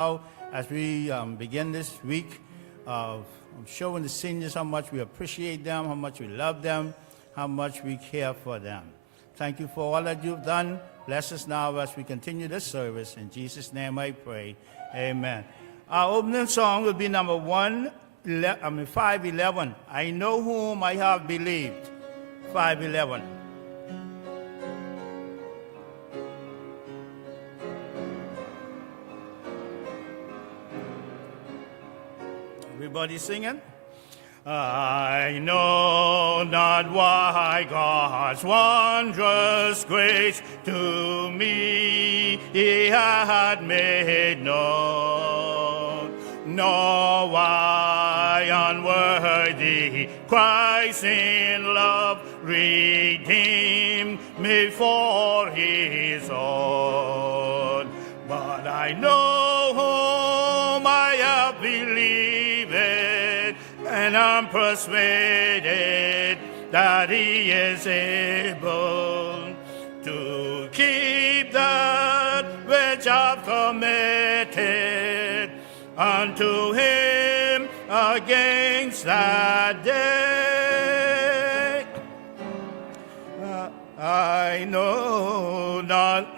as we begin this week of showing the seniors how much we appreciate them, how much we love them, how much we care for them. Thank you for all that you've done. Bless us now as we continue this service. In Jesus' name I pray. Amen. Our opening song will be number 511. I know whom I have believed. 511. Everybody singing? I know not why God's wondrous grace to me He had made known, nor why unworthy Christ in love redeemed me for His own. But I know whom I have believed, and I'm persuaded that He is able to keep that which I've committed unto Him against that day. I know not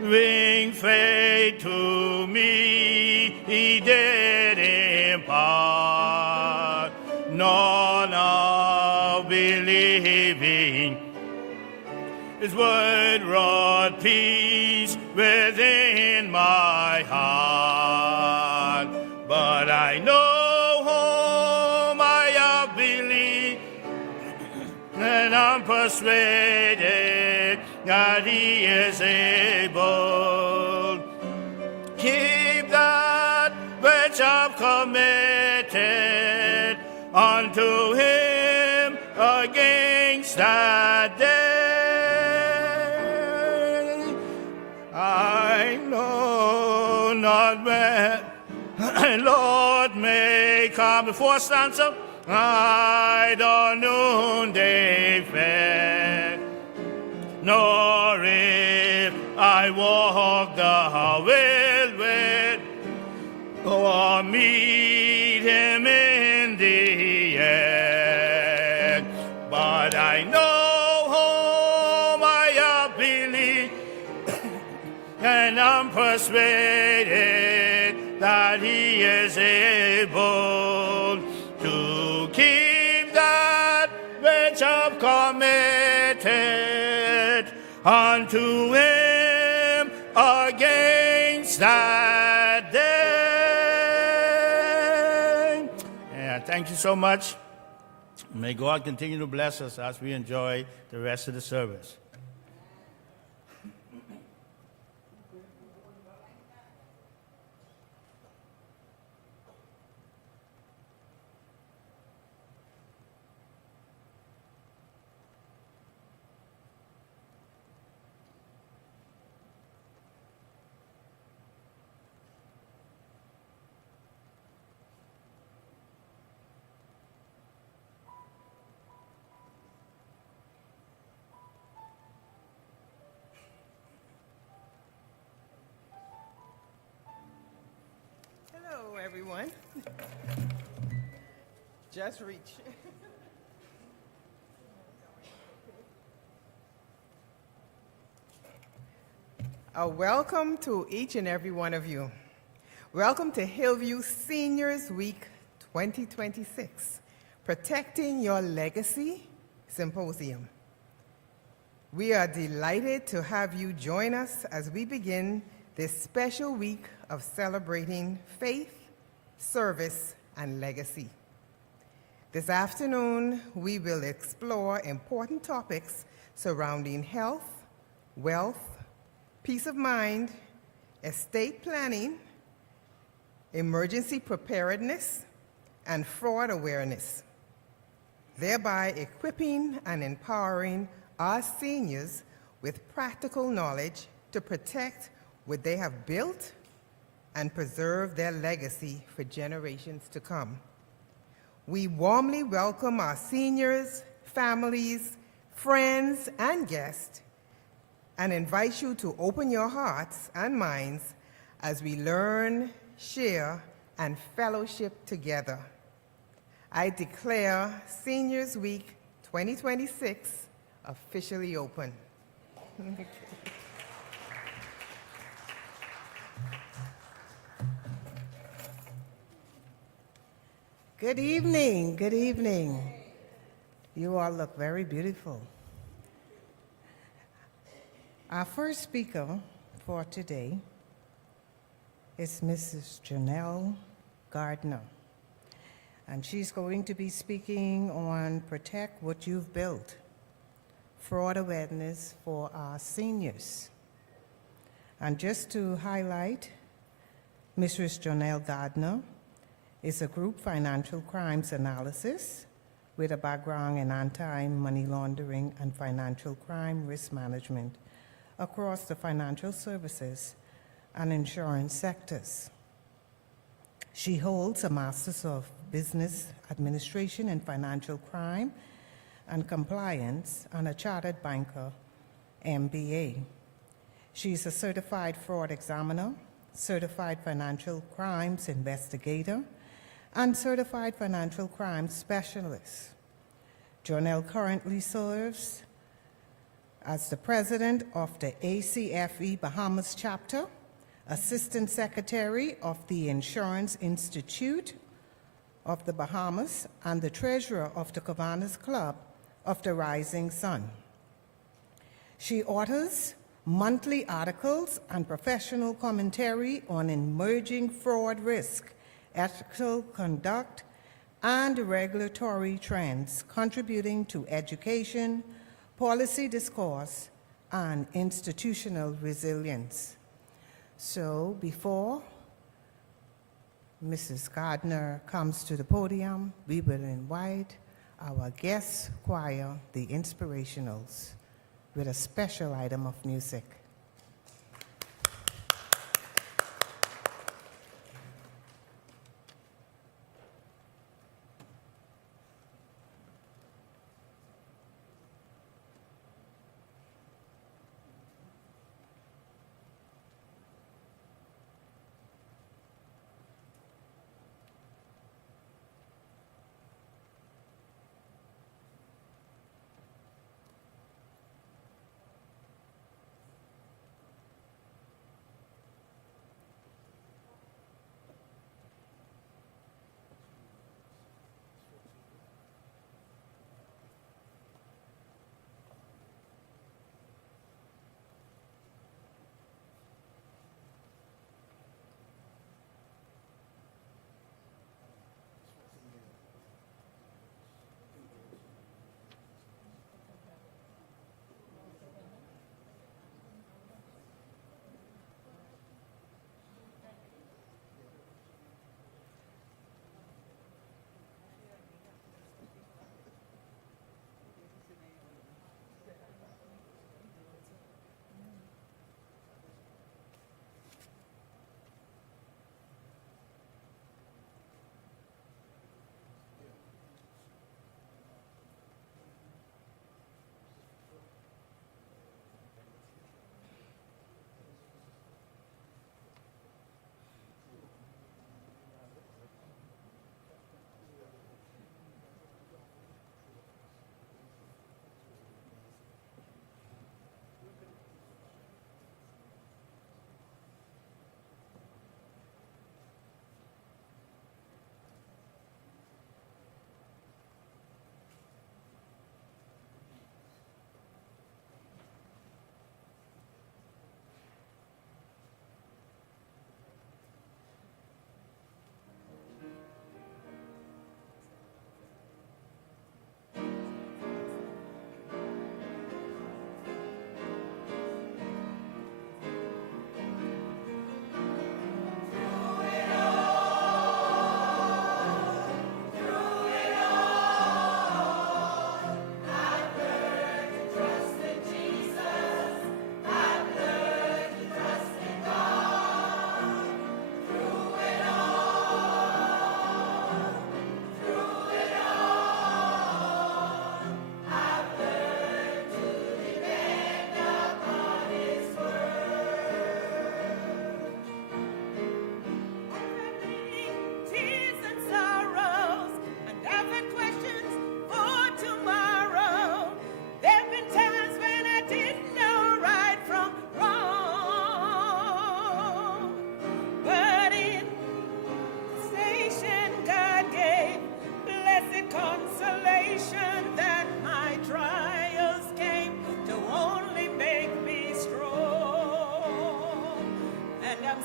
ring faith to me He did impart, nor now believing His word wrought peace within my heart. But I know whom I have believed, and I'm persuaded that He is able keep that which I've committed unto Him against that day. I know not when Lord may come before stanza. I don't noonday fair, nor if I walk the wildwood or meet Him in the air. But I know whom I have believed, and I'm persuaded that He is able to keep that which I've committed unto Him against that day. And thank you so much. May God continue to bless us as we enjoy the rest of the service. Everyone, just reach. A welcome to each and every one of you. Welcome to Hillview Seniors Week 2026, Protecting Your Legacy Symposium. We are delighted to have you join us as we begin this special week of celebrating faith, service, and legacy. This afternoon, we will explore important topics surrounding health, wealth, peace of mind, estate planning, emergency preparedness, and fraud awareness, thereby equipping and empowering our seniors with practical knowledge to protect what they have built and preserve their legacy for generations to come. We warmly welcome our seniors, families, friends, and guests, and invite you to open your hearts and minds as we learn, share, and fellowship together. I declare Seniors Week 2026 officially open. Good evening, good evening. You all look very beautiful. Our first speaker for today is Mrs. Janelle Gardner, and she's going to be speaking on Protect What You've Built, fraud awareness for our seniors. And just to highlight, Mrs. Janelle Gardner is a group financial crimes analysis with a background in anti-money laundering and financial crime risk management across the financial services and insurance sectors. She holds a Master's of Business Administration in Financial Crime and Compliance and a Chartered Banker MBA. She's a certified fraud examiner, certified financial crimes investigator, and certified financial crimes specialist. Janelle currently serves as the president of the ACFE Bahamas chapter, assistant secretary of the Insurance Institute of the Bahamas, and the treasurer of the Cabanas Club of the Rising Sun. She authors monthly articles and professional commentary on emerging fraud risk, ethical conduct, and regulatory trends, contributing to education, policy discourse, and institutional resilience. So before Mrs. Gardner comes to the podium, we will invite our guest choir, the Inspirationals, with a special item of music.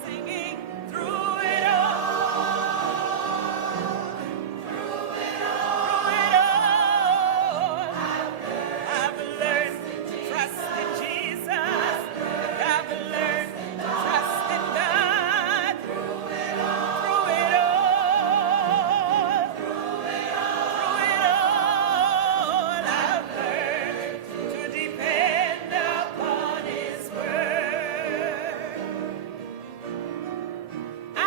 Singing through it all, through it all, I've learned to trust in Jesus. I've learned to trust in God. Through it all, I've learned to depend upon His word. I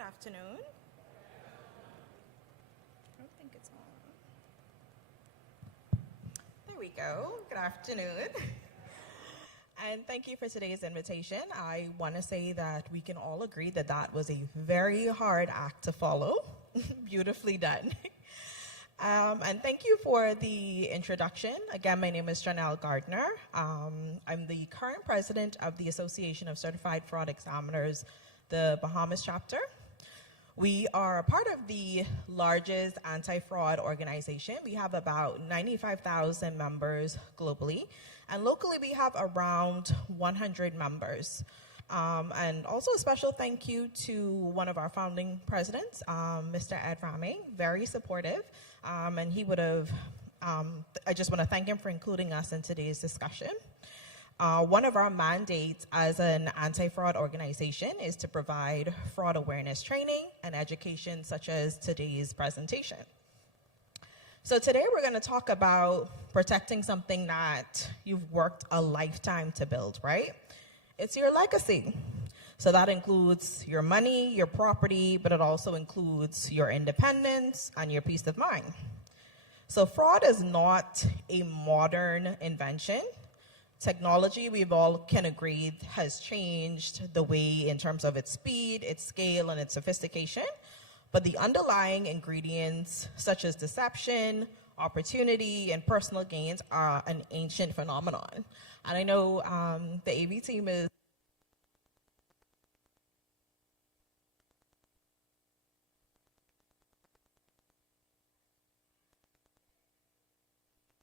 Good afternoon. I don't think it's on. There we go. Good afternoon. And thank you for today's invitation. I want to say that we can all agree that that was a very hard act to follow. Beautifully done. And thank you for the introduction. Again, my name is Janelle Gardner. I'm the current president of the Association of Certified Fraud Examiners, the Bahamas chapter. We are part of the largest anti-fraud organization. We have about 95,000 members globally, and locally we have around 100 members. And also a special thank you to one of our founding presidents, Mr. Ed Rame, very supportive, and he would have, I just want to thank him for including us in today's discussion. One of our mandates as an anti-fraud organization is to provide fraud awareness training and education such as today's presentation. So today we're going to talk about protecting something that you've worked a lifetime to build, right? It's your legacy. So that includes your money, your property, but it also includes your independence and your peace of mind. So fraud is not a modern invention. Technology, we've all can agree, has changed the way in terms of its speed, its scale, and its sophistication. But the underlying ingredients, such as deception, opportunity, and personal gains, are an ancient phenomenon. And I know the AV team is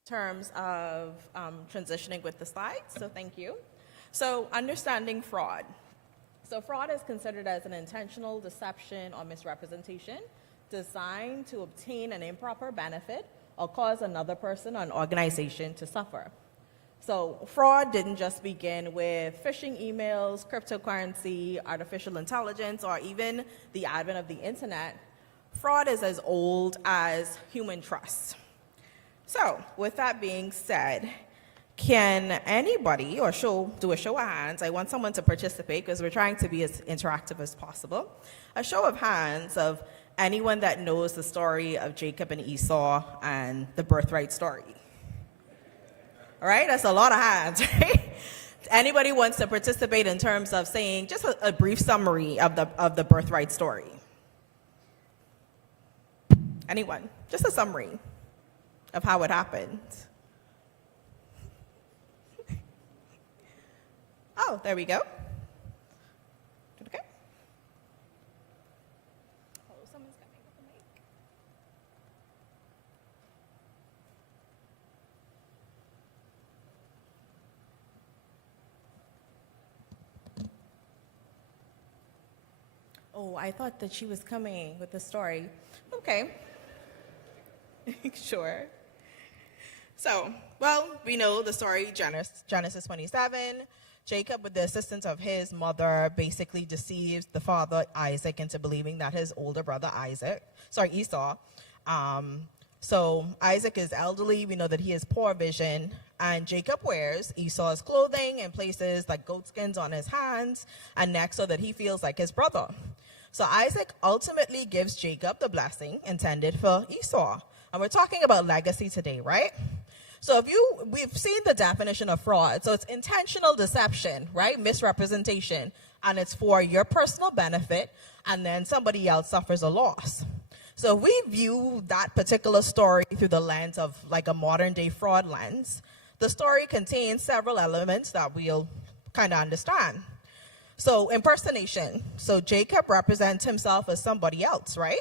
terms of transitioning with the slides, so thank you. So understanding fraud. So fraud is considered as an intentional deception or misrepresentation designed to obtain an improper benefit or cause another person or an organization to suffer. So fraud didn't just begin with phishing emails, cryptocurrency, artificial intelligence, or even the advent of the internet. Fraud is as old as human trust. So, with that being said, can anybody, or do a show of hands, I want someone to participate because we're trying to be as interactive as possible, a show of hands of anyone that knows the story of Jacob and Esau and the birthright story. All right, that's a lot of hands, right? Anybody wants to participate in terms of saying just a brief summary of the birthright story? Anyone? Just a summary of how it happened. Oh, there we go. Okay. Oh, someone's coming with the mic. Oh, I thought that she was coming with the story. Okay. Sure. So, well, we know the story, Genesis 27. Jacob, with the assistance of his mother, basically deceives the father, Isaac, into believing that his older brother, Esau. So Isaac is elderly. We know that he has poor vision. And Jacob wears Esau's clothing and places like goat skins on his hands and neck so that he feels like his brother. So Isaac ultimately gives Jacob the blessing intended for Esau. And we're talking about legacy today, right? So we've seen the definition of fraud. So it's intentional deception, right? Misrepresentation. And it's for your personal benefit, and then somebody else suffers a loss. So we view that particular story through the lens of like a modern day fraud lens. The story contains several elements that we'll kind of understand. So impersonation. So Jacob represents himself as somebody else, right?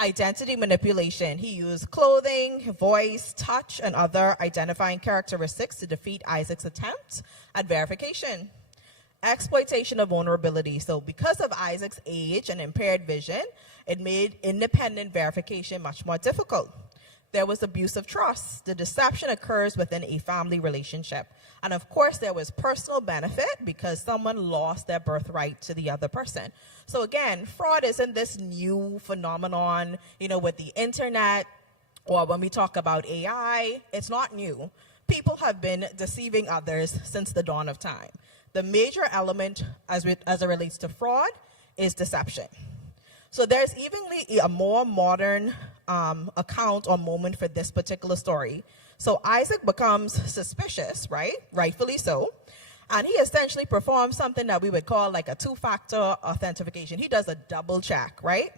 Identity manipulation. He used clothing, voice, touch, and other identifying characteristics to defeat Isaac's attempt at verification. Exploitation of vulnerability. So because of Isaac's age and impaired vision, it made independent verification much more difficult. There was abuse of trust. The deception occurs within a family relationship. And of course, there was personal benefit because someone lost their birthright to the other person. So again, fraud isn't this new phenomenon, with the internet, or when we talk about AI, it's not new. People have been deceiving others since the dawn of time. The major element as it relates to fraud is deception. So there's even a more modern account or moment for this particular story. So Isaac becomes suspicious, right? Rightfully so. And he essentially performs something that we would call like a two-factor authentication. He does a double check, right?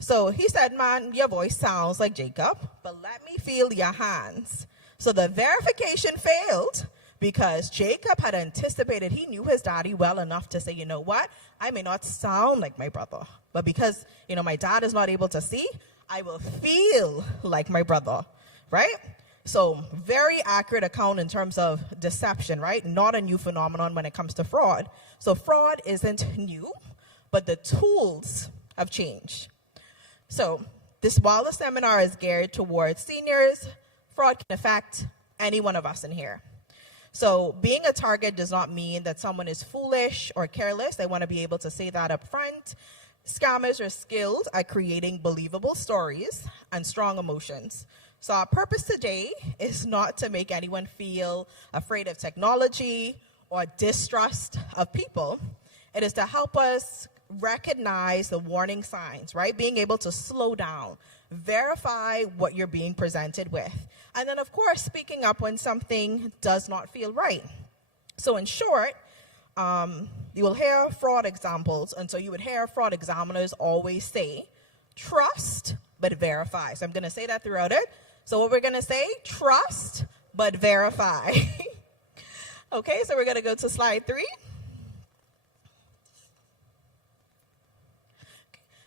So he said, man, your voice sounds like Jacob, but let me feel your hands. So the verification failed because Jacob had anticipated, he knew his daddy well enough to say, you know what? I may not sound like my brother, but because, my dad is not able to see, I will feel like my brother, right? So very accurate account in terms of deception, right? Not a new phenomenon when it comes to fraud. So fraud isn't new, but the tools have changed. So while the seminar is geared towards seniors, fraud can affect any one of us in here. So being a target does not mean that someone is foolish or careless. I want to be able to say that up front. Scammers are skilled at creating believable stories and strong emotions. So our purpose today is not to make anyone feel afraid of technology or distrust of people. It is to help us recognize the warning signs, right? Being able to slow down, verify what you're being presented with. And then, of course, speaking up when something does not feel right. So in short, you will hear fraud examples, and so you would hear fraud examiners always say, trust, but verify. So I'm going to say that throughout it. So what we're going to say, trust, but verify. Okay, so we're going to go to slide 3.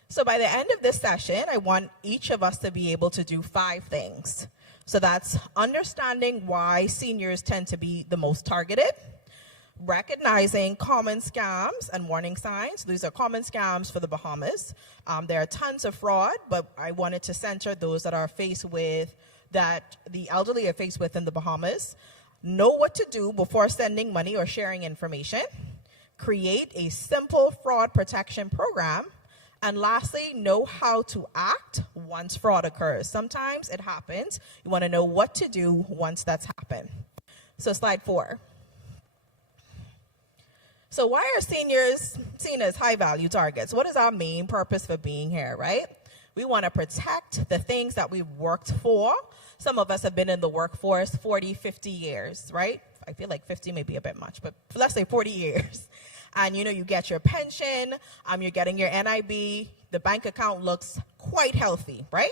So by the end of this session, I want each of us to be able to do 5 things. So that's understanding why seniors tend to be the most targeted, recognizing common scams and warning signs. These are common scams for the Bahamas. There are tons of fraud, but I wanted to center those that the elderly are faced with in the Bahamas. Know what to do before sending money or sharing information. Create a simple fraud protection program. And lastly, know how to act once fraud occurs. Sometimes it happens. You want to know what to do once that's happened. So slide 4. So why are seniors seen as high-value targets? What is our main purpose for being here, right? We want to protect the things that we've worked for. Some of us have been in the workforce 40, 50 years, right? I feel like 50 may be a bit much, but let's say 40 years. And you get your pension, you're getting your NIB, the bank account looks quite healthy, right?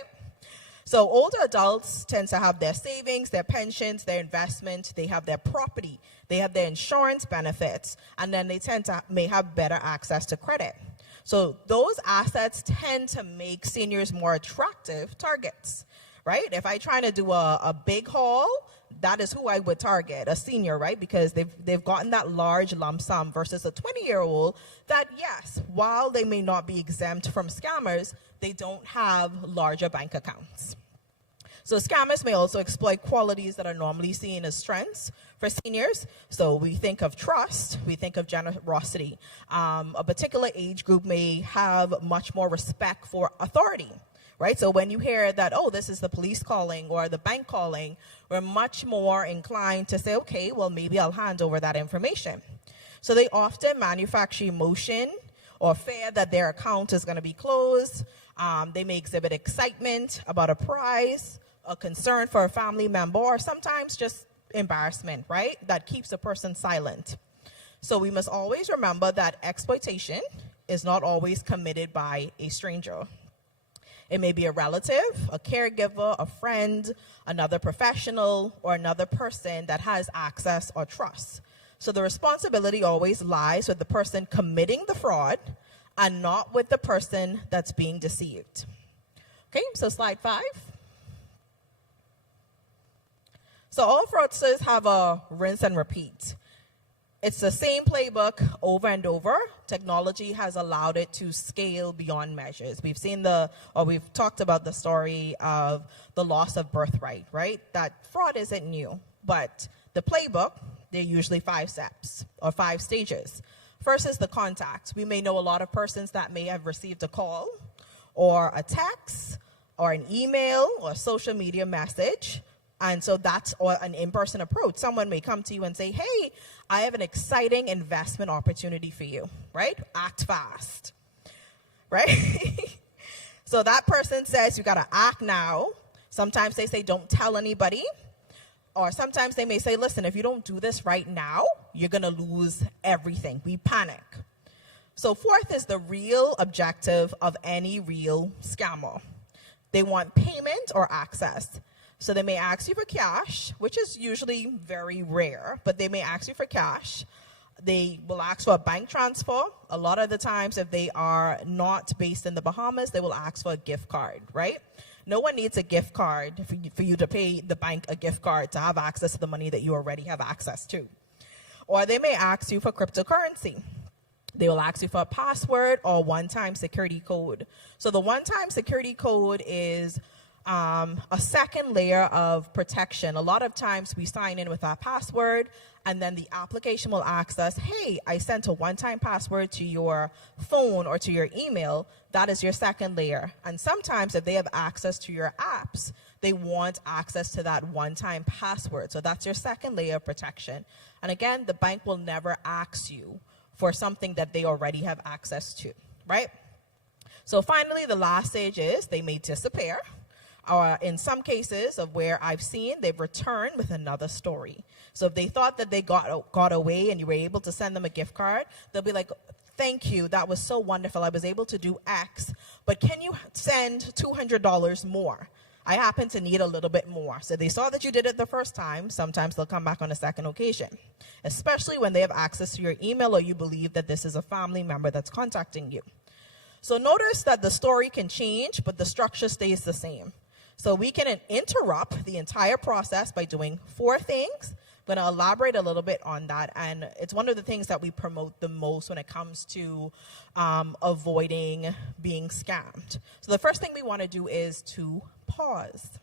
So older adults tend to have their savings, their pensions, their investment, they have their property, they have their insurance benefits, and then they may have better access to credit. So those assets tend to make seniors more attractive targets, right? If I'm trying to do a big haul, that is who I would target, a senior, right? Because they've gotten that large lump sum versus a 20-year-old that, yes, while they may not be exempt from scammers, they don't have larger bank accounts. So scammers may also exploit qualities that are normally seen as strengths for seniors. So we think of trust, we think of generosity. A particular age group may have much more respect for authority. Right? So when you hear that, oh, this is the police calling or the bank calling, we're much more inclined to say, okay, well, maybe I'll hand over that information. So they often manufacture emotion or fear that their account is going to be closed. They may exhibit excitement about a prize, a concern for a family member, or sometimes just embarrassment, right? That keeps a person silent. So we must always remember that exploitation is not always committed by a stranger. It may be a relative, a caregiver, a friend, another professional, or another person that has access or trust. So the responsibility always lies with the person committing the fraud and not with the person that's being deceived. Okay, so slide 5. So all fraudsters have a rinse and repeat. It's the same playbook over and over. Technology has allowed it to scale beyond measures. We've talked about the story of the loss of birthright, right? That fraud isn't new, but the playbook, they're usually 5 steps or 5 stages. First is the contact. We may know a lot of persons that may have received a call or a text or an email or a social media message. And so that's an in-person approach. Someone may come to you and say, hey, I have an exciting investment opportunity for you, right? Act fast, right? So that person says you got to act now. Sometimes they say don't tell anybody. Or sometimes they may say, listen, if you don't do this right now, you're going to lose everything. We panic. So fourth is the real objective of any real scammer. They want payment or access. So they may ask you for cash, which is usually very rare, but they may ask you for cash. They will ask for a bank transfer. A lot of the times, if they are not based in the Bahamas, they will ask for a gift card, right? No one needs a gift card for you to pay the bank a gift card to have access to the money that you already have access to. Or they may ask you for cryptocurrency. They will ask you for a password or one-time security code. So the one-time security code is a second layer of protection. A lot of times we sign in with our password, and then the application will ask us, hey, I sent a one-time password to your phone or to your email. That is your second layer. And sometimes if they have access to your apps, they want access to that one-time password. So that's your second layer of protection. And again, the bank will never ask you for something that they already have access to, right? So finally, the last stage is they may disappear. Or in some cases of where I've seen, they've returned with another story. So if they thought that they got away and you were able to send them a gift card, they'll be like, thank you, that was so wonderful. I was able to do X, but can you send $200 more? I happen to need a little bit more. So they saw that you did it the first time. Sometimes they'll come back on a second occasion, especially when they have access to your email or you believe that this is a family member that's contacting you. So notice that the story can change, but the structure stays the same. So we can interrupt the entire process by doing 4 things. I'm going to elaborate a little bit on that, and it's one of the things that we promote the most when it comes to avoiding being scammed. So the first thing we want to do is to pause.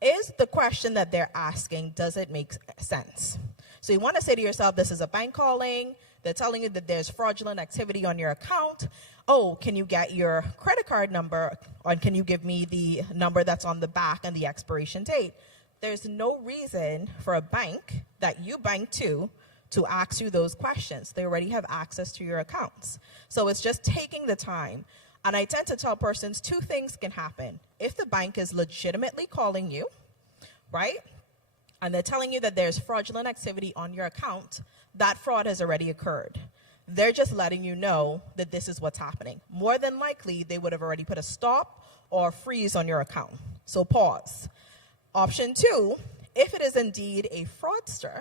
Is the question that they're asking, does it make sense? So you want to say to yourself, this is a bank calling. They're telling you that there's fraudulent activity on your account. Oh, can you get your credit card number? Or can you give me the number that's on the back and the expiration date? There's no reason for a bank that you bank to ask you those questions. They already have access to your accounts. So it's just taking the time. And I tend to tell persons 2 things can happen. If the bank is legitimately calling you, right, and they're telling you that there's fraudulent activity on your account, that fraud has already occurred. They're just letting you know that this is what's happening. More than likely, they would have already put a stop or freeze on your account. So pause. Option 2, if it is indeed a fraudster,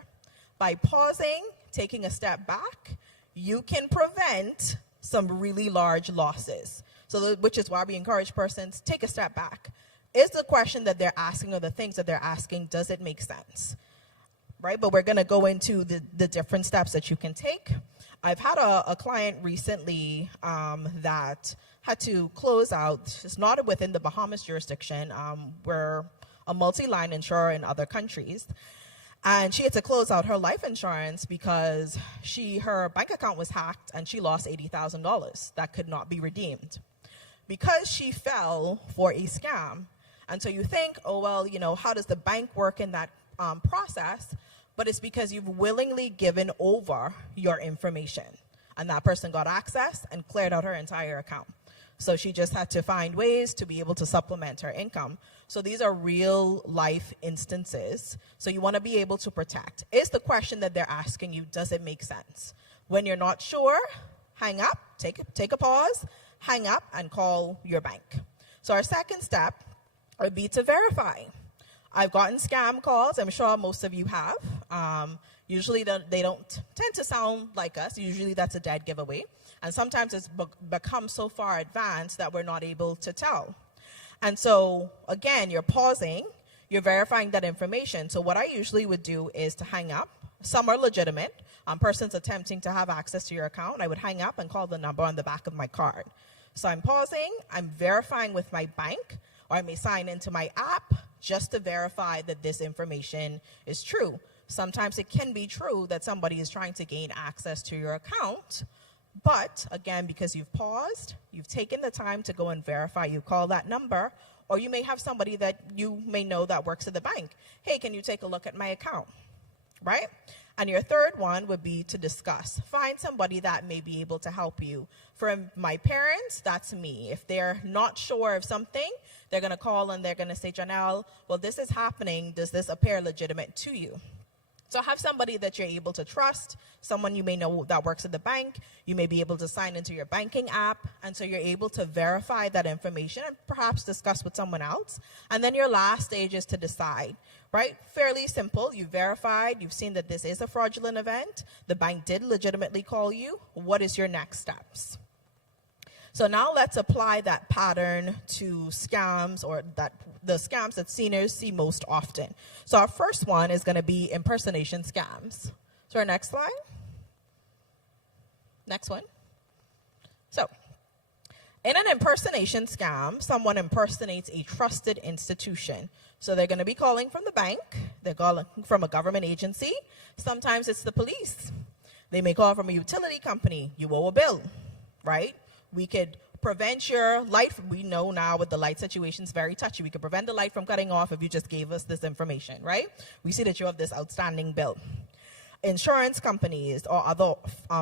by pausing, taking a step back, you can prevent some really large losses. So, which is why we encourage persons, take a step back. Is the question that they're asking or the things that they're asking, does it make sense? Right, but we're going to go into the different steps that you can take. I've had a client recently that had to close out. It's not within the Bahamas jurisdiction. We're a multi-line insurer in other countries. And she had to close out her life insurance because her bank account was hacked and she lost $80,000 that could not be redeemed because she fell for a scam. And so you think, oh, well, you know, how does the bank work in that process? But it's because you've willingly given over your information. And that person got access and cleared out her entire account. So she just had to find ways to be able to supplement her income. So these are real life instances. So you want to be able to protect. Is the question that they're asking you, does it make sense? When you're not sure, hang up, take a pause, hang up, and call your bank. So our second step would be to verify. I've gotten scam calls. I'm sure most of you have. Usually they don't tend to sound like us. Usually that's a dead giveaway. And sometimes it's become so far advanced that we're not able to tell. And so, again, you're pausing, you're verifying that information. So what I usually would do is to hang up. Some are legitimate. Persons attempting to have access to your account, I would hang up and call the number on the back of my card. So I'm pausing, I'm verifying with my bank, or I may sign into my app just to verify that this information is true. Sometimes it can be true that somebody is trying to gain access to your account, but again, because you've paused, you've taken the time to go and verify, you call that number, or you may have somebody that you may know that works at the bank. Hey, can you take a look at my account, right? And your third one would be to discuss. Find somebody that may be able to help you. For my parents, that's me. If they're not sure of something, they're going to call and they're going to say, Janelle, well, this is happening. Does this appear legitimate to you? So have somebody that you're able to trust, someone you may know that works at the bank. You may be able to sign into your banking app, and so you're able to verify that information and perhaps discuss with someone else. And then your last stage is to decide, right? Fairly simple. You've verified. You've seen that this is a fraudulent event. The bank did legitimately call you. What is your next steps? So now let's apply that pattern to scams, or the scams that seniors see most often. So our first one is going to be impersonation scams. So our next slide. Next one. So in an impersonation scam, someone impersonates a trusted institution. So they're going to be calling from the bank. They're calling from a government agency. Sometimes it's the police. They may call from a utility company. You owe a bill, right? We could prevent your light. We know now with the light situation, it's very touchy. We could prevent the light from cutting off if you just gave us this information, right? We see that you have this outstanding bill. Insurance companies or other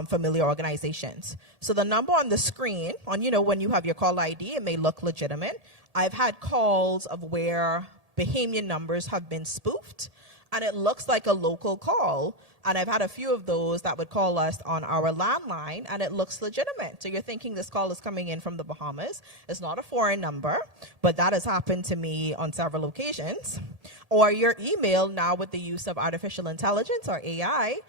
familiar organizations. So the number on the screen, when you have your call ID, it may look legitimate. I've had calls of where Bahamian numbers have been spoofed, and it looks like a local call. And I've had a few of those that would call us on our landline, and it looks legitimate. So you're thinking this call is coming in from the Bahamas. It's not a foreign number, but that has happened to me on several occasions. Or your email, now with the use of artificial intelligence or AI,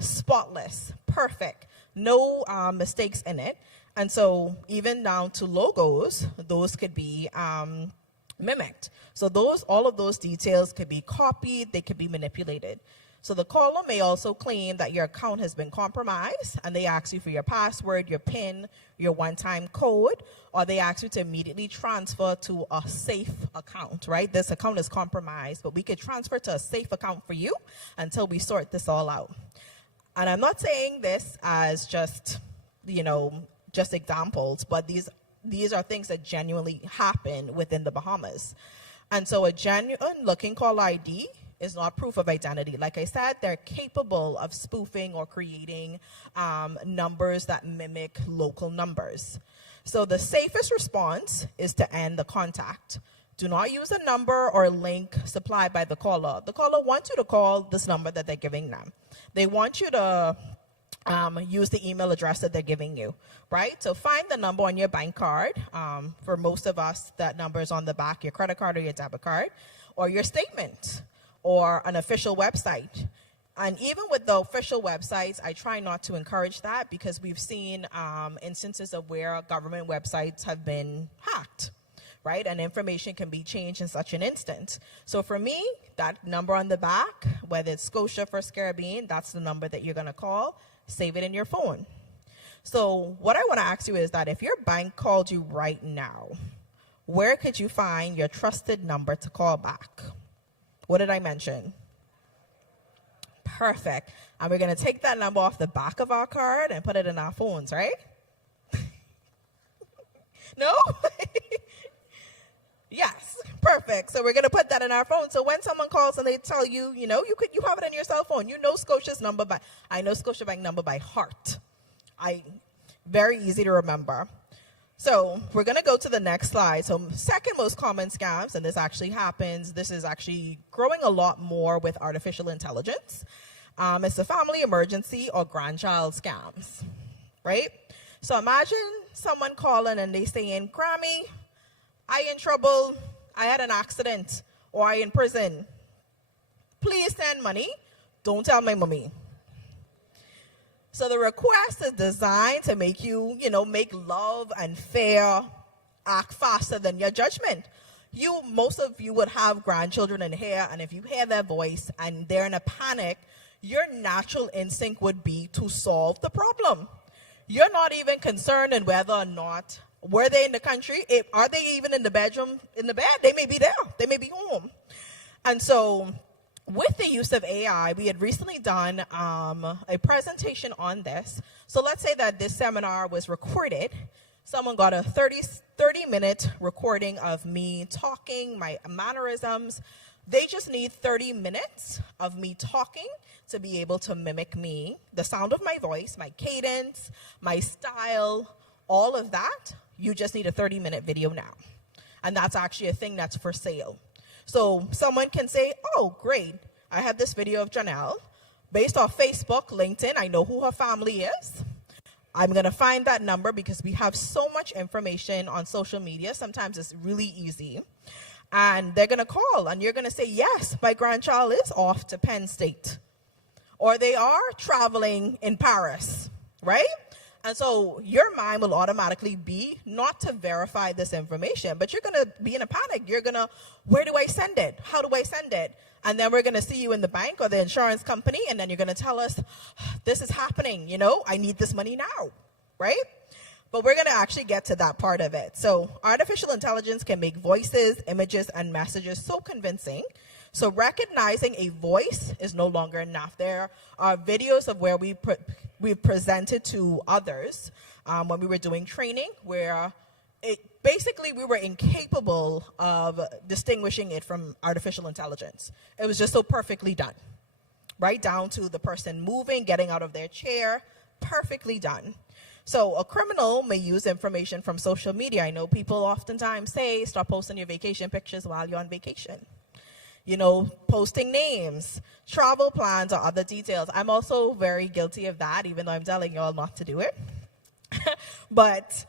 spotless, perfect, no mistakes in it. And so even down to logos, those could be mimicked. So all of those details could be copied, they could be manipulated. So the caller may also claim that your account has been compromised, and they ask you for your password, your PIN, your one-time code, or they ask you to immediately transfer to a safe account, right? This account is compromised, but we could transfer to a safe account for you until we sort this all out. And I'm not saying this as just examples, but these are things that genuinely happen within the Bahamas. And so a genuine looking call ID is not proof of identity. Like I said, they're capable of spoofing or creating numbers that mimic local numbers. So the safest response is to end the contact. Do not use a number or link supplied by the caller. The caller wants you to call this number that they're giving them. They want you to use the email address that they're giving you, right? So find the number on your bank card. For most of us, that number is on the back, your credit card or your debit card, or your statement, or an official website. And even with the official websites, I try not to encourage that, because we've seen instances of where government websites have been hacked, right? And information can be changed in such an instance. So for me, that number on the back, whether it's Scotia First Caribbean, that's the number that you're gonna call. Save it in your phone. So what I wanna ask you is that if your bank called you right now, where could you find your trusted number to call back? What did I mention? Perfect. And we're going to take that number off the back of our card and put it in our phones, right? No? Yes, perfect. So we're going to put that in our phone. So when someone calls and they tell you, you have it in your cell phone. You know Scotia's number I know Scotiabank number by heart. Very easy to remember. So we're going to go to the next slide. So second most common scams, and this is actually growing a lot more with artificial intelligence. It's the family emergency or grandchild scams, right? So imagine someone calling and they saying, Grammy, I in trouble, I had an accident, or I in prison. Please send money, don't tell my mommy. So the request is designed to make you, make love and fair act faster than your judgment. Most of you would have grandchildren in here, and if you hear their voice and they're in a panic, your natural instinct would be to solve the problem. You're not even concerned in whether or not, were they in the country? Are they even in the bedroom, in the bed? They may be there. They may be home. And so with the use of AI, we had recently done a presentation on this. So let's say that this seminar was recorded. Someone got a 30-minute recording of me talking, my mannerisms. They just need 30 minutes of me talking to be able to mimic me, the sound of my voice, my cadence, my style, all of that. You just need a 30-minute video now. And that's actually a thing that's for sale. So someone can say, oh, great, I have this video of Janelle. Based off Facebook, LinkedIn, I know who her family is. I'm going to find that number because we have so much information on social media. Sometimes it's really easy. And they're going to call, and you're going to say, yes, my grandchild is off to Penn State. Or they are traveling in Paris, right? And so your mind will automatically be not to verify this information, but you're going to be in a panic. You're going to, where do I send it? How do I send it? And then we're going to see you in the bank or the insurance company, and then you're going to tell us, this is happening, you know, I need this money now, right? But we're going to actually get to that part of it. So artificial intelligence can make voices, images, and messages so convincing. So recognizing a voice is no longer enough. There are videos of where we've presented to others when we were doing training where basically we were incapable of distinguishing it from artificial intelligence. It was just so perfectly done, right down to the person moving, getting out of their chair, perfectly done. So a criminal may use information from social media. I know people oftentimes say, stop posting your vacation pictures while you're on vacation. You know, posting names, travel plans, or other details. I'm also very guilty of that, even though I'm telling you all not to do it. But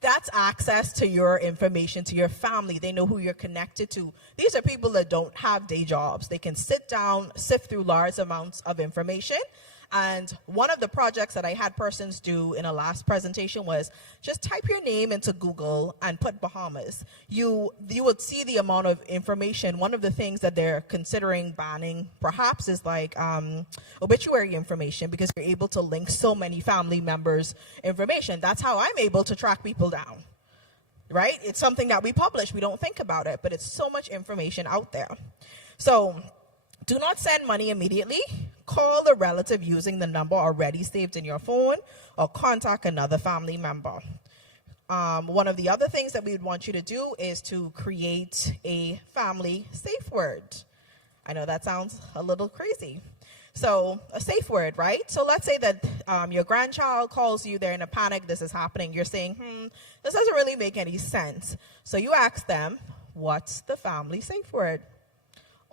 that's access to your information, to your family. They know who you're connected to. These are people that don't have day jobs. They can sit down, sift through large amounts of information. And one of the projects that I had persons do in a last presentation was just type your name into Google and put Bahamas. You would see the amount of information. One of the things that they're considering banning perhaps is like obituary information, because you're able to link so many family members' information. That's how I'm able to track people down, right? It's something that we publish. We don't think about it, but it's so much information out there. So do not send money immediately. Call the relative using the number already saved in your phone, or contact another family member. One of the other things that we would want you to do is to create a family safe word. I know that sounds a little crazy. So a safe word, right? So let's say that your grandchild calls you, they're in a panic, this is happening. You're saying, this doesn't really make any sense. So you ask them, what's the family safe word?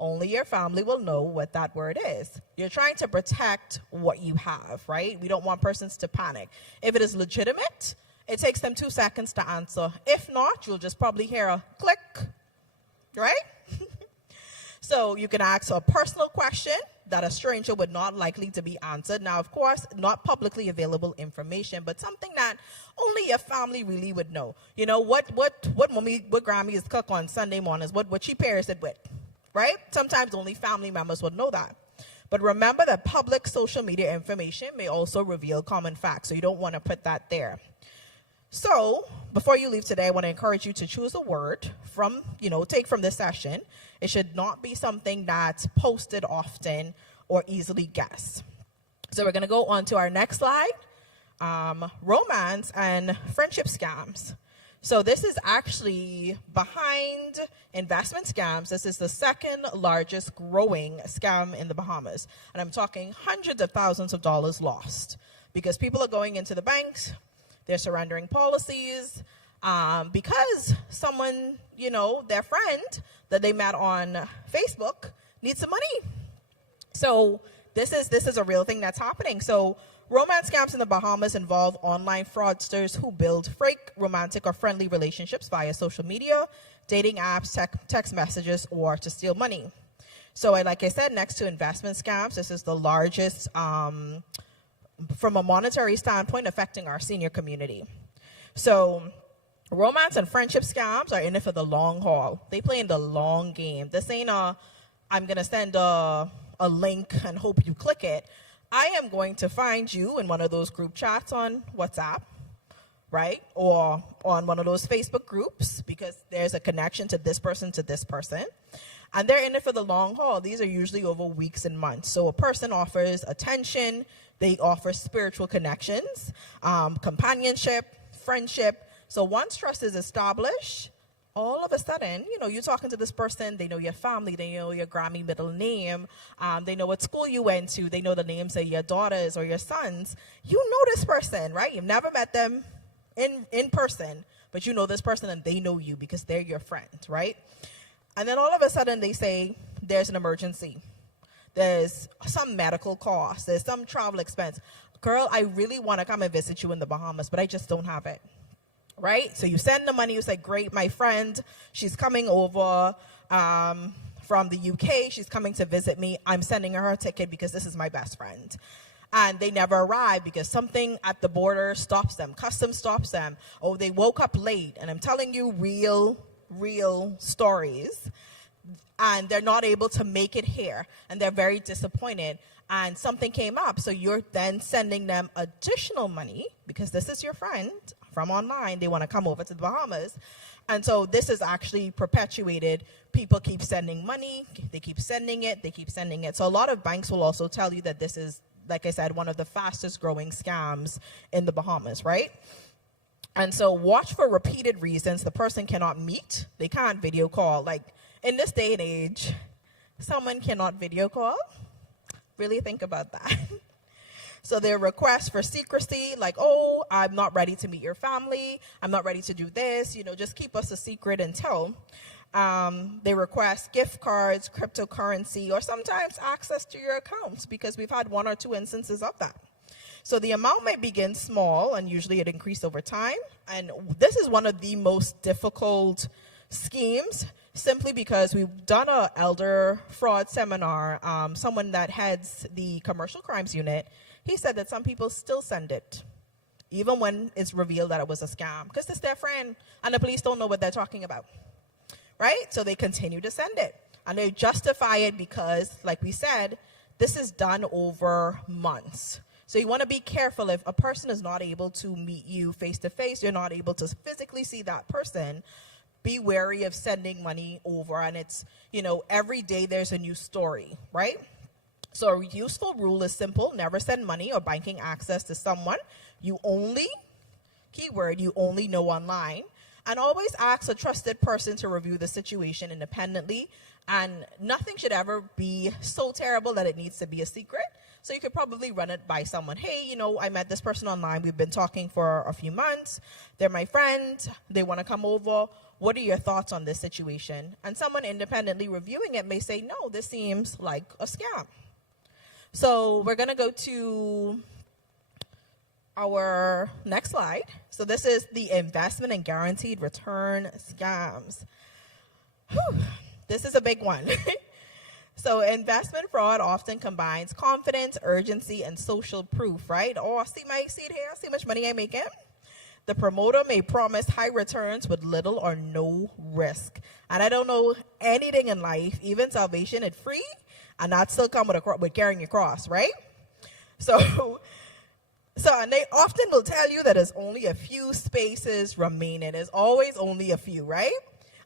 Only your family will know what that word is. You're trying to protect what you have, right? We don't want persons to panic. If it is legitimate, it takes them 2 seconds to answer. If not, you'll just probably hear a click, right? So you can ask a personal question that a stranger would not likely to be answered. Now, of course, not publicly available information, but something that only your family really would know. You know, what Grammy is cook on Sunday mornings, what she pairs it with. Right? Sometimes only family members would know that. But remember that public social media information may also reveal common facts, so you don't want to put that there. So before you leave today, I want to encourage you to choose a word from, take from this session. It should not be something that's posted often or easily guessed. So we're going to go on to our next slide, romance and friendship scams. So this is actually behind investment scams. This is the second largest growing scam in the Bahamas. And I'm talking hundreds of thousands of dollars lost because people are going into the banks, they're surrendering policies because someone, their friend that they met on Facebook needs some money. So this is a real thing that's happening. So romance scams in the Bahamas involve online fraudsters who build fake romantic or friendly relationships via social media, dating apps, text messages, or to steal money. So like I said, next to investment scams, this is the largest from a monetary standpoint affecting our senior community. So romance and friendship scams are in it for the long haul. They play in the long game. This ain't I'm going to send a link and hope you click it. I am going to find you in one of those group chats on WhatsApp, right? Or on one of those Facebook groups because there's a connection to this person. And they're in it for the long haul. These are usually over weeks and months. So a person offers attention, they offer spiritual connections, companionship, friendship. So once trust is established, all of a sudden, you're talking to this person, they know your family, they know your Grammy middle name, they know what school you went to, they know the names of your daughters or your sons. You know this person, right? You've never met them in person, but you know this person and they know you because they're your friend, right? And then all of a sudden they say, there's an emergency. There's some medical cost. There's some travel expense. Girl, I really want to come and visit you in the Bahamas, but I just don't have it. Right? So you send the money. You say, great, my friend, she's coming over from the UK. She's coming to visit me. I'm sending her a ticket because this is my best friend. And they never arrive because something at the border stops them. Customs stops them. Oh, they woke up late. And I'm telling you real stories. And they're not able to make it here. And they're very disappointed. And something came up. So you're then sending them additional money because this is your friend from online. They want to come over to the Bahamas. And so this is actually perpetuated. People keep sending money. They keep sending it. They keep sending it. So a lot of banks will also tell you that this is, like I said, one of the fastest growing scams in the Bahamas, right? And so watch for repeated reasons. The person cannot meet. They can't video call. Like in this day and age, someone cannot video call. Really think about that. So their requests for secrecy, like, oh, I'm not ready to meet your family. I'm not ready to do this. Just keep us a secret until. They request gift cards, cryptocurrency, or sometimes access to your accounts because we've had 1 or 2 instances of that. So the amount may begin small and usually it increases over time. And this is one of the most difficult schemes simply because we've done an elder fraud seminar. Someone that heads the commercial crimes unit, he said that some people still send it, even when it's revealed that it was a scam, because it's their friend and the police don't know what they're talking about, right? So they continue to send it. And they justify it because, like we said, this is done over months. So you want to be careful if a person is not able to meet you face-to-face, you're not able to physically see that person, be wary of sending money over. And it's, every day there's a new story, right? So a useful rule is simple. Never send money or banking access to someone you only, keyword, you only know online. And always ask a trusted person to review the situation independently. And nothing should ever be so terrible that it needs to be a secret. So you could probably run it by someone. Hey, I met this person online. We've been talking for a few months. They're my friend. They want to come over. What are your thoughts on this situation? And someone independently reviewing it may say, no, this seems like a scam. So we're going to go to our next slide. So this is the investment and guaranteed return scams. Whew, this is a big one. So investment fraud often combines confidence, urgency, and social proof, right? Oh, see my seat here, see how much money I'm making. The promoter may promise high returns with little or no risk. And I don't know anything in life, even salvation, it's free, and that still come with carrying your cross, right? So and they often will tell you that there's only a few spaces remaining. There's always only a few, right?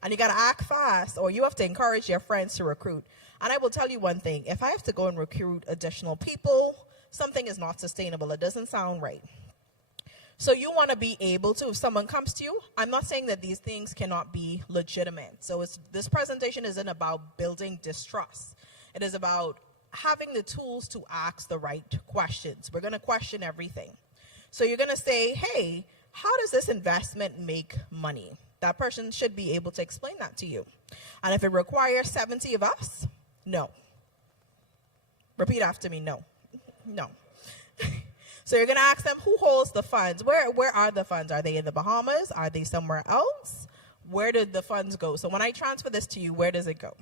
And you got to act fast, or you have to encourage your friends to recruit. And I will tell you one thing. If I have to go and recruit additional people, something is not sustainable. It doesn't sound right. So you want to be able to, if someone comes to you, I'm not saying that these things cannot be legitimate. So this presentation isn't about building distrust. It is about having the tools to ask the right questions. We're going to question everything. So you're going to say, hey, how does this investment make money? That person should be able to explain that to you. And if it requires 70 of us, no. Repeat after me, no. No. So you're going to ask them, who holds the funds? Where are the funds? Are they in the Bahamas? Are they somewhere else? Where did the funds go? So when I transfer this to you, where does it go?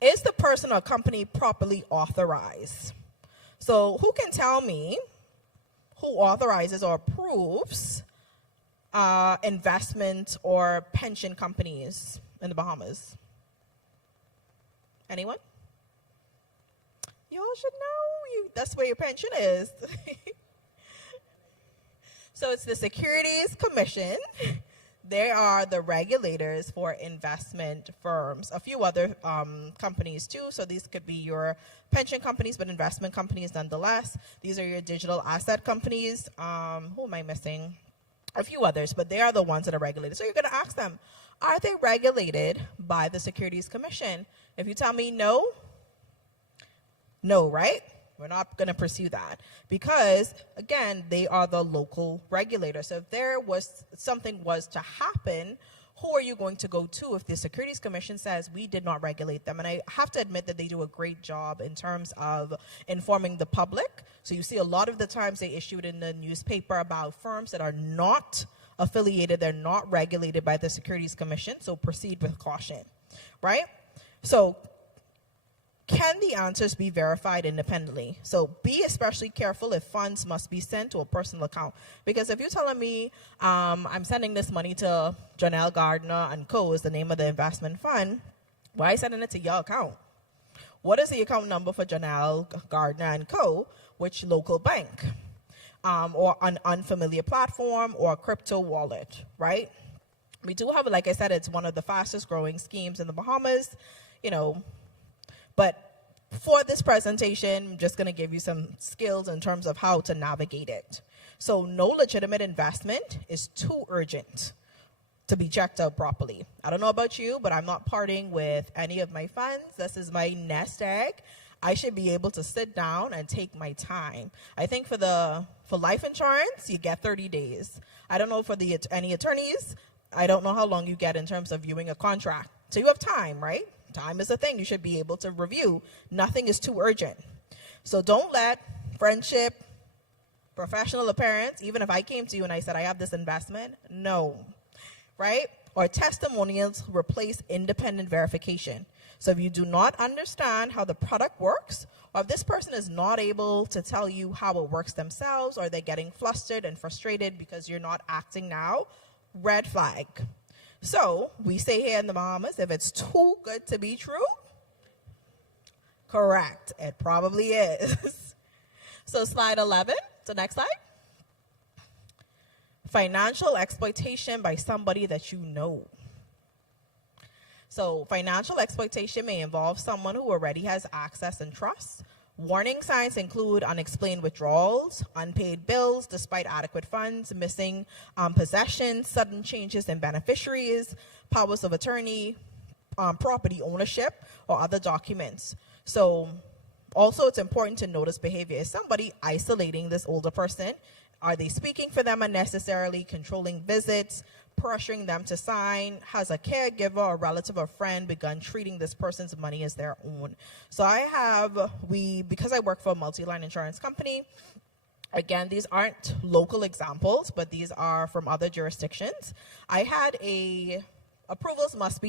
Is the person or company properly authorized? So who can tell me who authorizes or approves investment or pension companies in the Bahamas? Anyone? You all should know. That's where your pension is. So it's the Securities Commission. They are the regulators for investment firms. A few other companies too. So these could be your pension companies, but investment companies nonetheless. These are your digital asset companies. Who am I missing? A few others, but they are the ones that are regulated. So you're going to ask them, are they regulated by the Securities Commission? If you tell me no, no, right? We're not going to pursue that because, again, they are the local regulator. So if there was something was to happen, who are you going to go to if the Securities Commission says we did not regulate them? And I have to admit that they do a great job in terms of informing the public. So you see a lot of the times they issue it in the newspaper about firms that are not affiliated, they're not regulated by the Securities Commission, so proceed with caution, right? So can the answers be verified independently? So be especially careful if funds must be sent to a personal account. Because if you're telling me I'm sending this money to Janelle Gardner and Co. is the name of the investment fund, why are you sending it to your account? What is the account number for Janelle Gardner and Co.? Which local bank? Or an unfamiliar platform or a crypto wallet, right? We do have, like I said, it's one of the fastest growing schemes in the Bahamas, you know. But for this presentation, I'm just going to give you some skills in terms of how to navigate it. So no legitimate investment is too urgent to be checked out properly. I don't know about you, but I'm not parting with any of my funds. This is my nest egg. I should be able to sit down and take my time. I think for life insurance, you get 30 days. I don't know for any attorneys. I don't know how long you get in terms of viewing a contract. So you have time, right? Time is a thing you should be able to review. Nothing is too urgent. So don't let friendship, professional appearance, even if I came to you and I said, I have this investment, no, right? Or testimonials replace independent verification. So if you do not understand how the product works, or if this person is not able to tell you how it works themselves, or they're getting flustered and frustrated because you're not acting now, red flag. So we say here in the Bahamas, if it's too good to be true, correct, it probably is. So slide 11, the next slide. Financial exploitation by somebody that you know. So financial exploitation may involve someone who already has access and trust. Warning signs include unexplained withdrawals, unpaid bills despite adequate funds, missing possessions, sudden changes in beneficiaries, powers of attorney, property ownership, or other documents. So also it's important to notice behavior. Is somebody isolating this older person? Are they speaking for them unnecessarily, controlling visits, pressuring them to sign? Has a caregiver, or relative or friend begun treating this person's money as their own? So because I work for a multi-line insurance company, again, these aren't local examples, but these are from other jurisdictions. I had request must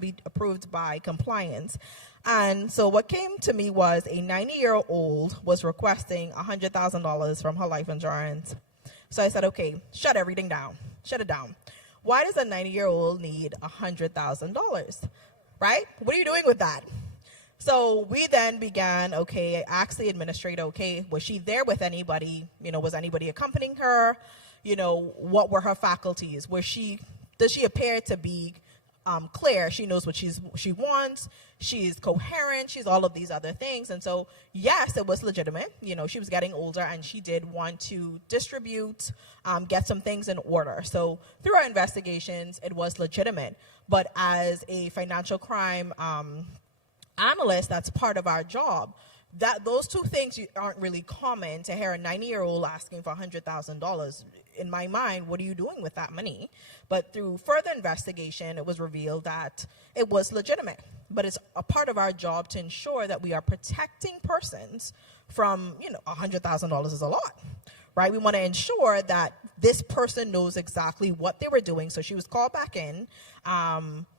be approved by compliance. And so what came to me was a 90-year-old was requesting $100,000 from her life insurance. So I said, okay, shut everything down. Shut it down. Why does a 90-year-old need $100,000, right? What are you doing with that? So we then began, okay, I asked the administrator, okay, was she there with anybody? Was anybody accompanying her? What were her faculties? Does she appear to be clear? She knows what she wants. She's coherent. She's all of these other things. And so, yes, it was legitimate. She was getting older and she did want to distribute, get some things in order. So through our investigations, it was legitimate. But as a financial crime analyst, that's part of our job. Those two things aren't really common to hear a 90-year-old asking for $100,000. In my mind, what are you doing with that money? But through further investigation, it was revealed that it was legitimate. But it's a part of our job to ensure that we are protecting persons from, $100,000 is a lot, right? We want to ensure that this person knows exactly what they were doing. So she was called back in.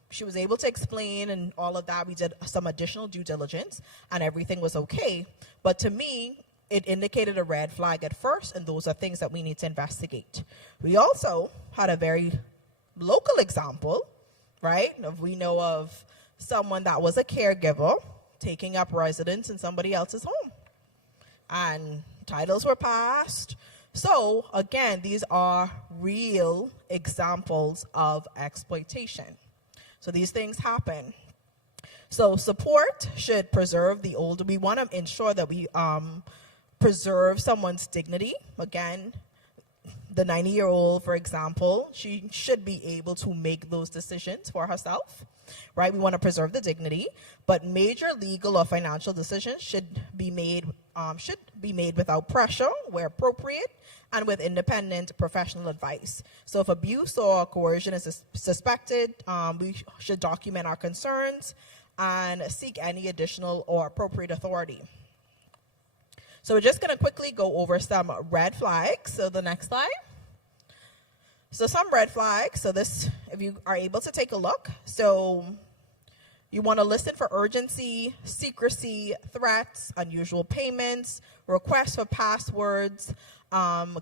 She was able to explain and all of that. We did some additional due diligence and everything was okay. But to me, it indicated a red flag at first, and those are things that we need to investigate. We also had a very local example, right? We know of someone that was a caregiver taking up residence in somebody else's home, and titles were passed. So again, these are real examples of exploitation. So these things happen. So support should preserve the older. We want to ensure that we preserve someone's dignity. Again, The 90-year-old, for example, she should be able to make those decisions for herself, right? We want to preserve the dignity, but major legal or financial decisions should be made without pressure, where appropriate, and with independent professional advice. So if abuse or coercion is suspected, we should document our concerns and seek any additional or appropriate authority. So we're just going to quickly go over some red flags. So the next slide. So some red flags. So this, if you are able to take a look. So you want to listen for urgency, secrecy, threats, unusual payments, requests for passwords,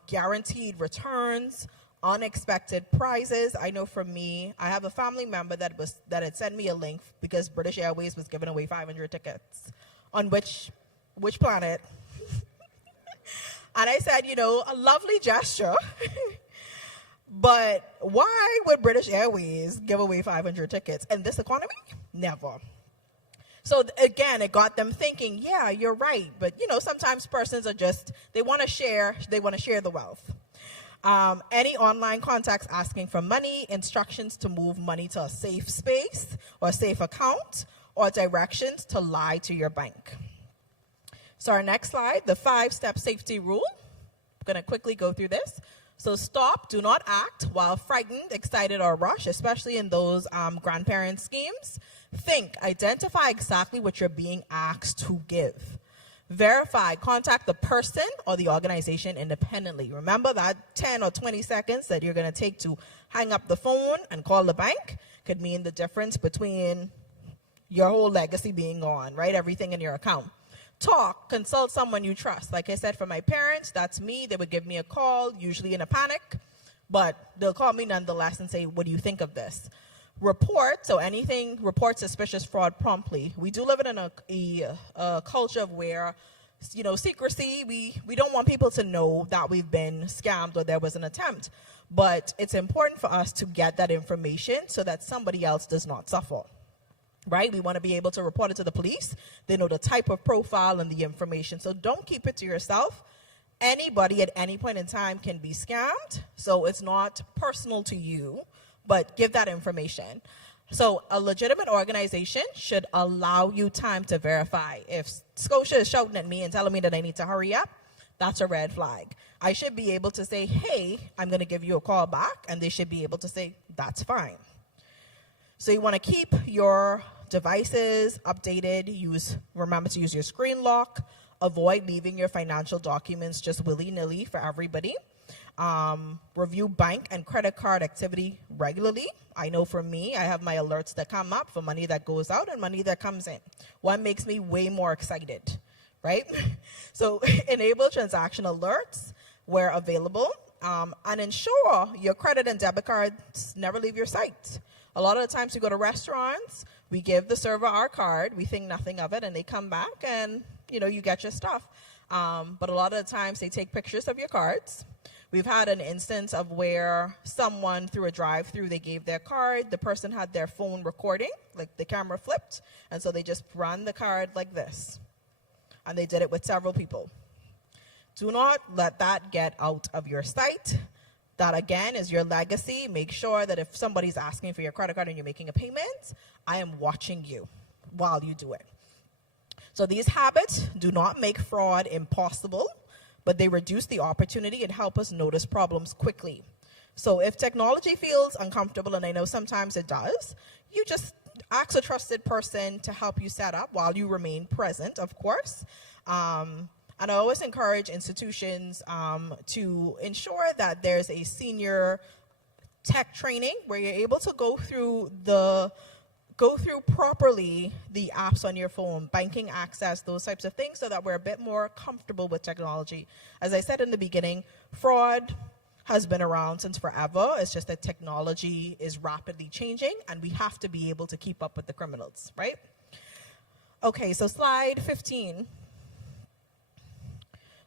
guaranteed returns, unexpected prizes. I know for me, I have a family member that had sent me a link because British Airways was giving away 500 tickets. On which planet? And I said, a lovely gesture, but why would British Airways give away 500 tickets in this economy? Never. So again, it got them thinking, yeah, you're right. But sometimes persons are they want to share the wealth. Any online contacts asking for money, instructions to move money to a safe space or a safe account, or directions to lie to your bank. So our next slide, the 5-step safety rule. I'm going to quickly go through this. So stop, do not act while frightened, excited, or rushed, especially in those grandparent schemes. Think, identify exactly what you're being asked to give. Verify, contact the person or the organization independently. Remember that 10 or 20 seconds that you're going to take to hang up the phone and call the bank could mean the difference between your whole legacy being gone, right? Everything in your account. Talk, consult someone you trust. Like I said, for my parents, that's me. They would give me a call, usually in a panic, but they'll call me nonetheless and say, what do you think of this? Report, so report suspicious fraud promptly. We do live in a culture of where, secrecy, we don't want people to know that we've been scammed or there was an attempt, but it's important for us to get that information so that somebody else does not suffer. Right? We want to be able to report it to the police. They know the type of profile and the information. So don't keep it to yourself. Anybody at any point in time can be scammed. So it's not personal to you, but give that information. So a legitimate organization should allow you time to verify. If Scotia is shouting at me and telling me that I need to hurry up, that's a red flag. I should be able to say, hey, I'm going to give you a call back. And they should be able to say, that's fine. So you want to keep your devices updated. Remember to use your screen lock. Avoid leaving your financial documents just willy-nilly for everybody. Review bank and credit card activity regularly. I know for me, I have my alerts that come up for money that goes out and money that comes in. One makes me way more excited, right? So enable transaction alerts where available, and ensure your credit and debit cards never leave your site. A lot of the times we go to restaurants, we give the server our card, we think nothing of it, and they come back and, you get your stuff. But a lot of the times they take pictures of your cards. We've had an instance of where someone through a drive-through, they gave their card, the person had their phone recording, like the camera flipped, and so they just ran the card like this. And they did it with several people. Do not let that get out of your sight. That, again, is your legacy. Make sure that if somebody's asking for your credit card and you're making a payment, I am watching you while you do it. So these habits do not make fraud impossible, but they reduce the opportunity and help us notice problems quickly. So if technology feels uncomfortable, and I know sometimes it does, you just ask a trusted person to help you set up while you remain present, of course. And I always encourage institutions to ensure that there's a senior tech training where you're able to go through properly the apps on your phone, banking access, those types of things, so that we're a bit more comfortable with technology. As I said in the beginning, fraud has been around since forever. It's just that technology is rapidly changing, and we have to be able to keep up with the criminals, right? Okay, so slide 15.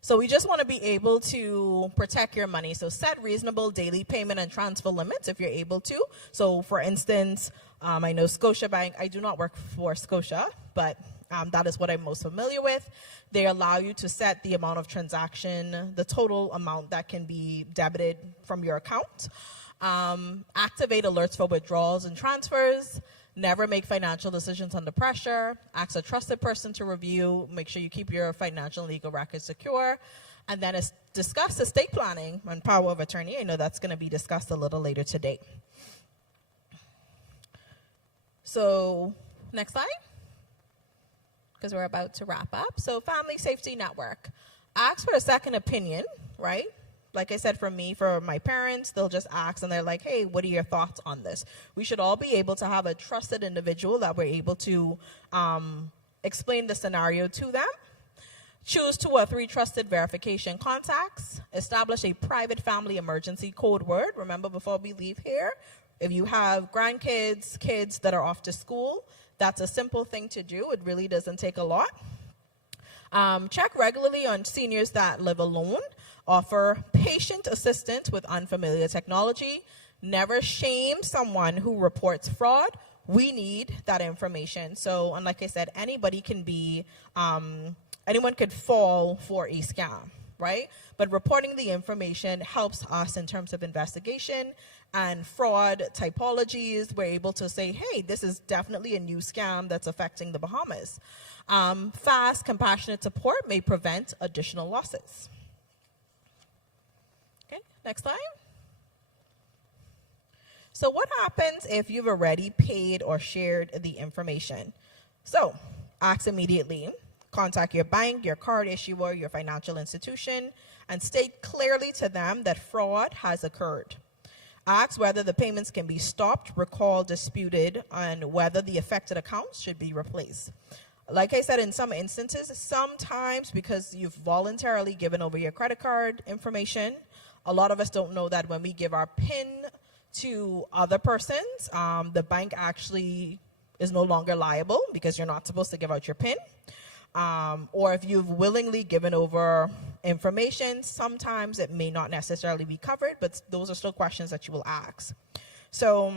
So we just want to be able to protect your money. So set reasonable daily payment and transfer limits if you're able to. So for instance, I know Scotiabank, I do not work for Scotia, but That is what I'm most familiar with. They allow you to set the amount of transaction, the total amount that can be debited from your account. Activate alerts for withdrawals and transfers. Never make financial decisions under pressure. Ask a trusted person to review. Make sure you keep your financial and legal records secure. And then discuss estate planning and power of attorney. I know that's going to be discussed a little later today. So, next slide, because we're about to wrap up. So, Family Safety Network. Ask for a second opinion, right? Like I said, for me, for my parents, they'll just ask and they're like, hey, what are your thoughts on this? We should all be able to have a trusted individual that we're able to explain the scenario to them. Choose 2 or 3 trusted verification contacts. Establish a private family emergency code word. Remember, before we leave here, if you have grandkids, kids that are off to school, that's a simple thing to do. It really doesn't take a lot. Check regularly on seniors that live alone. Offer patient assistance with unfamiliar technology. Never shame someone who reports fraud. We need that information. So, and like I said, anybody can be, anyone could fall for a scam, right? But reporting the information helps us in terms of investigation and fraud typologies. We're able to say, hey, this is definitely a new scam that's affecting the Bahamas. Fast, compassionate support may prevent additional losses. Okay, next slide. So what happens if you've already paid or shared the information? So act immediately. Contact your bank, your card issuer, your financial institution, and state clearly to them that fraud has occurred. Ask whether the payments can be stopped, recalled, disputed, and whether the affected accounts should be replaced. Like I said, in some instances, sometimes because you've voluntarily given over your credit card information, a lot of us don't know that when we give our PIN to other persons, the bank actually is no longer liable because you're not supposed to give out your PIN. Or if you've willingly given over information, sometimes it may not necessarily be covered, but those are still questions that you will ask. So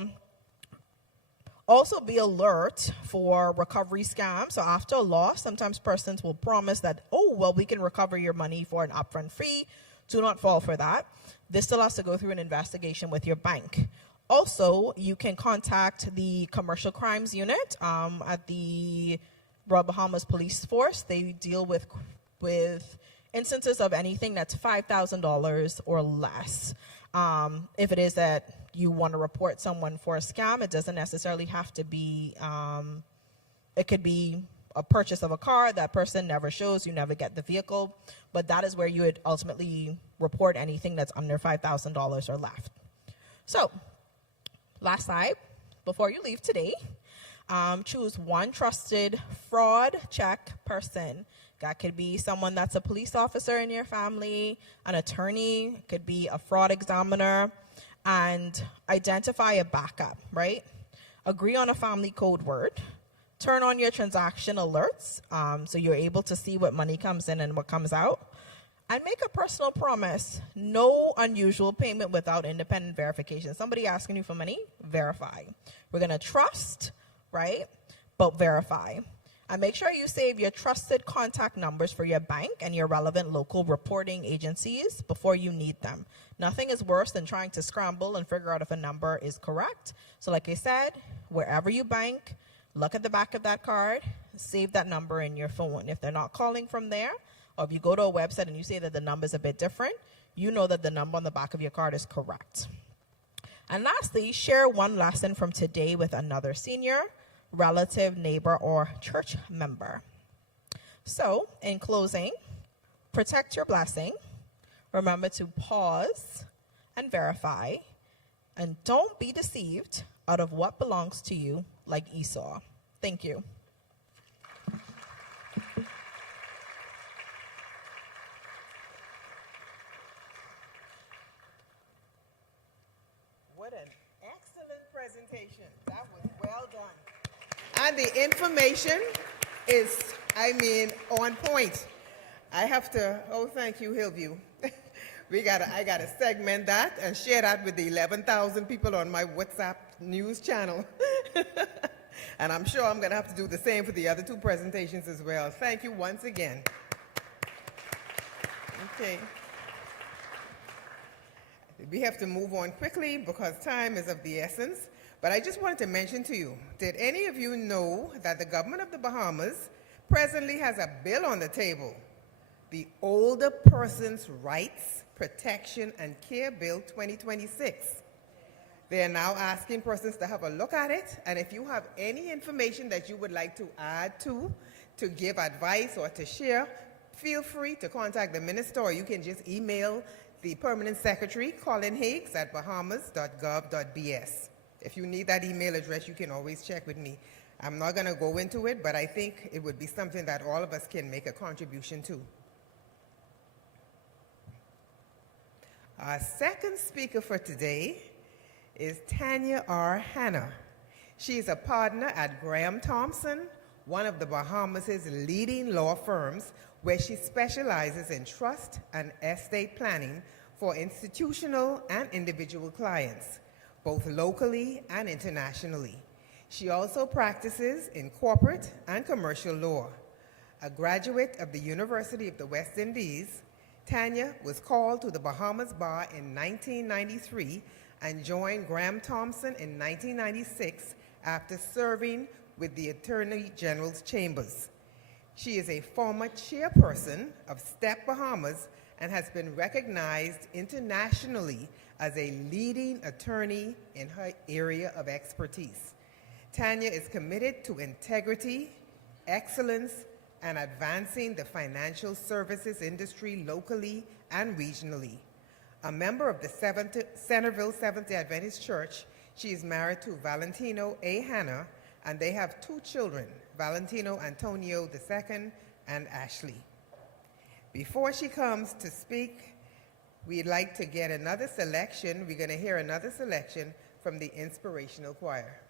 also be alert for recovery scams. So after a loss, sometimes persons will promise that, oh, well, we can recover your money for an upfront fee. Do not fall for that. This still has to go through an investigation with your bank. Also, you can contact the Commercial Crimes Unit at the Royal Bahamas Police Force. They deal with instances of anything that's $5,000 or less. If it is that you want to report someone for a scam, it doesn't necessarily have to be, it could be a purchase of a car. That person never shows, you never get the vehicle, but that is where you would ultimately report anything that's under $5,000 or left. So, last slide, before you leave today, choose one trusted fraud check person. That could be someone that's a police officer in your family, an attorney, could be a fraud examiner, and identify a backup, right? Agree on a family code word. Turn on your transaction alerts so you're able to see what money comes in and what comes out. And make a personal promise. No unusual payment without independent verification. Somebody asking you for money, verify. We're going to trust, right? But verify. And make sure you save your trusted contact numbers for your bank and your relevant local reporting agencies before you need them. Nothing is worse than trying to scramble and figure out if a number is correct. So like I said, wherever you bank, look at the back of that card, save that number in your phone. If they're not calling from there, or if you go to a website and you say that the number is a bit different, you know that the number on the back of your card is correct. And lastly, share one lesson from today with another senior, relative, neighbor, or church member. So, in closing, protect your blessing. Remember to pause and verify. And don't be deceived out of what belongs to you like Esau. Thank you. What an excellent presentation. That was well done. And the information is, on point. I have to, thank you, Hillview. I gotta segment that and share that with the 11,000 people on my WhatsApp news channel. And I'm sure I'm going to have to do the same for the other two presentations as well. Thank you once again. Okay. We have to move on quickly because time is of the essence. But I just wanted to mention to you, did any of you know that the government of the Bahamas presently has a bill on the table, the Older Persons' Rights, Protection, and Care Bill 2026? They are now asking persons to have a look at it, and if you have any information that you would like to add to give advice or to share, feel free to contact the minister, or you can just email the Permanent Secretary, Colin Higgs, at bahamas.gov.bs. If you need that email address, you can always check with me. I'm not going to go into it, but I think it would be something that all of us can make a contribution to. Our second speaker for today is Tanya R. Hanna. She is a partner at Graham Thompson, one of the Bahamas' leading law firms, where she specializes in trust and estate planning for institutional and individual clients, both locally and internationally. She also practices in corporate and commercial law. A graduate of the University of the West Indies, Tanya was called to the Bahamas Bar in 1993 and joined Graham Thompson in 1996 after serving with the Attorney General's Chambers. She is a former chairperson of STEP Bahamas and has been recognized internationally as a leading attorney in her area of expertise. Tanya is committed to integrity, excellence, and advancing the financial services industry locally and regionally. A member of the Centerville Seventh-day Adventist Church, she is married to Valentino A. Hanna, and they have two children, Valentino Antonio II and Ashley. Before she comes to speak, we'd like to get another selection. We're going to hear another selection from the Inspirational Choir.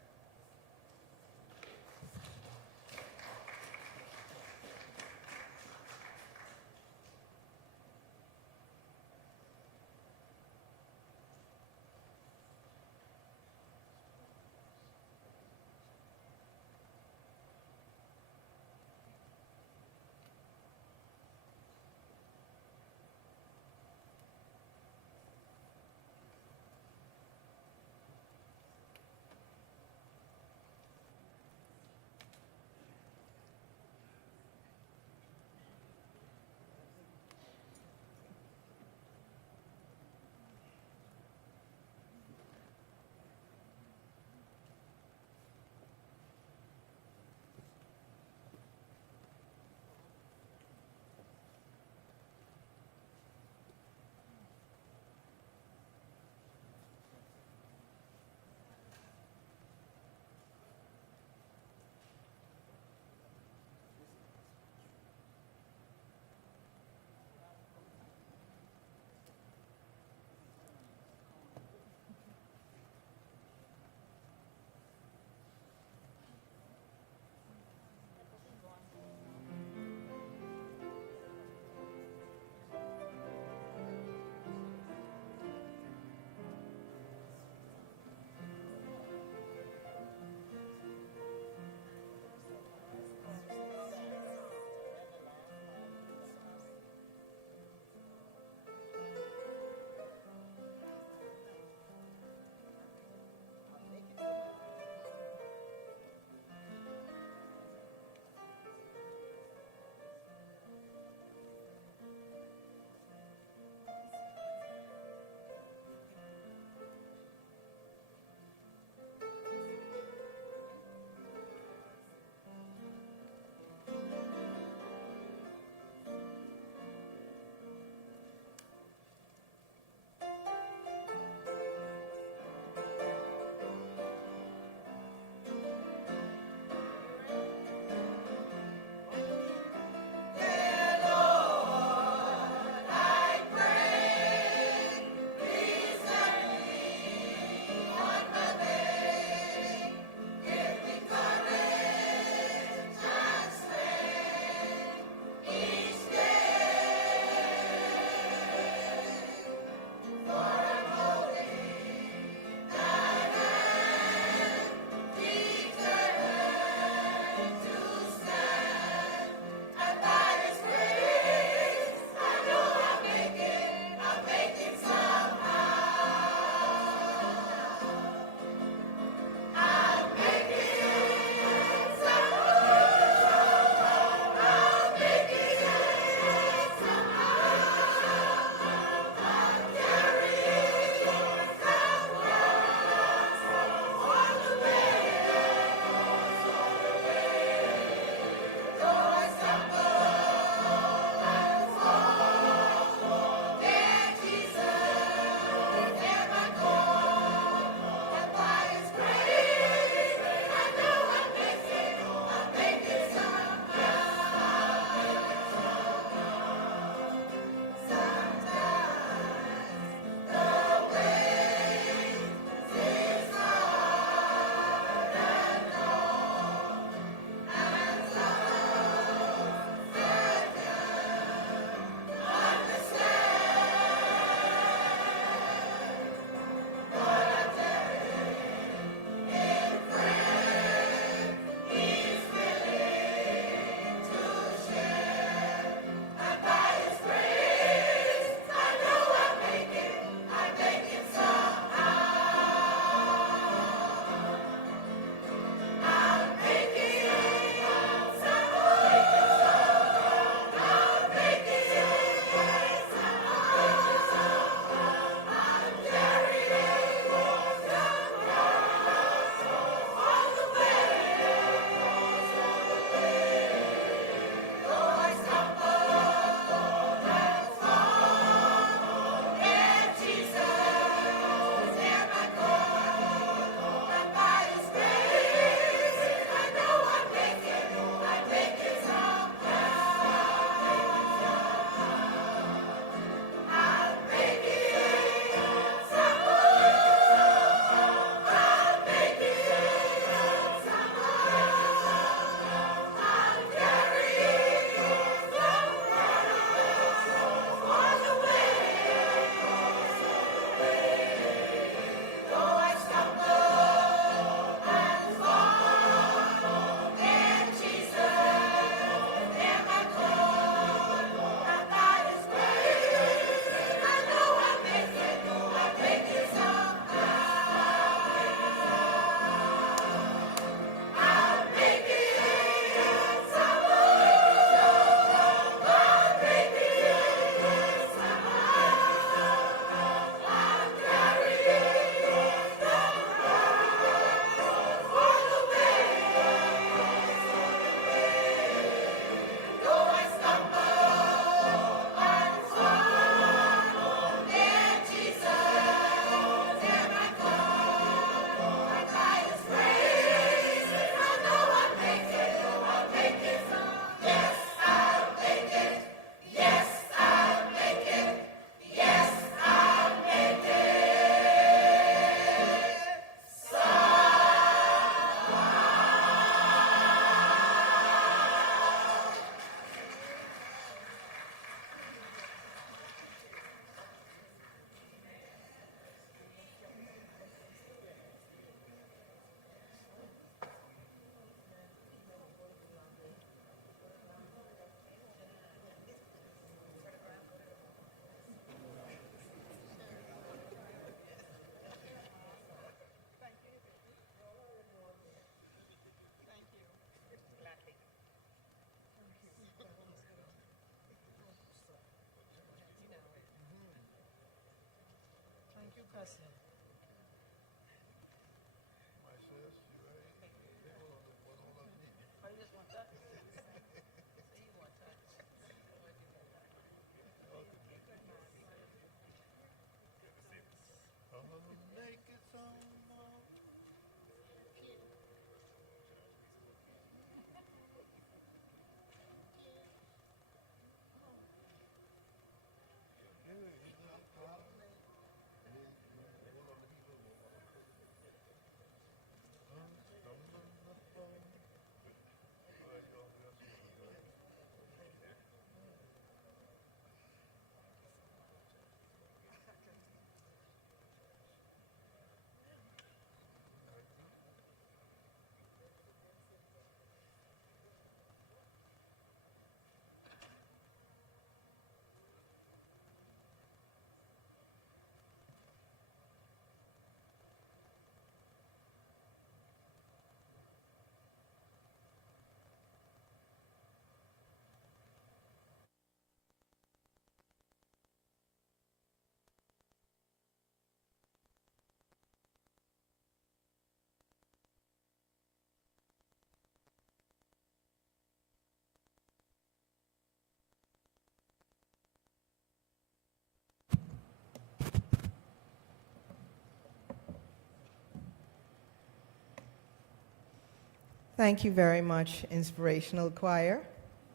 Thank you very much, Inspirational Choir.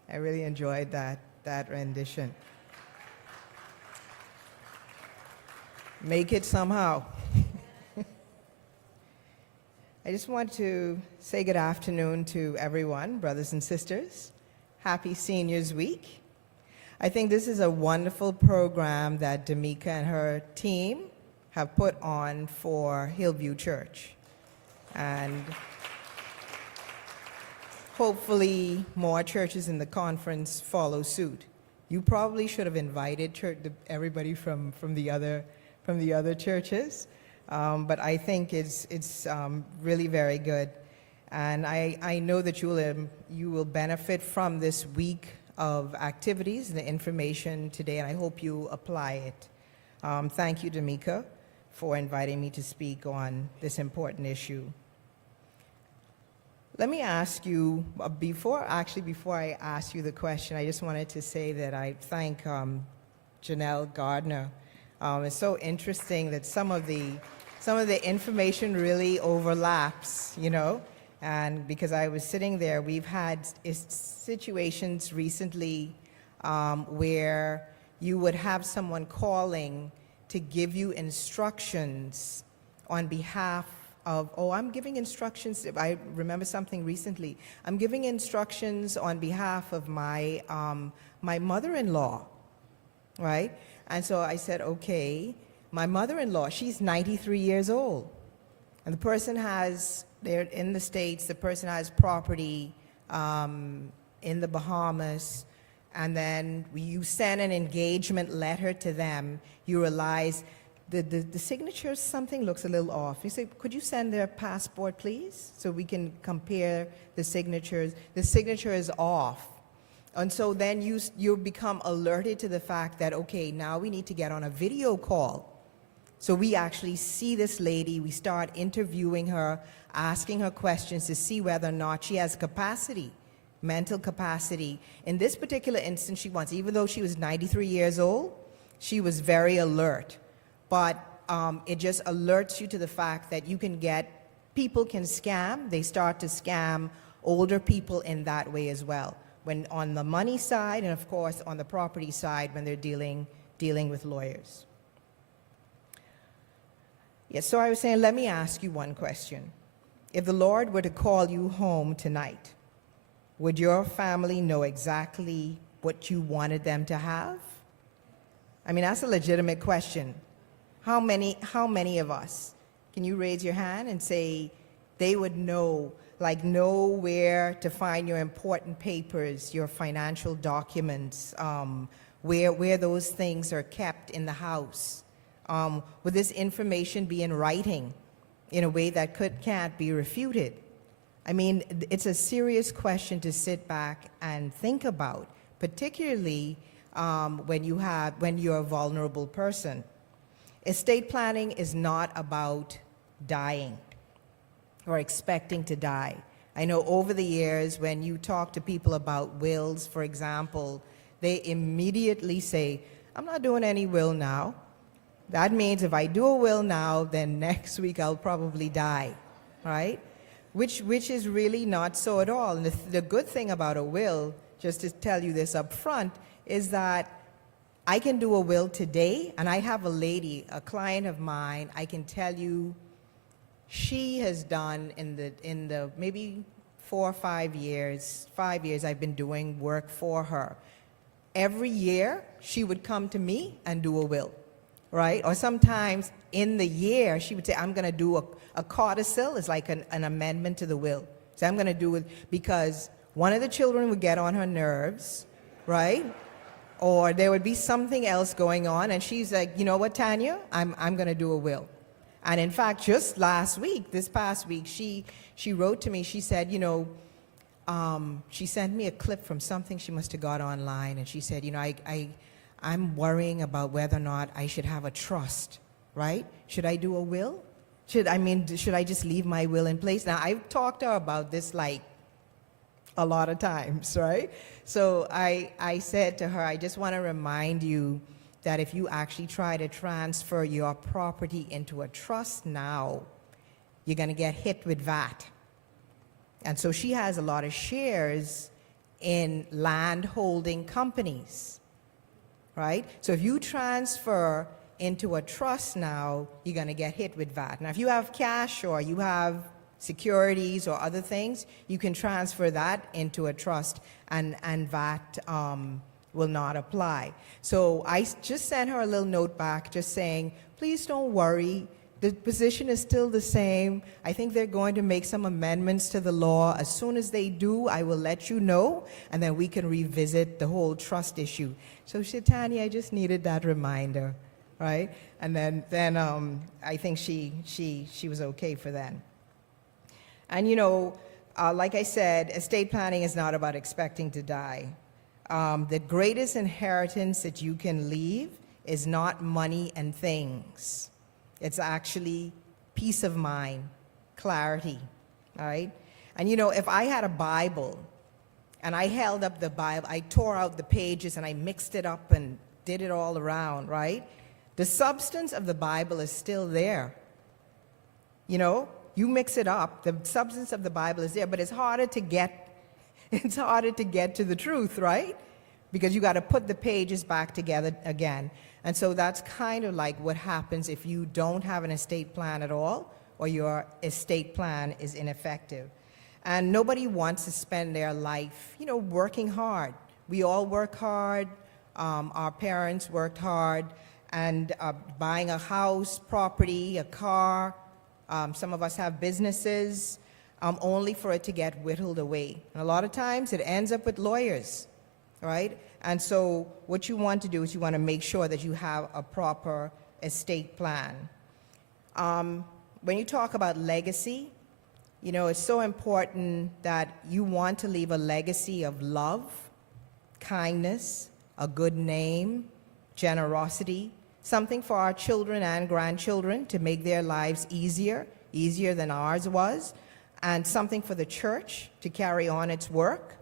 I really enjoyed that rendition. Make it somehow. I just want to say good afternoon to everyone, brothers and sisters. Happy Seniors Week. I think this is a wonderful program that D'Amica and her team have put on for Hillview Church. And hopefully more churches in the conference follow suit. You probably should have invited everybody from the other churches, but I think it's really very good. And I know that you will benefit from this week of activities and the information today, and I hope you apply it. Thank you, D'Amica, for inviting me to speak on this important issue. Let me ask you, before I ask you the question, I just wanted to say that I thank Janelle Gardner. It's so interesting that some of the information really overlaps, you know, and because I was sitting there, we've had situations recently where you would have someone calling to give you instructions on behalf of, I'm giving instructions. I remember something recently. I'm giving instructions on behalf of my my mother-in-law, right? And so I said, okay, my mother-in-law, she's 93 years old. And the person they're in the States, the person has property in the Bahamas, and then you send an engagement letter to them, you realize the signature, something looks a little off. You say, could you send their passport, please, so we can compare the signatures? The signature is off. And so then you become alerted to the fact that, okay, now we need to get on a video call. So we actually see this lady, we start interviewing her, asking her questions to see whether or not she has capacity, mental capacity. In this particular instance, even though she was 93 years old, she was very alert. But it just alerts you to the fact that people can scam. They start to scam older people in that way as well. When on the money side, and of course on the property side when they're dealing with lawyers. Yes, so I was saying, let me ask you one question. If the Lord were to call you home tonight, would your family know exactly what you wanted them to have? I mean, that's a legitimate question. How many of us, can you raise your hand and say they would know where to find your important papers, your financial documents, where those things are kept in the house? Would this information be in writing in a way that can't be refuted? I mean, it's a serious question to sit back and think about, particularly when you're a vulnerable person. Estate planning is not about dying or expecting to die. I know over the years when you talk to people about wills, for example, they immediately say, I'm not doing any will now. That means if I do a will now, then next week I'll probably die, right? Which is really not so at all. And the good thing about a will, just to tell you this up front, is that I can do a will today, and I have a lady, a client of mine, I can tell you she has done in the maybe 4 or 5 years, 5 years I've been doing work for her. Every year she would come to me and do a will, right? Or sometimes in the year she would say, I'm going to do a codicil, it's like an amendment to the will. So I'm going to do it because one of the children would get on her nerves, right? Or there would be something else going on, and she's like, you know what, Tanya, I'm going to do a will. And in fact, just last week, this past week, she wrote to me, she said, you know, she sent me a clip from something she must have got online, and she said, you know, I'm worrying about whether or not I should have a trust, right? Should I do a will? Should I just leave my will in place? Now, I've talked to her about this like a lot of times, right? So I said to her, I just want to remind you that if you actually try to transfer your property into a trust now, you're going to get hit with VAT. And so she has a lot of shares in land holding companies, right? So if you transfer into a trust now, you're going to get hit with VAT. Now, if you have cash or you have securities or other things, you can transfer that into a trust and VAT will not apply. So I just sent her a little note back just saying, please don't worry. The position is still the same. I think they're going to make some amendments to the law. As soon as they do, I will let you know, and then we can revisit the whole trust issue. So she said, Tanya, I just needed that reminder, right? And then I think she was okay for that. And you know, like I said, estate planning is not about expecting to die. The greatest inheritance that you can leave is not money and things. It's actually peace of mind, clarity, all right? And you know, if I had a Bible and I held up the Bible, I tore out the pages and I mixed it up and did it all around, right? The substance of the Bible is still there. You know, you mix it up, the substance of the Bible is there, but it's harder to get to the truth, right? Because you got to put the pages back together again. And so that's kind of like what happens if you don't have an estate plan at all, or your estate plan is ineffective. And nobody wants to spend their life, you know, working hard. We all work hard. Our parents worked hard, and buying a house, property, a car. Some of us have businesses, only for it to get whittled away. And a lot of times it ends up with lawyers, right? And so what you want to do is you want to make sure that you have a proper estate plan. When you talk about legacy, you know, it's so important that you want to leave a legacy of love, kindness, a good name, generosity, something for our children and grandchildren to make their lives easier than ours was, and something for the church to carry on its work,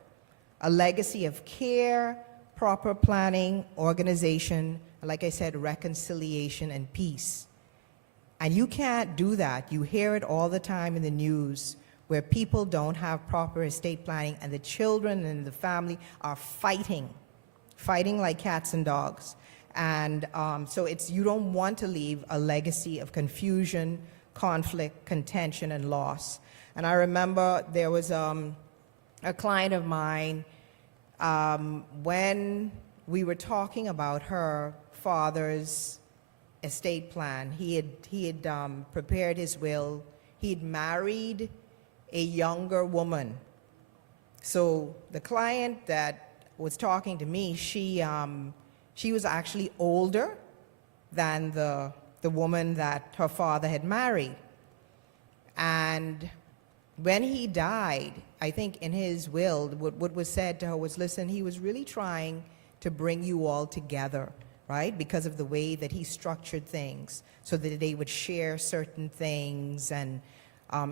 a legacy of care, proper planning, organization, like I said, reconciliation and peace. And you can't do that. You hear it all the time in the news where people don't have proper estate planning and the children and the family are fighting like cats and dogs. And so you don't want to leave a legacy of confusion, conflict, contention, and loss. And I remember there was a client of mine, when we were talking about her father's estate plan, he had prepared his will. He'd married a younger woman. So the client that was talking to me, she was actually older than the woman that her father had married. And when he died, I think in his will, what was said to her was, listen, he was really trying to bring you all together, right? Because of the way that he structured things, so that they would share certain things, and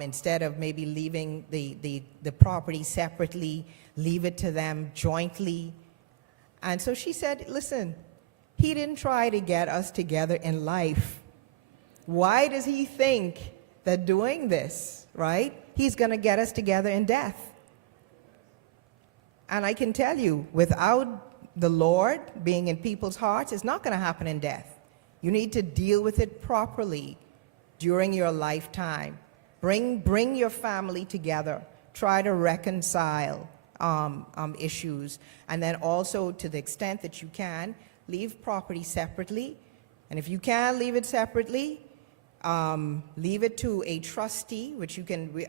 instead of maybe leaving the property separately, leave it to them jointly. And so she said, listen, he didn't try to get us together in life. Why does he think that doing this, right, he's going to get us together in death? And I can tell you, without the Lord being in people's hearts, it's not going to happen in death. You need to deal with it properly during your lifetime. Bring your family together. Try to reconcile issues. And then also, to the extent that you can, leave property separately. And if you can leave it separately, leave it to a trustee, which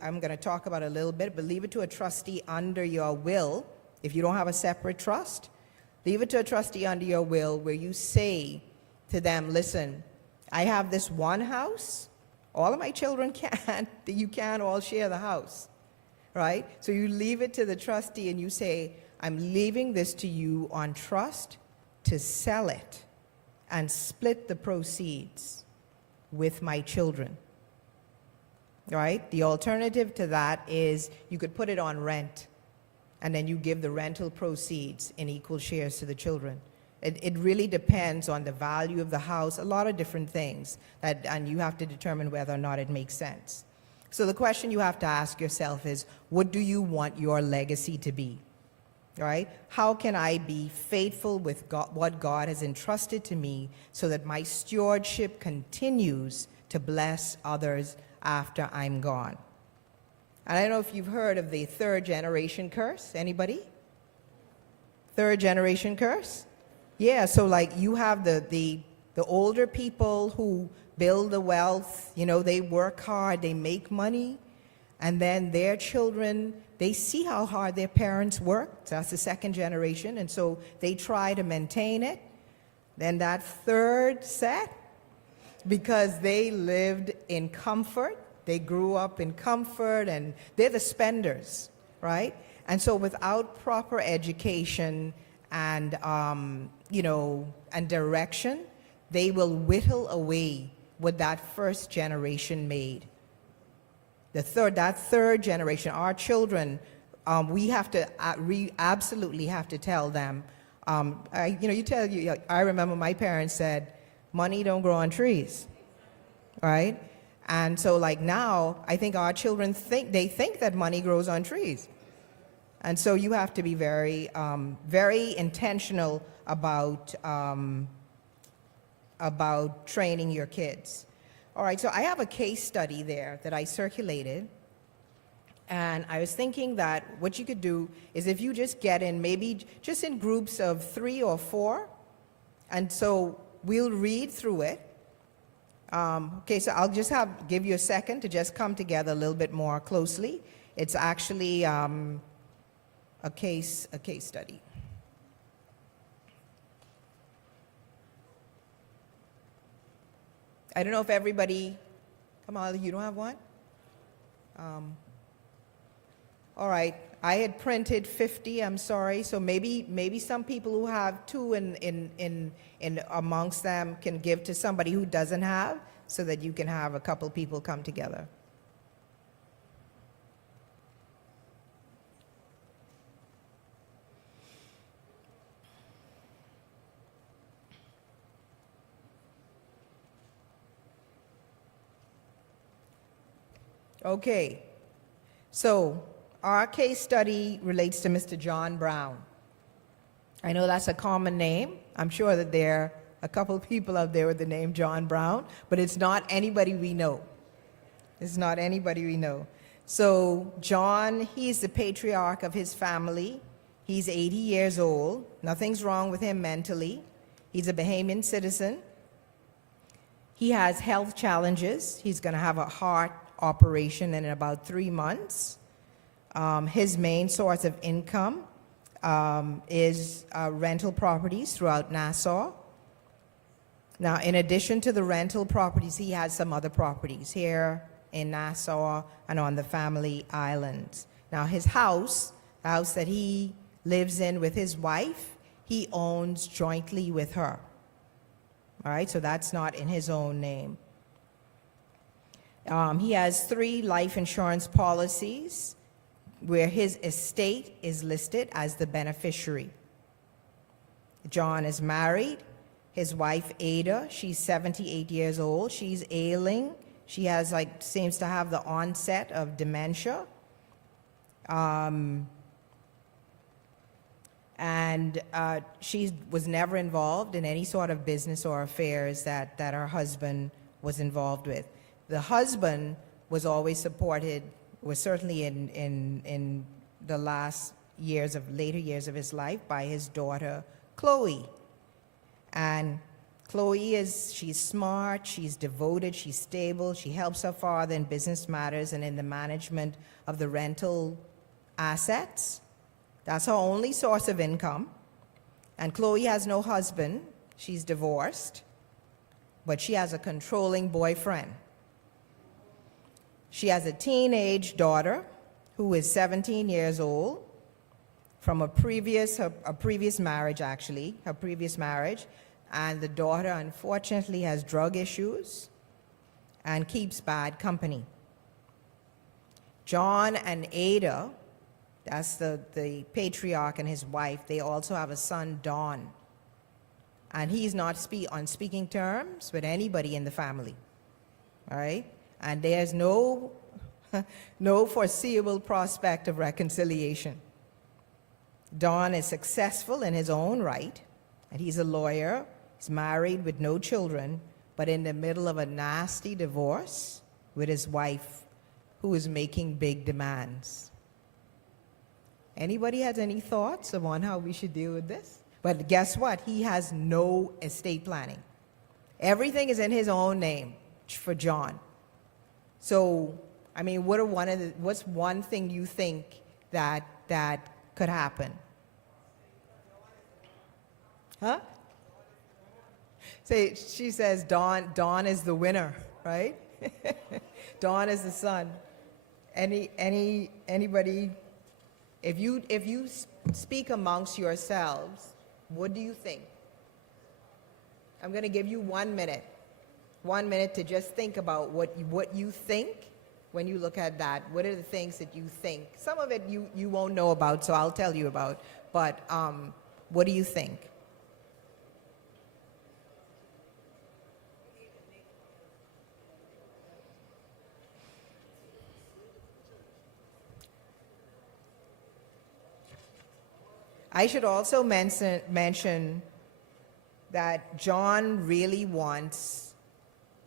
I'm going to talk about a little bit, but leave it to a trustee under your will. If you don't have a separate trust, leave it to a trustee under your will, where you say to them, listen, I have this one house. All of my children you can't all share the house, right? So you leave it to the trustee and you say, I'm leaving this to you on trust to sell it and split the proceeds with my children, right? The alternative to that is you could put it on rent, and then you give the rental proceeds in equal shares to the children. It really depends on the value of the house, a lot of different things, and you have to determine whether or not it makes sense. So the question you have to ask yourself is, what do you want your legacy to be, right? How can I be faithful with what God has entrusted to me, so that my stewardship continues to bless others after I'm gone? And I don't know if you've heard of the third generation curse. Anybody? Third generation curse? Yeah, so like you have the older people who build the wealth, they work hard, they make money, and then their children, they see how hard their parents worked. That's the second generation, and so they try to maintain it. Then that third set, because they lived in comfort, they grew up in comfort, and they're the spenders, right? And so without proper education and, and direction, they will whittle away what that first generation made. That third generation, our children, we absolutely have to tell them. I remember my parents said, money don't grow on trees, right? And so like now, I think our children think that money grows on trees. And so you have to be very, very intentional about training your kids. All right, so I have a case study there that I circulated. And I was thinking that what you could do is, if you just get in, maybe just in groups of 3 or 4, and so we'll read through it. Okay, so I'll just give you a second to just come together a little bit more closely. It's actually a case study. I don't know if everybody, Kamala, you don't have one? All right, I had printed 50, I'm sorry, so maybe some people who have 2 in amongst them can give to somebody who doesn't have, so that you can have a couple people come together. Okay, so our case study relates to Mr. John Brown. I know that's a common name. I'm sure that there are a couple of people out there with the name John Brown, but it's not anybody we know. It's not anybody we know. So John, he's the patriarch of his family. He's 80 years old. Nothing's wrong with him mentally. He's a Bahamian citizen. He has health challenges. He's going to have a heart operation in about 3 months. His main source of income is rental properties throughout Nassau. Now, in addition to the rental properties, he has some other properties here in Nassau and on the family islands. Now, his house, the house that he lives in with his wife, he owns jointly with her. All right, so that's not in his own name. He has 3 life insurance policies where his estate is listed as the beneficiary. John is married. His wife, Ada, she's 78 years old. She's ailing. She has, seems to have the onset of dementia. She was never involved in any sort of business or affairs that her husband was involved with. The husband was always supported, was certainly in the later years of his life, by his daughter, Chloe. And Chloe she's smart, she's devoted, she's stable, she helps her father in business matters and in the management of the rental assets. That's her only source of income. And Chloe has no husband, she's divorced, but she has a controlling boyfriend. She has a teenage daughter who is 17 years old from her previous marriage, and the daughter unfortunately has drug issues and keeps bad company. John and Ada, that's the patriarch and his wife, they also have a son, Don. And he's not on speaking terms with anybody in the family, all right? And there's no foreseeable prospect of reconciliation. Don is successful in his own right, and he's a lawyer. He's married with no children, but in the middle of a nasty divorce with his wife, who is making big demands. Anybody has any thoughts on how we should deal with this? But guess what? He has no estate planning. Everything is in his own name for John. So, I mean, what's one thing you think that could happen? Huh? She says Don is the winner, right? Don is the son. Anybody? If you speak amongst yourselves, what do you think? I'm going to give you 1 minute. 1 minute to just think about what you think when you look at that. What are the things that you think? Some of it you won't know about, so I'll tell you about. But what do you think? I should also mention that John really wants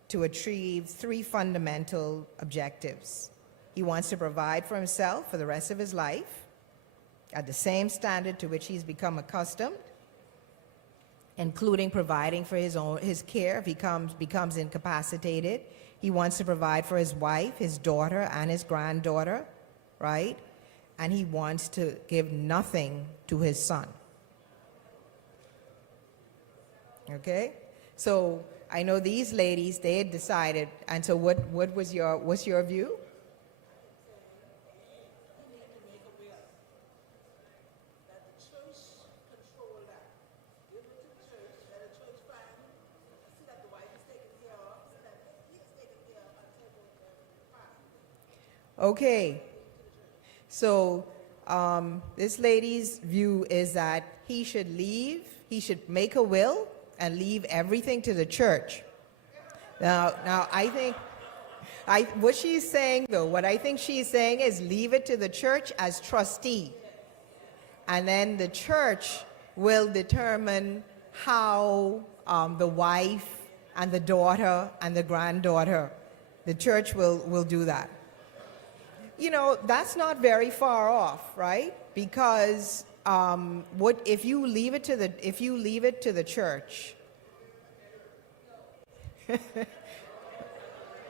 to achieve 3 fundamental objectives. He wants to provide for himself for the rest of his life at the same standard to which he's become accustomed, including providing for his care if he becomes incapacitated. He wants to provide for his wife, his daughter, and his granddaughter, right? And he wants to give nothing to his son. Okay? So I know these ladies, they had decided, and so what's your view? Okay, so this lady's view is that he should make a will and leave everything to the church. Now I think, what she's saying though, what I think she's saying is leave it to the church as trustee. And then the church will determine how the wife and the daughter and the granddaughter, the church will do that. You know, that's not very far off, right? Because if you leave it to the church,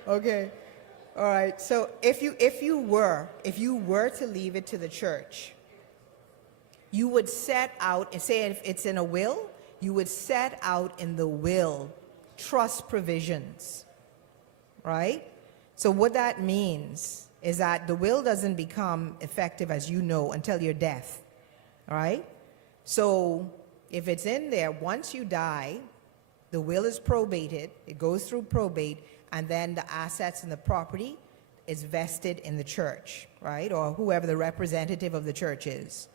okay, all right. So if you were to leave it to the church, you would set out, and say if it's in a will, you would set out in the will trust provisions, right? So what that means is that the will doesn't become effective, as you know, until your death, all right? So if it's in there, once you die, The will is probated, it goes through probate, and then the assets and the property is vested in the church, right? Or whoever the representative of the church is.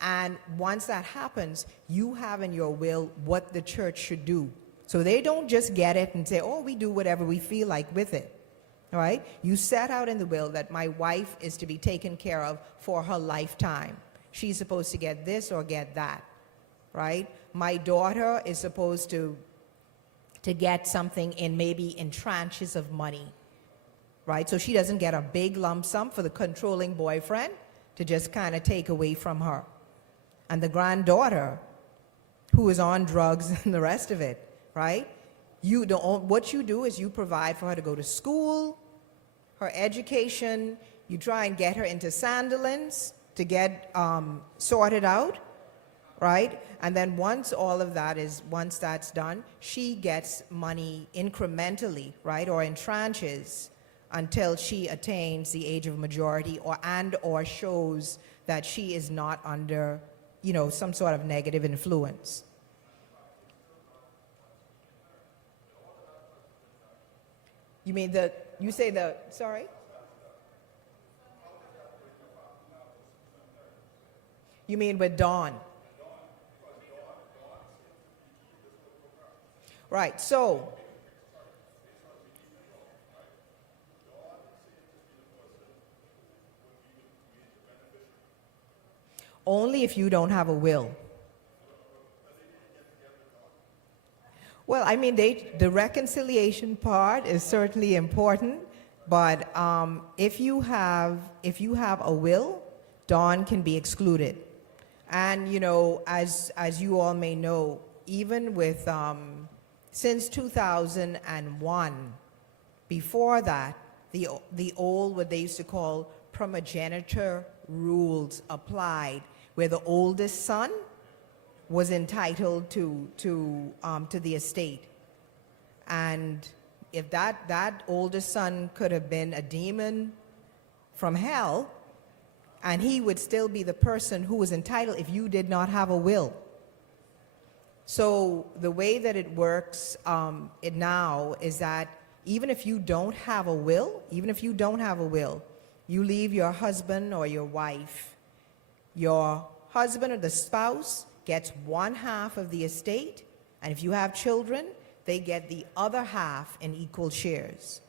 And once that happens, you have in your will what the church should do. So they don't just get it and say, oh, we do whatever we feel like with it, all right? You set out in the will that my wife is to be taken care of for her lifetime. She's supposed to get this or get that, right? My daughter is supposed to get something in maybe in tranches of money, right? So she doesn't get a big lump sum for the controlling boyfriend to just kind of take away from her. And the granddaughter, who is on drugs and the rest of it, right? What you do is you provide for her to go to school, her education, you try and get her into Sandilands to get sorted out, right? And then once that's done, she gets money incrementally, right? Or in tranches until she attains the age of majority or shows that she is not under, some sort of negative influence. Sorry? You mean with Dawn? Right, so only if you don't have a will. Well, I mean, the reconciliation part is certainly important, but if you have a will, Dawn can be excluded. And as you all may know, even with since 2001, before that, the old what they used to call primogeniture rules applied, where the oldest son was entitled to the estate. And if that oldest son could have been a demon from hell, and he would still be the person who was entitled if you did not have a will. So the way that it works now is that even if you don't have a will, you leave your husband or your wife. Your husband or the spouse gets 1/2 of the estate, and if you have children, they get the other half in equal shares.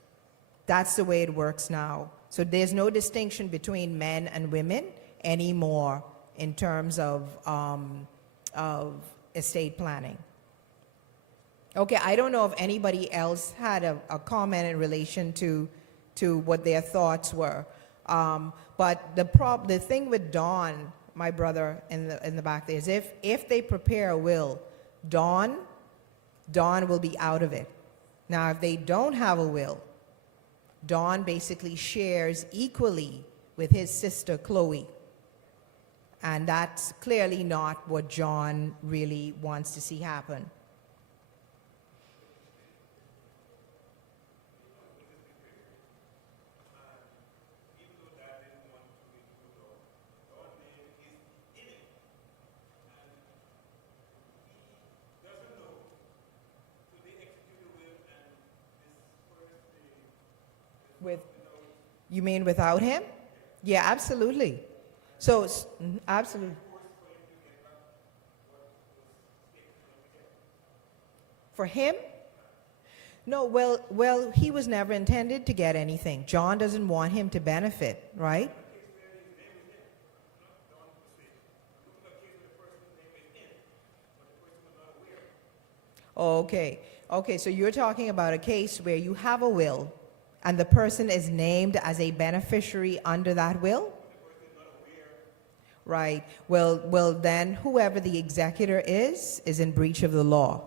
That's the way it works now. So there's no distinction between men and women anymore in terms of estate planning. Okay, I don't know if anybody else had a comment in relation to what their thoughts were. But the thing with Dawn, my brother in the back there, is if they prepare a will, Dawn will be out of it. Now, if they don't have a will, Dawn basically shares equally with his sister Chloe. And that's clearly not what John really wants to see happen. You mean without him? Yeah, absolutely. So, absolutely. For him? No, well, he was never intended to get anything. John doesn't want him to benefit, right? Okay, so you're talking about a case where you have a will, and the person is named as a beneficiary under that will? Right. Well, then whoever the executor is in breach of the law.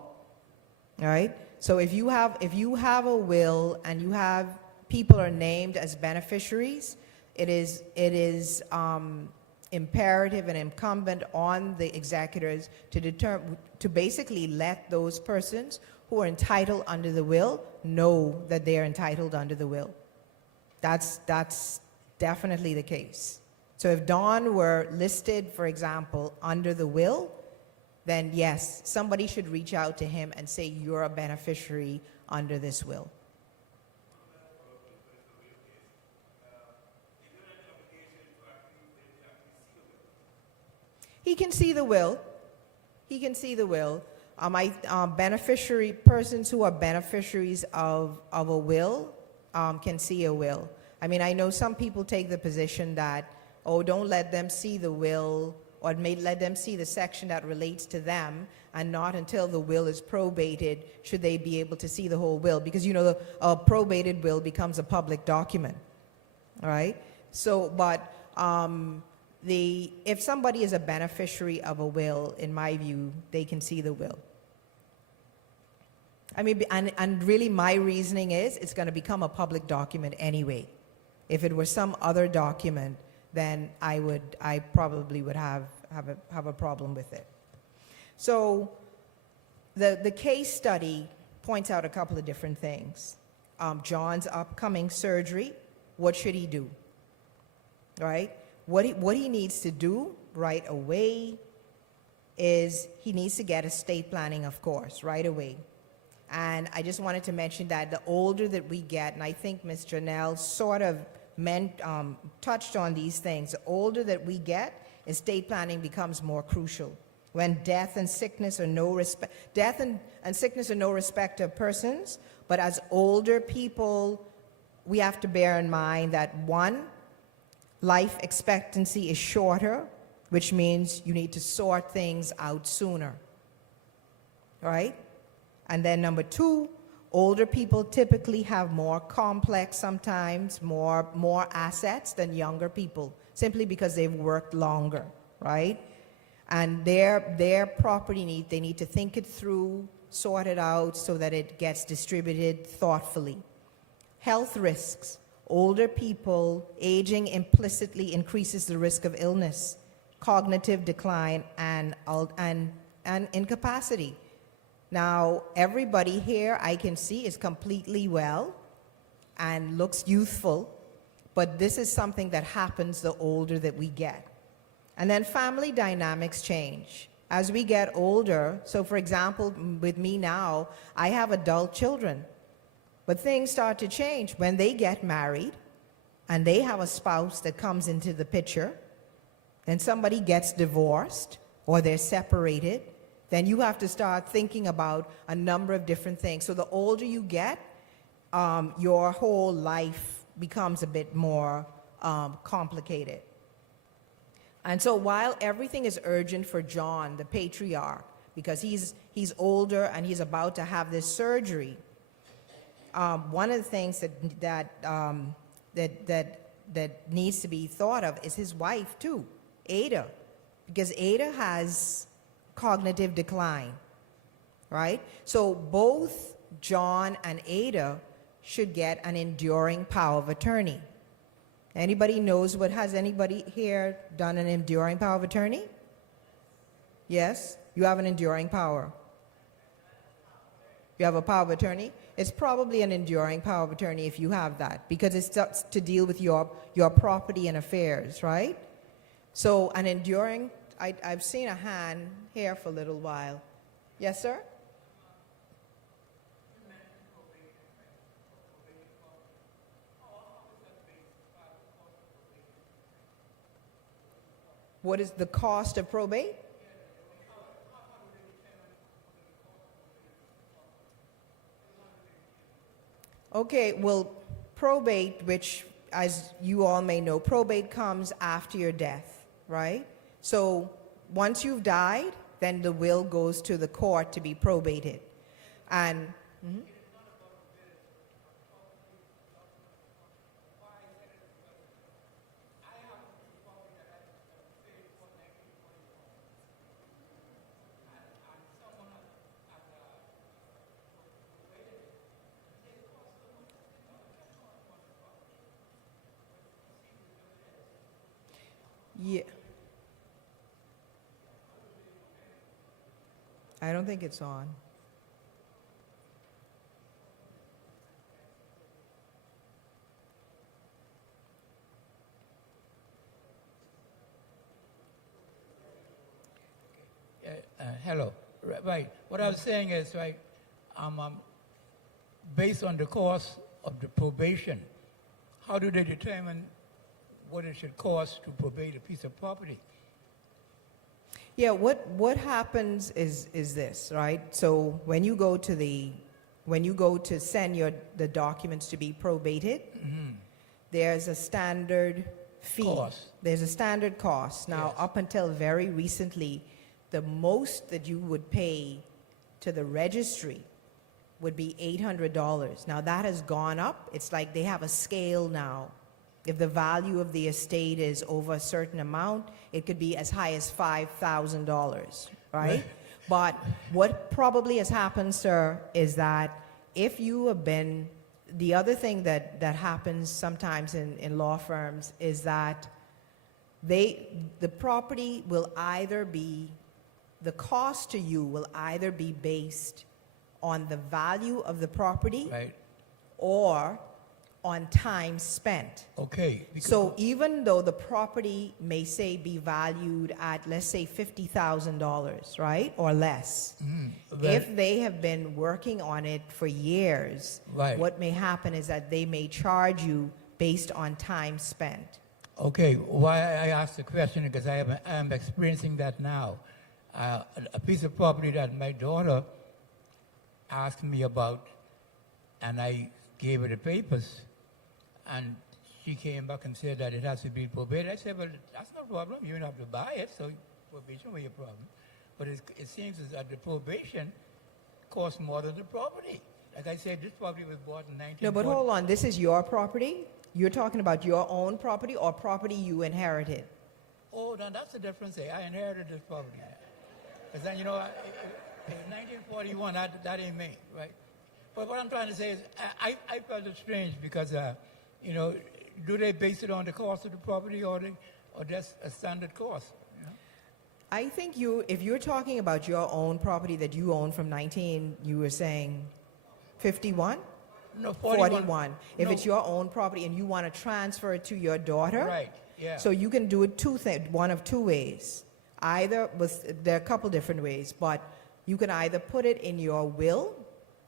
All right? So if you have a will and you have people are named as beneficiaries, it is imperative and incumbent on the executors to basically let those persons who are entitled under the will know that they are entitled under the will. That's definitely the case. So if Dawn were listed, for example, under the will, then yes, somebody should reach out to him and say, you're a beneficiary under this will. He can see the will. He can see the will. Persons who are beneficiaries of a will can see a will. I mean, I know some people take the position that, oh, don't let them see the will, or let them see the section that relates to them, and not until the will is probated should they be able to see the whole will, because a probated will becomes a public document, all right? So, but if somebody is a beneficiary of a will, in my view, they can see the will. I mean, and really my reasoning is it's going to become a public document anyway. If it were some other document, then I probably would have a problem with it. So the case study points out a couple of different things. John's upcoming surgery, what should he do? Right? What he needs to do right away is he needs to get estate planning, of course, right away. And I just wanted to mention that the older that we get, and I think Ms. Janelle sort of touched on these things, the older that we get, estate planning becomes more crucial. When death and sickness are no respect of persons, but as older people, we have to bear in mind that one, life expectancy is shorter, which means you need to sort things out sooner, right? And then number two, older people typically have more complex, sometimes more assets than younger people, simply because they've worked longer, right? And their property need, they need to think it through, sort it out so that it gets distributed thoughtfully. Health risks. Older people, aging implicitly increases the risk of illness, cognitive decline, and incapacity. Now, everybody here I can see is completely well and looks youthful, but this is something that happens the older that we get. And then family dynamics change. As we get older, so for example, with me now, I have adult children, but things start to change when they get married and they have a spouse that comes into the picture, then somebody gets divorced or they're separated, then you have to start thinking about a number of different things. So the older you get, your whole life becomes a bit more complicated. And so while everything is urgent for John, the patriarch, because he's older and he's about to have this surgery, one of the things that needs to be thought of is his wife too, Ada, because Ada has cognitive decline, right? So both John and Ada should get an enduring power of attorney. Anybody knows has anybody here done an enduring power of attorney? Yes, you have an enduring power. You have a power of attorney? It's probably an enduring power of attorney if you have that, because it starts to deal with your property and affairs, right? So an enduring, I've seen a hand here for a little while. Yes, sir? What is the cost of probate? Okay, well, probate, which as you all may know, probate comes after your death, right? So once you've died, then the will goes to the court to be probated. And yeah. I don't think it's on. Hello. Right. What I was saying is, right, based on the cost of the probation, how do they determine what it should cost to probate a piece of property? Yeah, what happens is this, right? So when you go to send the documents to be probated, there's a standard fee. Cost. There's a standard cost. Now, Yes. up until very recently, the most that you would pay to the registry would be $800. Now, that has gone up. It's like they have a scale now. If the value of the estate is over a certain amount, it could be as high as $5,000, right? Right. But what probably has happened, sir, is that if you have been, the other thing that happens sometimes in law firms is that the property will either be, the cost to you will either be based on the value of the property Right. or on time spent. Okay. So even though the property may say be valued at, let's say, $50,000, right, or less, if they have been working on it for years, Right. what may happen is that they may charge you based on time spent. Okay, why I asked the question because I am experiencing that now. A piece of property that my daughter asked me about, and I gave her the papers, and she came back and said that it has to be probated. I said, well, that's no problem. You don't have to buy it, so probation was your problem. But it seems as that the probation costs more than the property. Like I said, this property was bought in 1940. No, but hold on. This is your property? You're talking about your own property or property you inherited? Oh, now that's the difference. I inherited this property. Because then, in 1941, that ain't me, right? But what I'm trying to say is, I felt it strange because, do they base it on the cost of the property or just a standard cost? You know? I think if you're talking about your own property that you own from you were saying 51? No, 41. If No. it's your own property and you want to transfer it to your daughter, Right, yeah. so you can do it one of two ways. There are a couple different ways, but you can either put it in your will,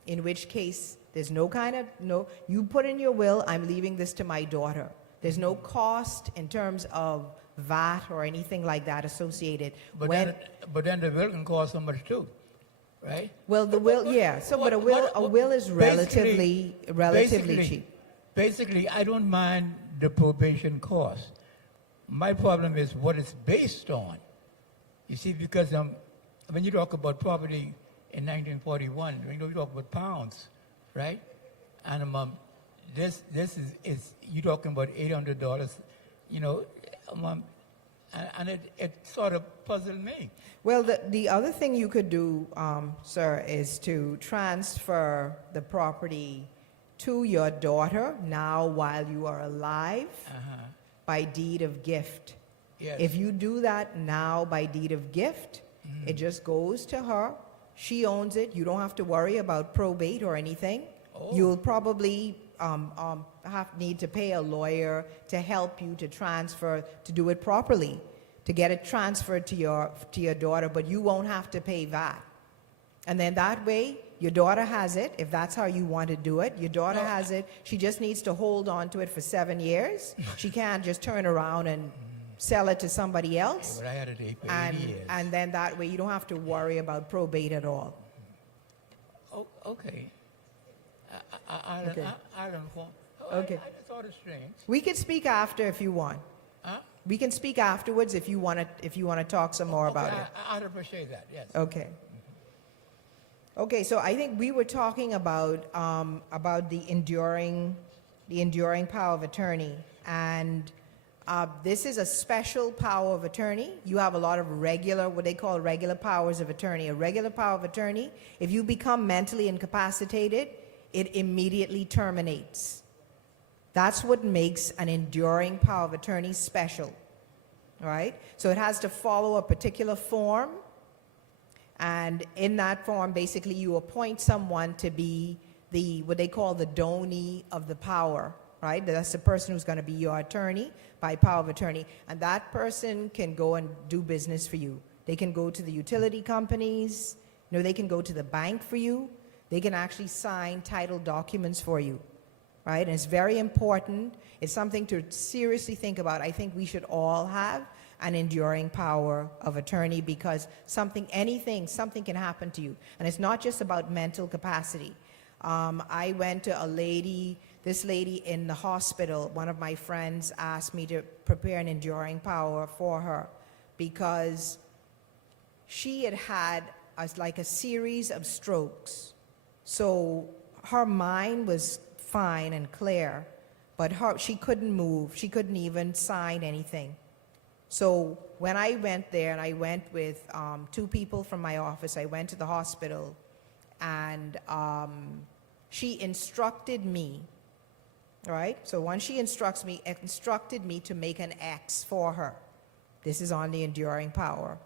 in which case there's you put in your will, I'm leaving this to my daughter. There's no cost in terms of VAT or anything like that associated. But then the will can cost so much too, right? Well, the will, yeah. So, but a will is relatively cheap. Basically, I don't mind the probation cost. My problem is what it's based on. You see, because when you talk about property in 1941, you talk about pounds, right? And this is you talking about $800, and it sort of puzzled me. Well, the other thing you could do, sir, is to transfer the property to your daughter now while you are alive by deed of gift. Yes. If you do that now by deed of gift, it just goes to her. She owns it. You don't have to worry about probate or anything. Oh. You'll probably need to pay a lawyer to help you to transfer, to do it properly, to get it transferred to your daughter, but you won't have to pay that. And then that way, your daughter has it, if that's how you want to do it. Your daughter has it. She just needs to hold on to it for 7 years. She can't just turn around and sell it to somebody else. But I had it for 80 years. And then that way, you don't have to worry about probate at all. Oh, okay. I Okay. don't know. Okay. I just thought it strange. We can speak after if you want. Huh? We can speak afterwards if you want to talk some more about it. I'd appreciate that, yes. Okay. Okay, so I think we were talking about the enduring power of attorney, and this is a special power of attorney. You have a lot of what they call regular powers of attorney. A regular power of attorney, if you become mentally incapacitated, it immediately terminates. That's what makes an enduring power of attorney special, all right? So it has to follow a particular form, and in that form, basically, you appoint someone to be what they call the donee of the power, right? That's the person who's going to be your attorney by power of attorney, and that person can go and do business for you. They can go to the utility companies. You know, they can go to the bank for you. They can actually sign title documents for you, right? And it's very important. It's something to seriously think about. I think we should all have an enduring power of attorney because something can happen to you. And it's not just about mental capacity. I went to this lady in the hospital. One of my friends asked me to prepare an enduring power for her because she had like a series of strokes. So her mind was fine and clear, but she couldn't move. She couldn't even sign anything. So when I went there, and I went with 2 people from my office, I went to the hospital, and she instructed me, right? So once she instructed me to make an X for her. This is on the enduring power,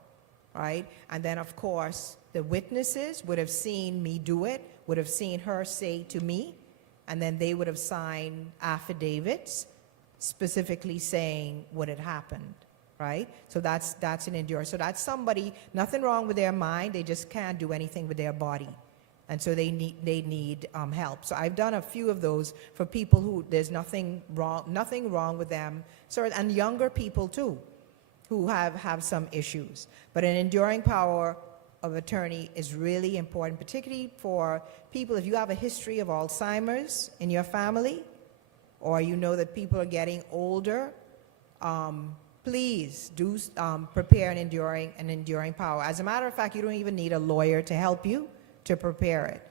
right? And then, of course, the witnesses would have seen me do it, would have seen her say to me, and then they would have signed affidavits specifically saying what had happened, right? So that's an endurance. So that's somebody, nothing wrong with their mind, they just can't do anything with their body. And so they need help. So I've done a few of those for people who there's nothing wrong with them, and younger people too, who have some issues. But an enduring power of attorney is really important, particularly for people, if you have a history of Alzheimer's in your family, or you know that people are getting older, please do prepare an enduring power. As a matter of fact, you don't even need a lawyer to help you to prepare it.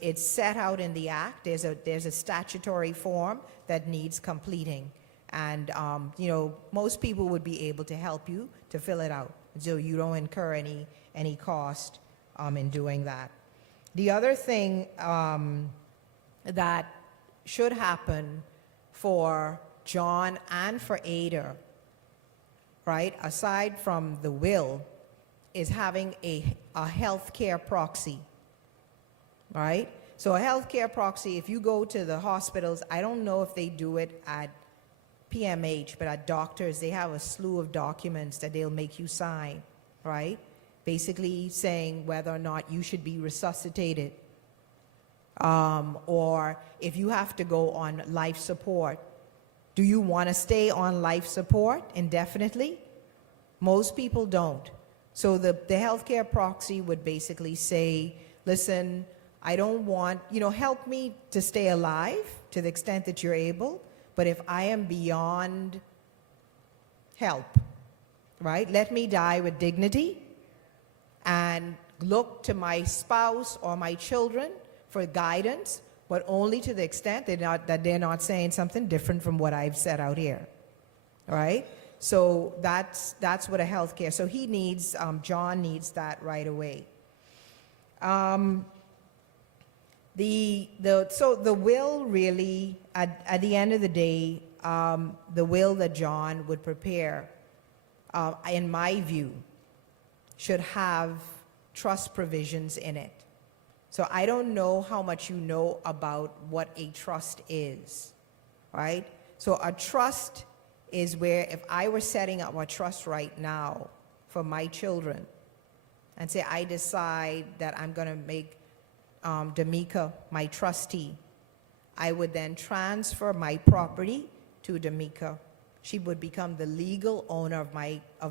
It's set out in the act. There's a statutory form that needs completing, and you know, most people would be able to help you to fill it out, so you don't incur any cost in doing that. The other thing that should happen for John and for Ada, right, aside from the will, is having a healthcare proxy, right? So a healthcare proxy, if you go to the hospitals, I don't know if they do it at PMH, but at doctors, they have a slew of documents that they'll make you sign, right? Basically saying whether or not you should be resuscitated, or if you have to go on life support. Do you want to stay on life support indefinitely? Most people don't. So the healthcare proxy would basically say, listen, I don't want, help me to stay alive to the extent that you're able, but if I am beyond help, right, let me die with dignity and look to my spouse or my children for guidance, but only to the extent that they're not saying something different from what I've said out here, right? So that's what a healthcare. So he needs, John needs that right away. So the will really, at the end of the day, the will that John would prepare, in my view, should have trust provisions in it. So I don't know how much you know about what a trust is, right? So a trust is where if I were setting up a trust right now for my children and say I decide that I'm going to make Damika my trustee, I would then transfer my property to Damika. She would become the legal owner of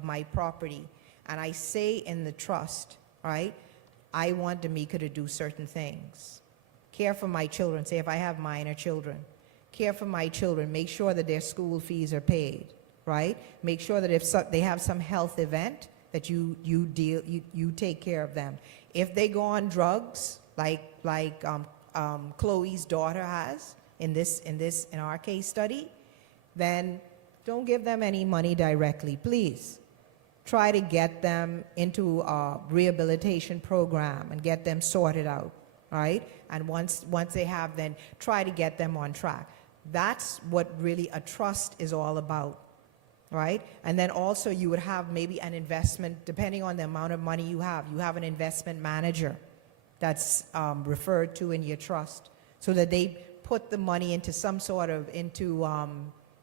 my property. And I say in the trust, right, I want Damika to do certain things. Care for my children, say if I have minor children. Care for my children, make sure that their school fees are paid, right? Make sure that if they have some health event, that you take care of them. If they go on drugs, like Chloe's daughter has in our case study, then don't give them any money directly, please. Try to get them into a rehabilitation program and get them sorted out, right? And once they have, then try to get them on track. That's what really a trust is all about, right? And then also you would have maybe an investment, depending on the amount of money you have an investment manager that's referred to in your trust, so that they put the money into some sort of,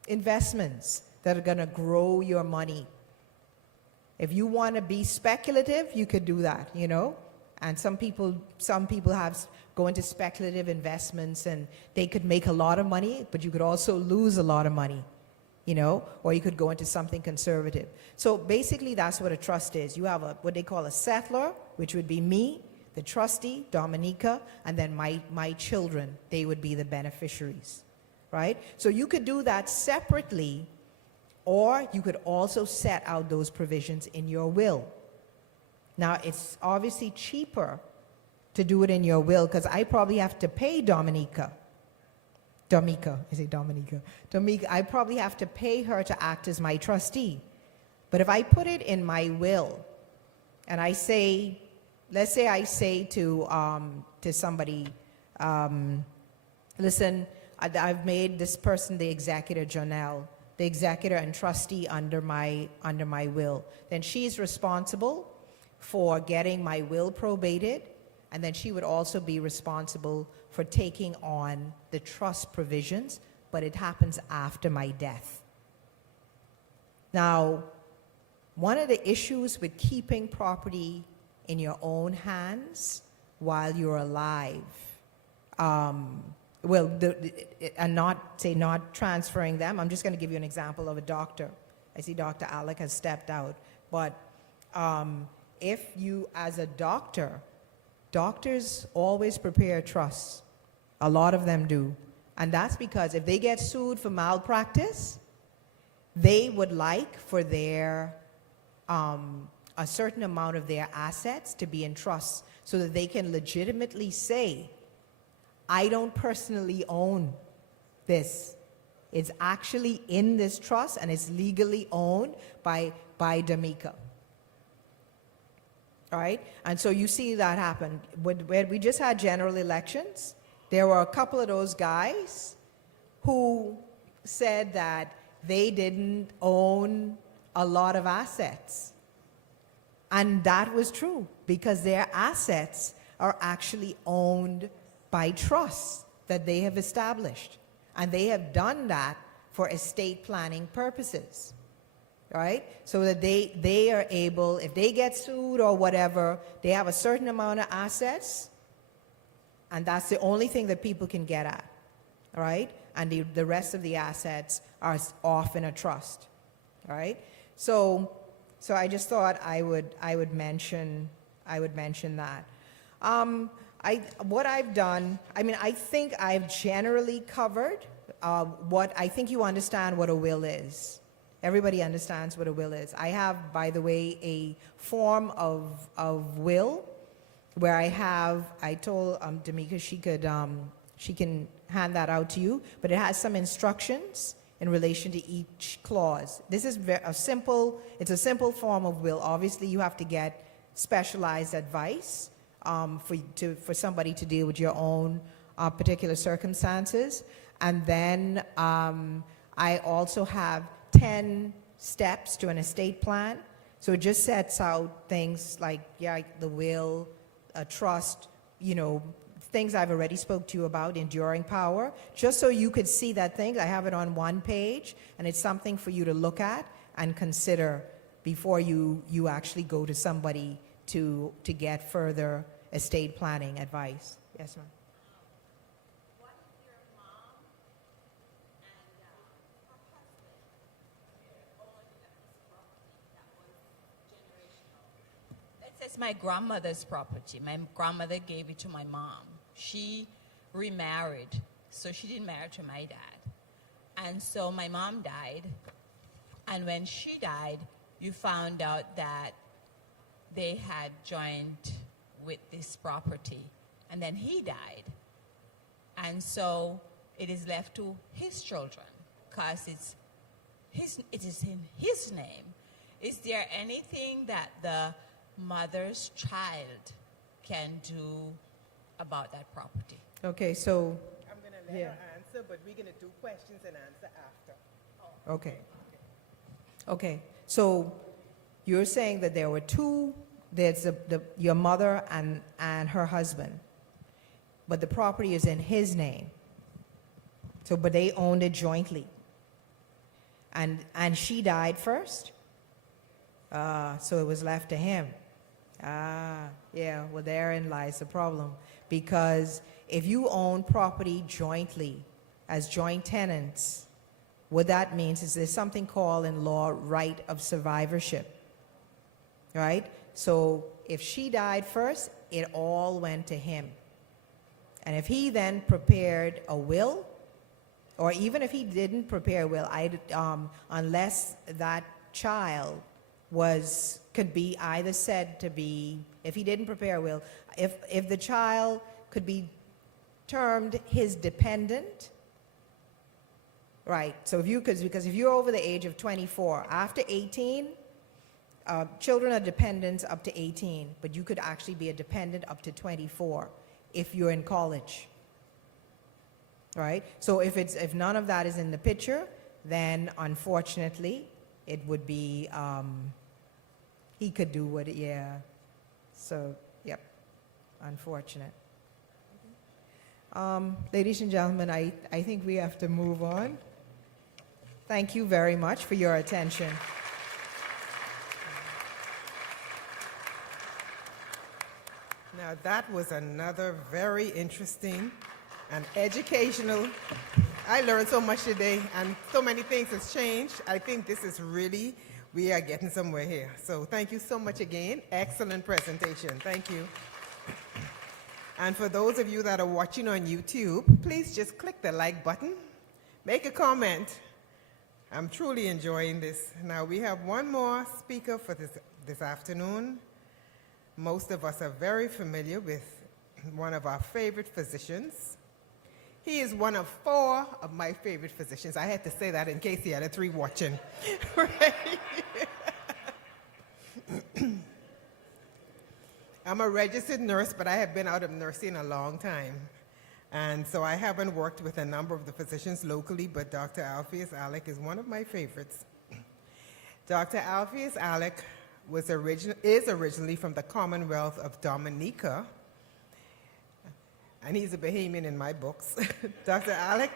investments that are gonna grow your money, If you want to be speculative, you could do that, you know. And some people go into speculative investments, and they could make a lot of money, but you could also lose a lot of money, you know. Or you could go into something conservative. So basically, that's what a trust is. You have what they call a settler, which would be me, the trustee, Dominica, and then my children. They would be the beneficiaries, right? So you could do that separately, or you could also set out those provisions in your will. Now, it's obviously cheaper to do it in your will, because I probably have to pay Dominica, I probably have to pay her to act as my trustee. But if I put it in my will, and I say, let's say I say to somebody, listen, I've made this person the executor, Janelle, the executor and trustee under my will. Then she's responsible for getting my will probated, and then she would also be responsible for taking on the trust provisions, but it happens after my death. Now, one of the issues with keeping property in your own hands while you're alive, and not transferring them. I'm just going to give you an example of a doctor. I see Dr. Alec has stepped out. But if you, as a doctor, doctors always prepare trusts. A lot of them do. And that's because if they get sued for malpractice, they would like for their a certain amount of their assets to be in trusts, so that they can legitimately say, I don't personally own this. It's actually in this trust, and it's legally owned by D'Amica. All right? And so you see that happen. When we just had general elections, there were a couple of those guys who said that they didn't own a lot of assets. And that was true, because their assets are actually owned by trusts that they have established. And they have done that for estate planning purposes, right? So that they are able, if they get sued or whatever, they have a certain amount of assets, and that's the only thing that people can get at, right? And the rest of the assets are off in a trust, right? So I just thought I would mention that. What I've done, I think I've generally covered what I think you understand what a will is. Everybody understands what a will is. I have, by the way, a form of will where I told D'Amica she can hand that out to you, but it has some instructions in relation to each clause. This is it's a simple form of will. Obviously, you have to get specialized advice for somebody to deal with your own particular circumstances. And then I also have 10 steps to an estate plan. So it just sets out things like, the will, a trust, things I've already spoke to you about, enduring power, just so you could see that thing. I have it on one page, and it's something for you to look at and consider before you actually go to somebody to get further estate planning advice. Yes, ma'am. What if your mom and her husband owned a piece of property that was generational? Let's say it's my grandmother's property. My grandmother gave it to my mom. She remarried, so she didn't marry to my dad. And so my mom died, and when she died, you found out that they had joined with this property, and then he died. And so it is left to his children, because it is in his name. Is there anything that the mother's child can do about that property? Okay, so, I'm going to let her answer, but we're going to do questions and answer after. okay. So you're saying that there were two, there's your mother and her husband, but the property is in his name. So, but they owned it jointly. And she died first? So it was left to him. Yeah, well, therein lies the problem. Because if you own property jointly as joint tenants, what that means is there's something called in law right of survivorship, right? So if she died first, it all went to him. And if he then prepared a will, or even if he didn't prepare a will, unless that child could be either said to be, if he didn't prepare a will, if the child could be termed his dependent, right? So because if you're over the age of 24, after 18, children are dependents up to 18, but you could actually be a dependent up to 24 if you're in college, right? So if none of that is in the picture, then unfortunately it would be he could do what, yeah. So, yep, unfortunate. Ladies and gentlemen, I think we have to move on. Thank you very much for your attention. Now, that was another very interesting and educational. I learned so much today, and so many things has changed. I think this is really, we are getting somewhere here. So thank you so much again. Excellent presentation. Thank you. And for those of you that are watching on YouTube, please just click the like button. Make a comment. I'm truly enjoying this. Now, we have one more speaker for this afternoon. Most of us are very familiar with one of our favorite physicians. He is one of 4 of my favorite physicians. I had to say that in case the other 3 watching. Right? I'm a registered nurse, but I have been out of nursing a long time. And so I haven't worked with a number of the physicians locally, but Dr. Alpheus Alec is one of my favorites. Dr. Alpheus Alec is originally from the Commonwealth of Dominica, and he's a Bahamian in my books. Dr. Alec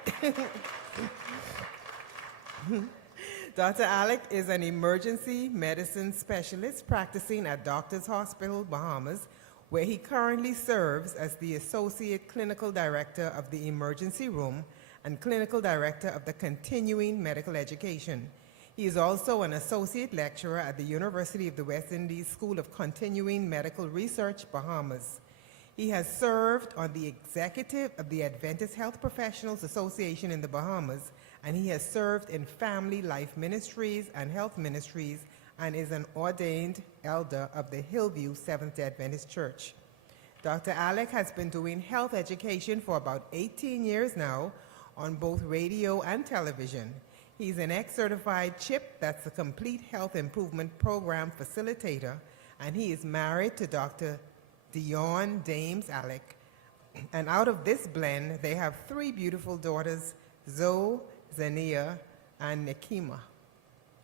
is an emergency medicine specialist practicing at Doctors Hospital, Bahamas, where he currently serves as the Associate Clinical Director of the Emergency Room and Clinical Director of the Continuing Medical Education. He is also an Associate Lecturer at the University of the West Indies School of Continuing Medical Research, Bahamas. He has served on the executive of the Adventist Health Professionals Association in the Bahamas, and he has served in family life ministries and health ministries, and is an ordained elder of the Hillview Seventh-day Adventist Church. Dr. Alec has been doing health education for about 18 years now on both radio and television. He's an ex-certified CHIP, that's the Complete Health Improvement Program facilitator, and he is married to Dr. Dion Dames Alec. And out of this blend, they have 3 beautiful daughters, Zoe, Zania, and Nekima.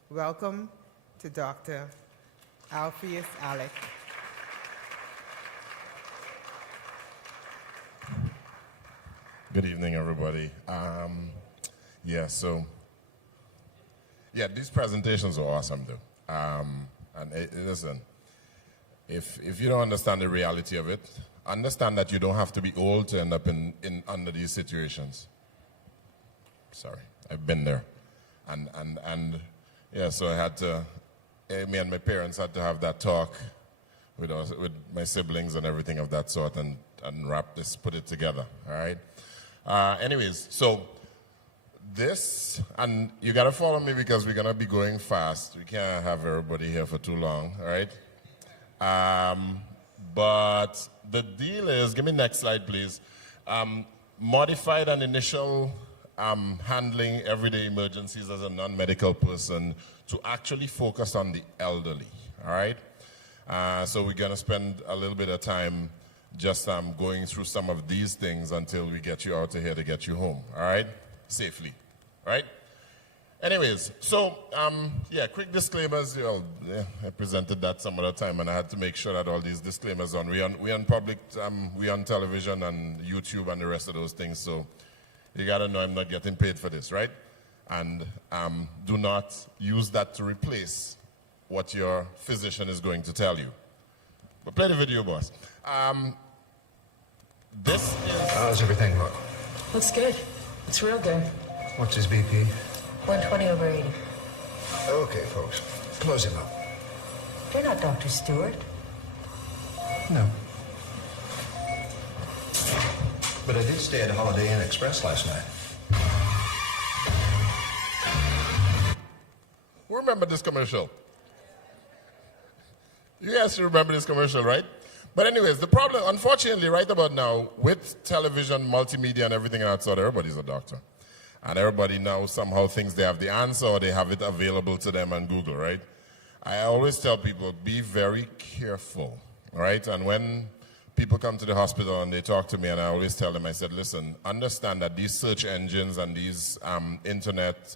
Welcome to Dr. Alpheus Alec. Good evening, everybody. These presentations are awesome, though. Listen, if you don't understand the reality of it, understand that you don't have to be old to end up under these situations. Sorry, I've been there, so I had to. Me and my parents had to have that talk with my siblings and everything of that sort, and put it together. All right. Anyways, so this, and you gotta follow me because we're gonna be going fast. We can't have everybody here for too long. All right. But the deal is, give me next slide, please. Modified an initial handling everyday emergencies as a non-medical person to actually focus on the elderly, all right? So we're gonna spend a little bit of time just going through some of these things until we get you out of here to get you home, all right? Safely, all right? Anyways, so, quick disclaimers. I presented that some other time, and I had to make sure that all these disclaimers on. We on public, we on television and YouTube and the rest of those things, so you gotta know I'm not getting paid for this, right? And do not use that to replace what your physician is going to tell you. But play the video, boss. This is... How's everything look? Looks good. It's real good. What's his BP? 120/80. Okay, folks. Close him up. You're not Dr. Stewart. No. But I did stay at Holiday Inn Express last night. Who remember this commercial? You guys remember this commercial, right? But anyways, the problem, unfortunately, right about now, with television, multimedia, and everything outside, everybody's a doctor. And everybody now somehow thinks they have the answer or they have it available to them on Google, right? I always tell people, be very careful, right? And when people come to the hospital and they talk to me, and I always tell them, I said, listen, understand that these search engines and these internet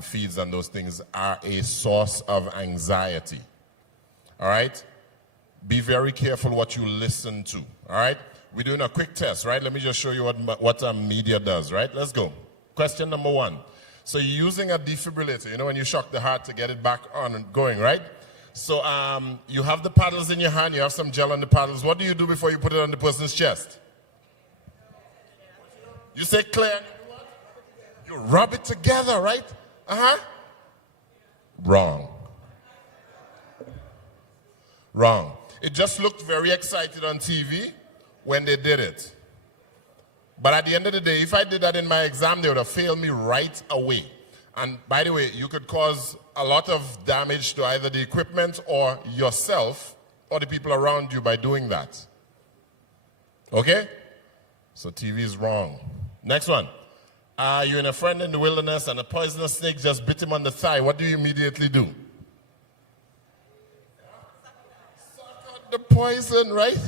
feeds and those things are a source of anxiety, all right? Be very careful what you listen to, all right? We're doing a quick test, right? Let me just show you what media does, right? Let's go. Question number 1. So you're using a defibrillator, you know, when you shock the heart to get it back on and going, right? So you have the paddles in your hand, you have some gel on the paddles. What do you do before you put it on the person's chest? You say clear. You rub it together, right? Uh-huh. Wrong. Wrong. It just looked very excited on TV when they did it. But at the end of the day, if I did that in my exam, they would have failed me right away. And by the way, you could cause a lot of damage to either the equipment or yourself or the people around you by doing that. Okay? So TV is wrong. Next one. You're in a friend in the wilderness and a poisonous snake just bit him on the thigh. What do you immediately do? Suck out the poison, right?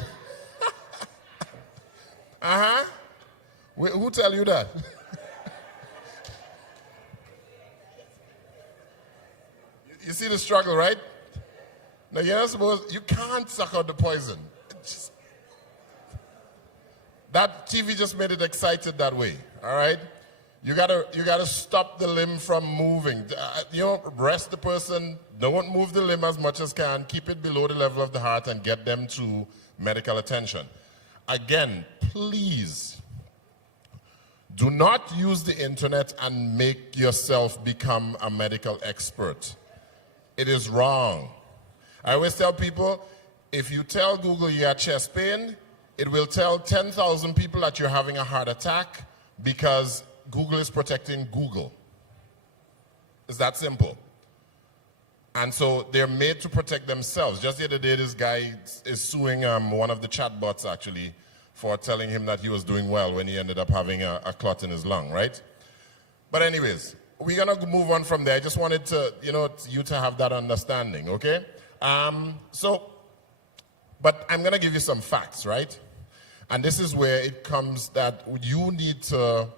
Uh-huh. Who tell you that? You see the struggle, right? Now you're not supposed, you can't suck out the poison. That TV just made it excited that way, all right? You gotta stop the limb from moving. Rest the person, don't move the limb as much as can, keep it below the level of the heart and get them to medical attention. Again, please, do not use the internet and make yourself become a medical expert. It is wrong. I always tell people, if you tell Google you have chest pain, it will tell 10,000 people that you're having a heart attack because Google is protecting Google. It's that simple. And so they're made to protect themselves. Just the other day, this guy is suing one of the chatbots, actually, for telling him that he was doing well when he ended up having a clot in his lung, right? But anyways, we're going to move on from there. I just wanted to, you to have that understanding, okay? But I'm going to give you some facts, right? And this is where it comes that you need to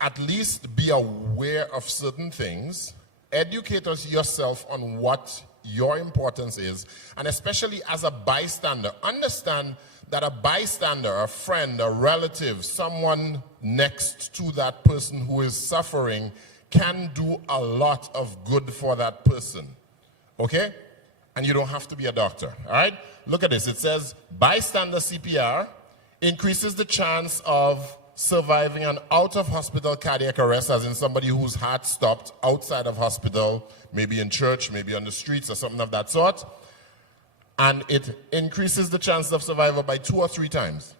at least be aware of certain things, educate yourself on what your importance is, and especially as a bystander, understand that a bystander, a friend, a relative, someone next to that person who is suffering can do a lot of good for that person, okay? And you don't have to be a doctor, all right? Look at this. It says bystander CPR increases the chance of surviving an out-of-hospital cardiac arrest, as in somebody whose heart stopped outside of hospital, maybe in church, maybe on the streets or something of that sort. And it increases the chance of survival by 2 or 3 times.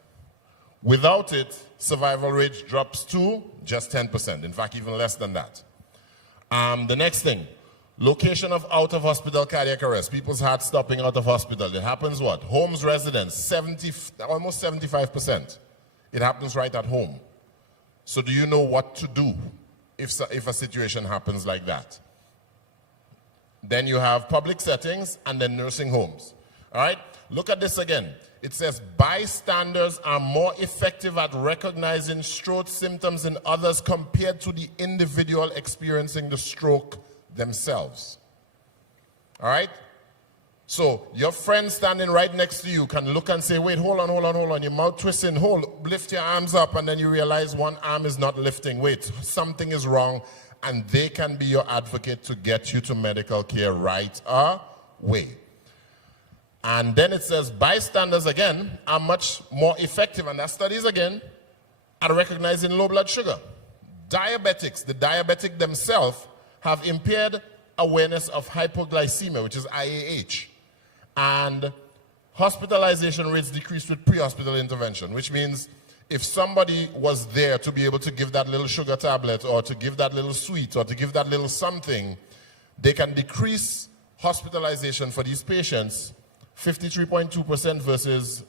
Without it, survival rate drops to just 10%. In fact, even less than that. The next thing, location of out-of-hospital cardiac arrest. People's hearts stopping out of hospital. It happens what? Homes residents, almost 75%. It happens right at home. So do you know what to do if a situation happens like that? Then you have public settings and then nursing homes. All right? Look at this again. It says bystanders are more effective at recognizing stroke symptoms in others compared to the individual experiencing the stroke themselves. All right? So your friend standing right next to you can look and say, wait, hold on. Your mouth twisting, lift your arms up, and then you realize one arm is not lifting. Wait, something is wrong. and they can be your advocate to get you to medical care right away. And then it says bystanders, again, are much more effective, and that studies, again, at recognizing low blood sugar. Diabetics, the diabetic themselves, have impaired awareness of hypoglycemia, which is IAH. And hospitalization rates decreased with pre-hospital intervention, which means if somebody was there to be able to give that little sugar tablet or to give that little sweet or to give that little something, they can decrease hospitalization for these patients 53.2% versus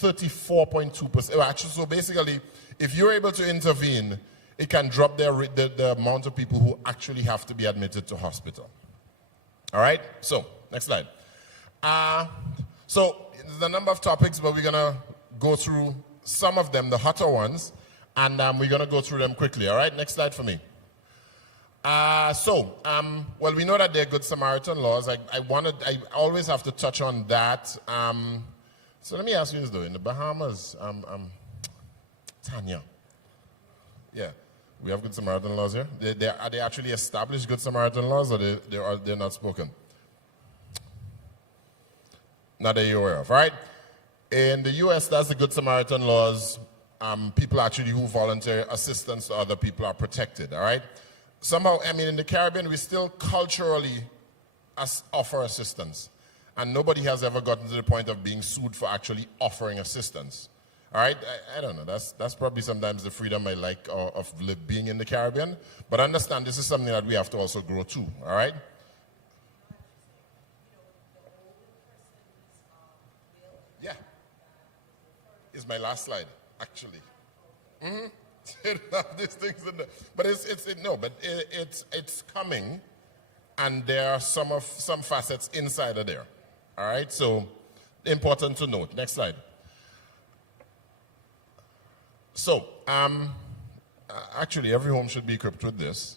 34.2%. Actually, so basically, if you're able to intervene, it can drop the amount of people who actually have to be admitted to hospital. All right? So, next slide. So, there's a number of topics, but we're going to go through some of them, the hotter ones, and we're going to go through them quickly. All right? Next slide for me. Well, we know that there are Good Samaritan laws. I always have to touch on that. So let me ask you this, though. In the Bahamas, Tanya, yeah, we have Good Samaritan laws here. Are they actually established Good Samaritan laws, or they're not spoken? Not that you're aware of, right? In the U.S., that's the Good Samaritan laws. People actually who volunteer assistance to other people are protected, all right? Somehow, I mean, in the Caribbean, we still culturally offer assistance. And nobody has ever gotten to the point of being sued for actually offering assistance. All right? I don't know. That's probably sometimes the freedom I like of being in the Caribbean. But understand, this is something that we have to also grow too. All right? Yeah. Is my last slide, actually. Mm-hmm. These things in but it's coming, and there are some facets inside of there. All right, so important to note. Next slide. So actually every home should be equipped with this,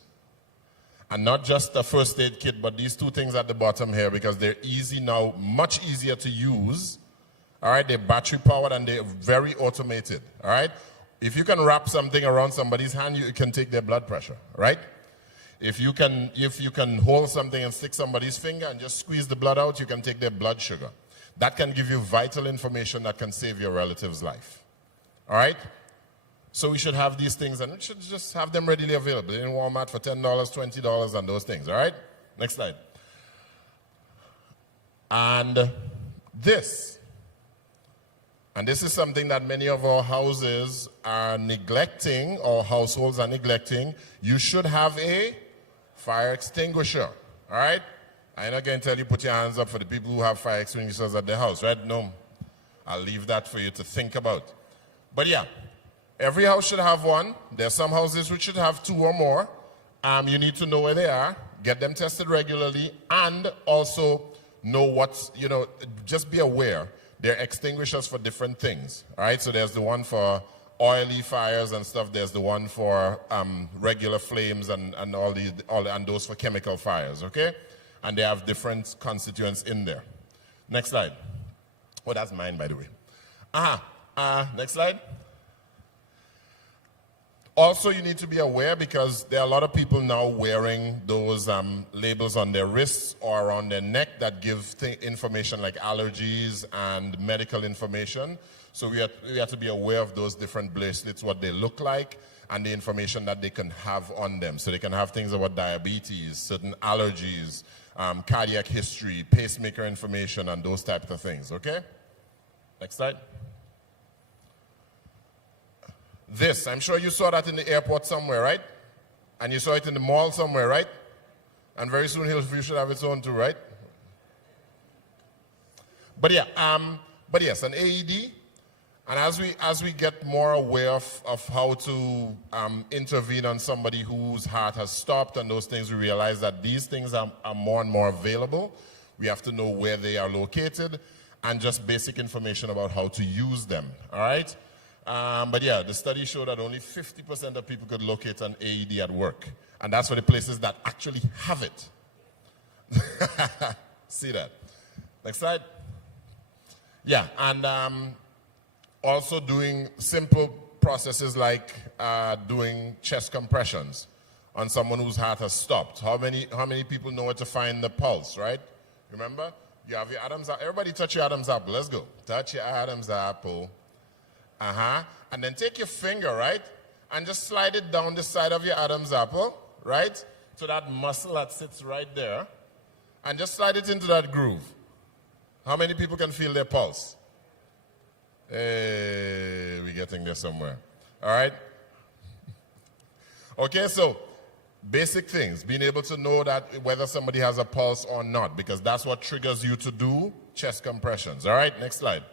and not just a first aid kit, but these two things at the bottom here, because they're easy now, much easier to use. All right, they're battery powered and they're very automated. All right. If you can wrap something around somebody's hand, you can take their blood pressure, right? If you can hold something and stick somebody's finger and just squeeze the blood out, you can take their blood sugar. That can give you vital information that can save your relative's life. All right? So we should have these things, and we should just have them readily available in Walmart for $10, $20, and those things. All right? Next slide. And this is something that many of our houses are neglecting, or households are neglecting. You should have a fire extinguisher. All right? I'm not going to tell you put your hands up for the people who have fire extinguishers at their house, right? No. I'll leave that for you to think about. But yeah, every house should have one. There are some houses which should have two or more. You need to know where they are, get them tested regularly, and also know what's, just be aware. There are extinguishers for different things, all right? So there's the one for oily fires and stuff. There's the one for regular flames and those for chemical fires, okay? And they have different constituents in there. Next slide. Oh, that's mine, by the way. Next slide. Also, you need to be aware, because there are a lot of people now wearing those labels on their wrists or around their neck that give information like allergies and medical information. So we have to be aware of those different bracelets, what they look like, and the information that they can have on them. So they can have things about diabetes, certain allergies, cardiac history, pacemaker information, and those types of things, okay? Next slide. This, I'm sure you saw that in the airport somewhere, right? And you saw it in the mall somewhere, right? And very soon Hillview should have its own too, right? But yes, an AED. And as we get more aware of how to intervene on somebody whose heart has stopped and those things, we realize that these things are more and more available. We have to know where they are located and just basic information about how to use them, all right? But yeah, the study showed that only 50% of people could locate an AED at work. And that's for the places that actually have it. See that? Next slide. Yeah, and also doing simple processes like doing chest compressions on someone whose heart has stopped? How many people know where to find the pulse, right? Remember? You have your Adam's apple. Everybody touch your Adam's apple. Let's go. Touch your Adam's apple. And then take your finger, right? And just slide it down the side of your Adam's apple, right? To that muscle that sits right there. And just slide it into that groove. How many people can feel their pulse? Hey, we're getting there somewhere. All right? Okay, so basic things. Being able to know that whether somebody has a pulse or not, because that's what triggers you to do chest compressions. All right, next slide.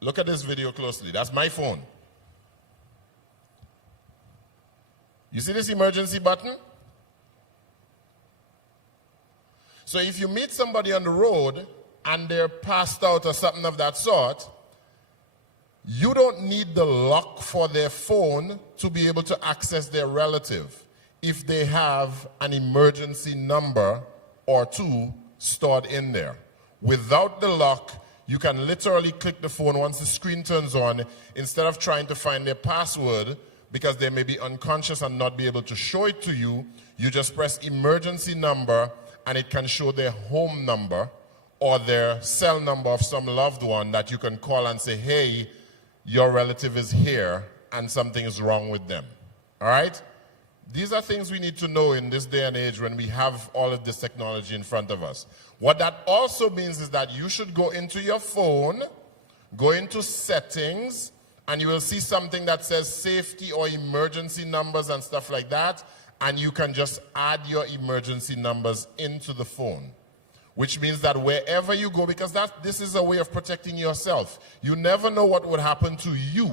Look at this video closely. That's my phone. You see this emergency button? So if you meet somebody on the road and they're passed out or something of that sort, you don't need the lock for their phone to be able to access their relative if they have an emergency number or two stored in there. Without the lock, you can literally click the phone once the screen turns on. Instead of trying to find their password, because they may be unconscious and not be able to show it to you, you just press emergency number and it can show their home number or their cell number of some loved one that you can call and say, hey, your relative is here and something is wrong with them. All right? These are things we need to know in this day and age when we have all of this technology in front of us. What that also means is that you should go into your phone, go into settings, and you will see something that says safety or emergency numbers and stuff like that, and you can just add your emergency numbers into the phone. Which means that wherever you go, because this is a way of protecting yourself. You never know what would happen to you.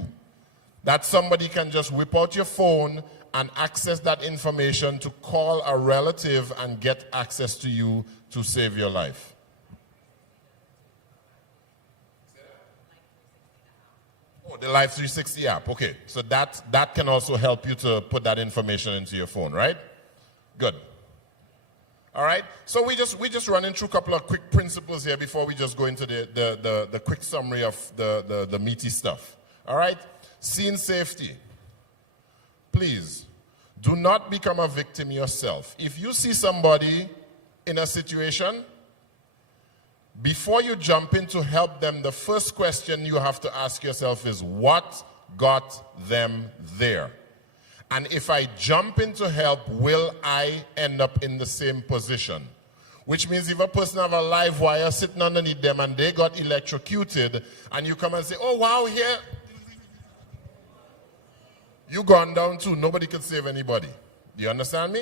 That somebody can just whip out your phone and access that information to call a relative and get access to you to save your life. Oh, the Life 360 app. Okay, so that can also help you to put that information into your phone, right? Good. All right, so we just running through a couple of quick principles here before we just go into the quick summary of the meaty stuff. All right, scene safety. Please, do not become a victim yourself. If you see somebody in a situation, before you jump in to help them, the first question you have to ask yourself is, what got them there? And if I jump in to help, will I end up in the same position? Which means if a person have a live wire sitting underneath them and they got electrocuted, and you come and say, oh wow, here, you gone down too. Nobody can save anybody. Do you understand me?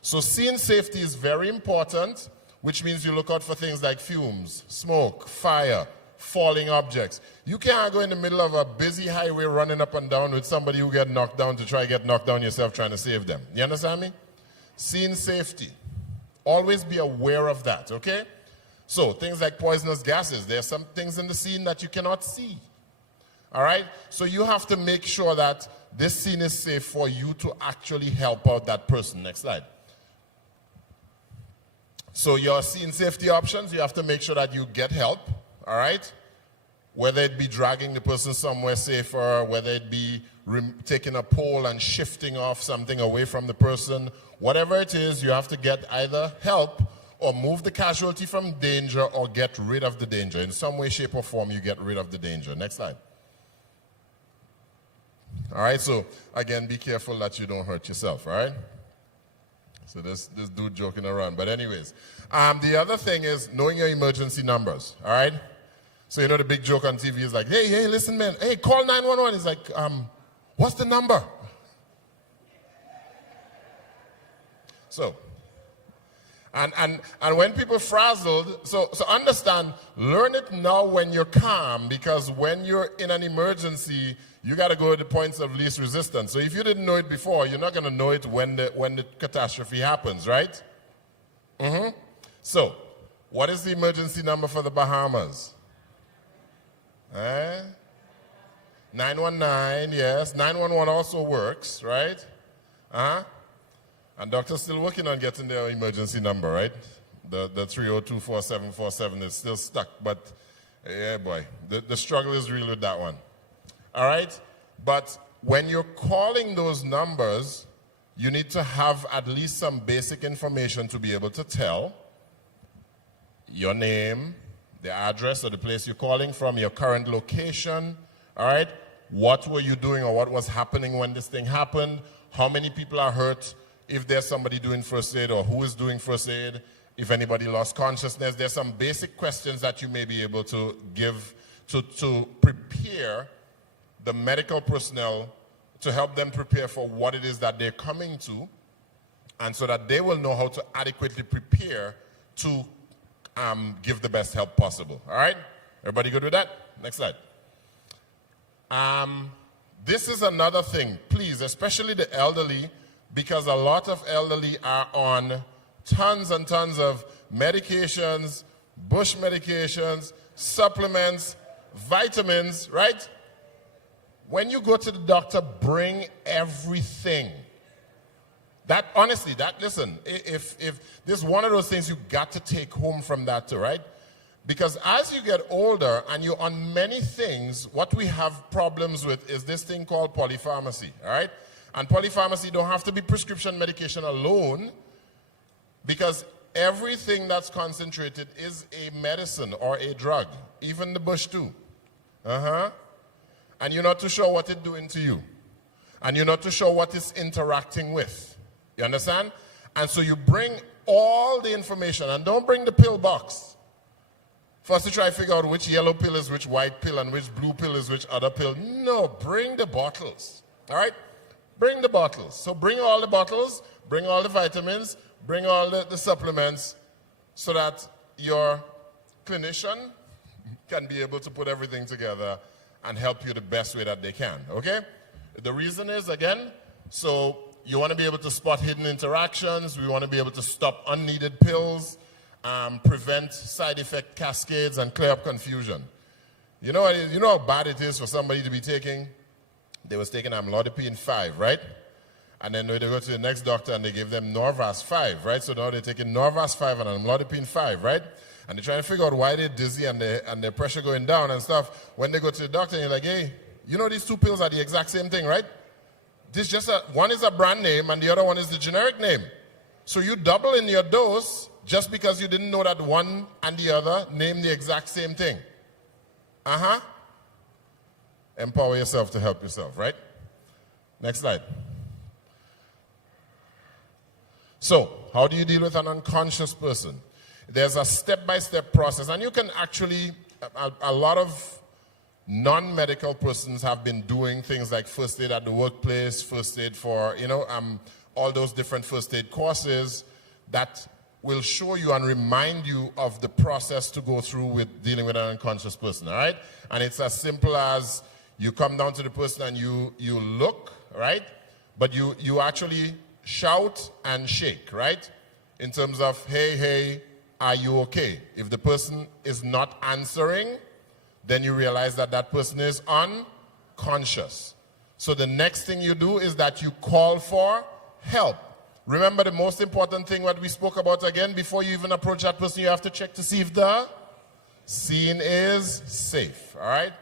So scene safety is very important, which means you look out for things like fumes, smoke, fire, falling objects. You can't go in the middle of a busy highway running up and down with somebody who get knocked down to try to get knocked down yourself trying to save them. You understand me? Scene safety. Always be aware of that, okay? So things like poisonous gases. There are some things in the scene that you cannot see. All right? So you have to make sure that this scene is safe for you to actually help out that person. Next slide. So your scene safety options, you have to make sure that you get help. All right? Whether it be dragging the person somewhere safer, whether it be taking a pole and shifting off something away from the person, whatever it is, you have to get either help or move the casualty from danger or get rid of the danger. In some way, shape, or form, you get rid of the danger. Next slide. All right, so again, be careful that you don't hurt yourself, all right? So this dude joking around. But anyways, the other thing is knowing your emergency numbers, all right? So you know the big joke on TV is like, hey, listen, man, hey, call 911. It's like, what's the number? So, and when people frazzled, so understand, learn it now when you're calm, because when you're in an emergency, you got to go to the points of least resistance. So if you didn't know it before, you're not going to know it when the catastrophe happens, right? So, what is the emergency number for the Bahamas? 919, yes. 911 also works, right? And doctor's still working on getting their emergency number, right? The 3024747 is still stuck, but yeah, boy, the struggle is real with that one. All right? But when you're calling those numbers, you need to have at least some basic information to be able to tell your name, the address or the place you're calling from, your current location, all right? What were you doing or what was happening when this thing happened? How many people are hurt? If there's somebody doing first aid or who is doing first aid? If anybody lost consciousness? There's some basic questions that you may be able to give to prepare the medical personnel, to help them prepare for what it is that they're coming to, and so that they will know how to adequately prepare to give the best help possible. All right? Everybody good with that? Next slide. This is another thing, please, especially the elderly, because a lot of elderly are on tons and tons of medications, bush medications, supplements, vitamins, right? When you go to the doctor, bring everything. That, honestly, that, listen, if this is one of those things you got to take home from that too, right? Because as you get older and you're on many things, what we have problems with is this thing called polypharmacy, all right? And polypharmacy don't have to be prescription medication alone, because everything that's concentrated is a medicine or a drug, even the bush too. And you're not too sure what it's doing to you. And you're not too sure what it's interacting with. You understand? And so you bring all the information, and don't bring the pill box. First to try to figure out which yellow pill is which white pill and which blue pill is which other pill. No, bring the bottles. All right? Bring the bottles. So bring all the bottles, bring all the vitamins, bring all the supplements, so that your clinician can be able to put everything together and help you the best way that they can, okay? The reason is, again, so you want to be able to spot hidden interactions. We want to be able to stop unneeded pills, prevent side effect cascades, and clear up confusion. You know how bad it is for somebody to be taking, they was taking amlodipine 5, right? And then they go to the next doctor and they give them Norvasc 5, right? So now they're taking Norvasc 5 and amlodipine 5, right? And they're trying to figure out why they're dizzy and their pressure going down and stuff. When they go to the doctor and you're like, hey, you know these two pills are the exact same thing, right? This just one is a brand name and the other one is the generic name. So you double in your dose just because you didn't know that one and the other name the exact same thing. Empower yourself to help yourself, right? Next slide. So, how do you deal with an unconscious person? There's a step-by-step process, and you can actually, a lot of non-medical persons have been doing things like first aid at the workplace, first aid for, all those different first aid courses that will show you and remind you of the process to go through with dealing with an unconscious person, all right? And it's as simple as you come down to the person and you look, right? But you actually shout and shake, right? In terms of, hey, are you okay? If the person is not answering, then you realize that that person is unconscious. So the next thing you do is that you call for help. Remember the most important thing what we spoke about again, before you even approach that person, you have to check to see if the scene is safe, all right?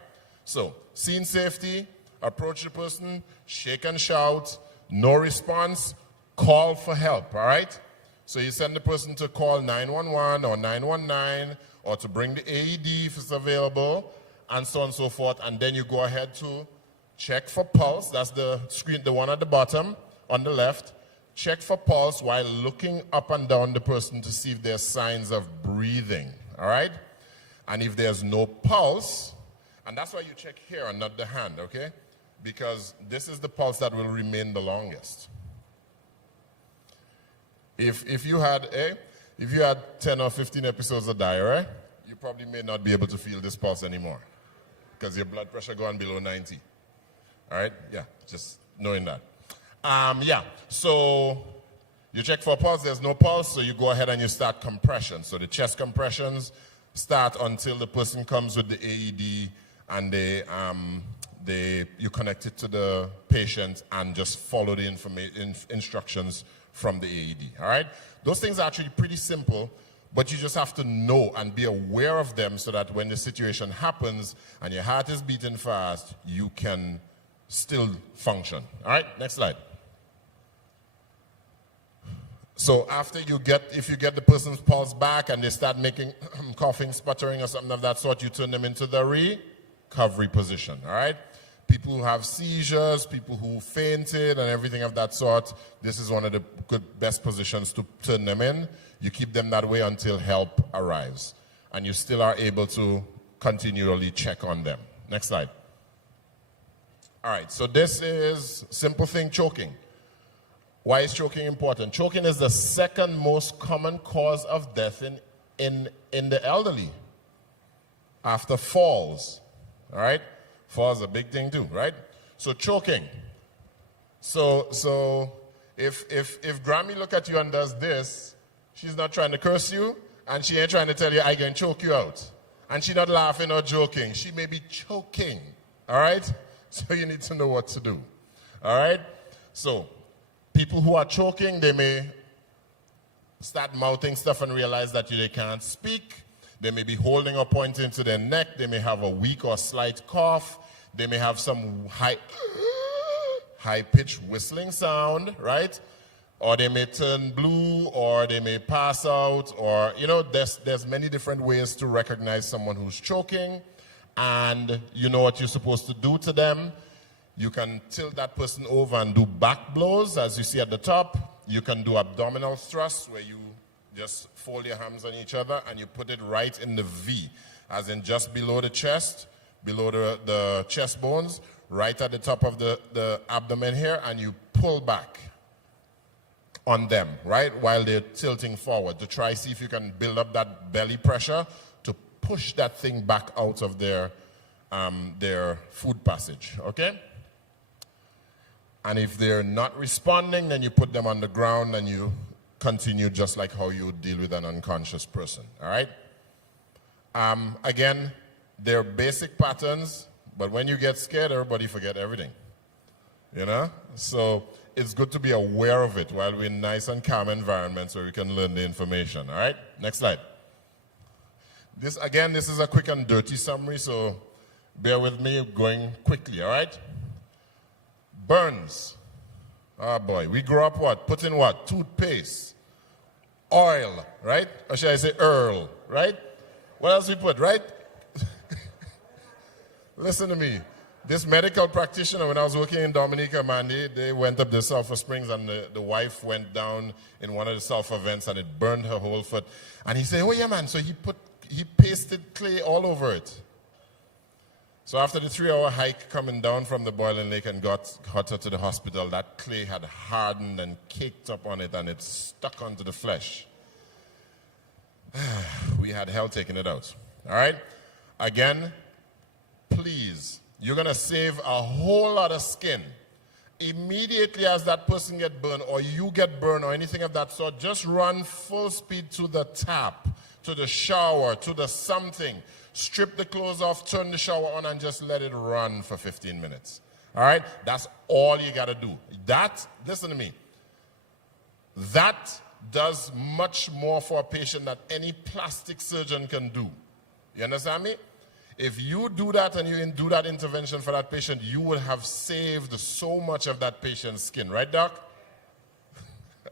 So, scene safety, approach the person, shake and shout, no response, call for help, all right? So you send the person to call 911 or 919 or to bring the AED if it's available, and so on and so forth, and then you go ahead to check for pulse. That's the screen, the one at the bottom on the left. Check for pulse while looking up and down the person to see if there's signs of breathing, all right? And if there's no pulse, and that's why you check here and not the hand, okay? Because this is the pulse that will remain the longest. If you had 10 or 15 episodes of diarrhea, you probably may not be able to feel this pulse anymore because your blood pressure gone below 90. All right? Yeah, just knowing that. So you check for a pulse, there's no pulse, so you go ahead and you start compression. So the chest compressions start until the person comes with the AED and you connect it to the patient and just follow the instructions from the AED, all right? Those things are actually pretty simple, but you just have to know and be aware of them so that when the situation happens and your heart is beating fast, you can still function. All right, next slide. So after if you get the person's pulse back and they start making coughing, sputtering or something of that sort, you turn them into the recovery position, all right? People who have seizures, people who fainted and everything of that sort, this is one of the best positions to turn them in. You keep them that way until help arrives. And you still are able to continually check on them. Next slide. All right, so this is simple thing, choking. Why is choking important? Choking is the second most common cause of death in the elderly after falls. All right? Falls is a big thing too, right? So choking. So if Grammy look at you and does this, she's not trying to curse you and she ain't trying to tell you I can choke you out. And she's not laughing or joking. She may be choking. All right? So you need to know what to do. All right? So people who are choking, they may start mouthing stuff and realize that they can't speak. They may be holding or pointing to their neck. They may have a weak or slight cough. They may have some high-pitched whistling sound, right? Or they may turn blue, or they may pass out, or, there's many different ways to recognize someone who's choking, and you know what you're supposed to do to them. You can tilt that person over and do back blows, as you see at the top. You can do abdominal thrusts, where you just fold your hands on each other and you put it right in the V, as in just below the chest, below the chest bones, right at the top of the abdomen here, and you pull back on them, right, while they're tilting forward to try see if you can build up that belly pressure to push that thing back out of their food passage, okay? And if they're not responding, then you put them on the ground and you continue just like how you deal with an unconscious person, all right? Again, they're basic patterns, but when you get scared, everybody forget everything, So it's good to be aware of it while we're in nice and calm environments where we can learn the information, all right? Next slide. This is a quick and dirty summary, so bear with me going quickly, all right? Burns. Oh boy, we grew up what? Putting what? Toothpaste, oil, right? Or should I say Earl, right? What else we put, right? Listen to me. This medical practitioner, when I was working in Dominica, man, they went up the sulfur springs and the wife went down in one of the sulfur vents and it burned her whole foot. And he said, oh yeah, man, so he pasted clay all over it. So after the 3-hour hike coming down from the boiling lake and got her to the hospital, that clay had hardened and caked up on it and it stuck onto the flesh. We had hell taking it out. All right? Again, please, you're going to save a whole lot of skin. Immediately as that person gets burned or you get burned or anything of that sort, just run full speed to the tap, to the shower, to the something. Strip the clothes off, turn the shower on, and just let it run for 15 minutes. All right? That's all you got to do. Listen to me, that does much more for a patient than any plastic surgeon can do. You understand me? If you do that and you do that intervention for that patient, you will have saved so much of that patient's skin. Right, Doc?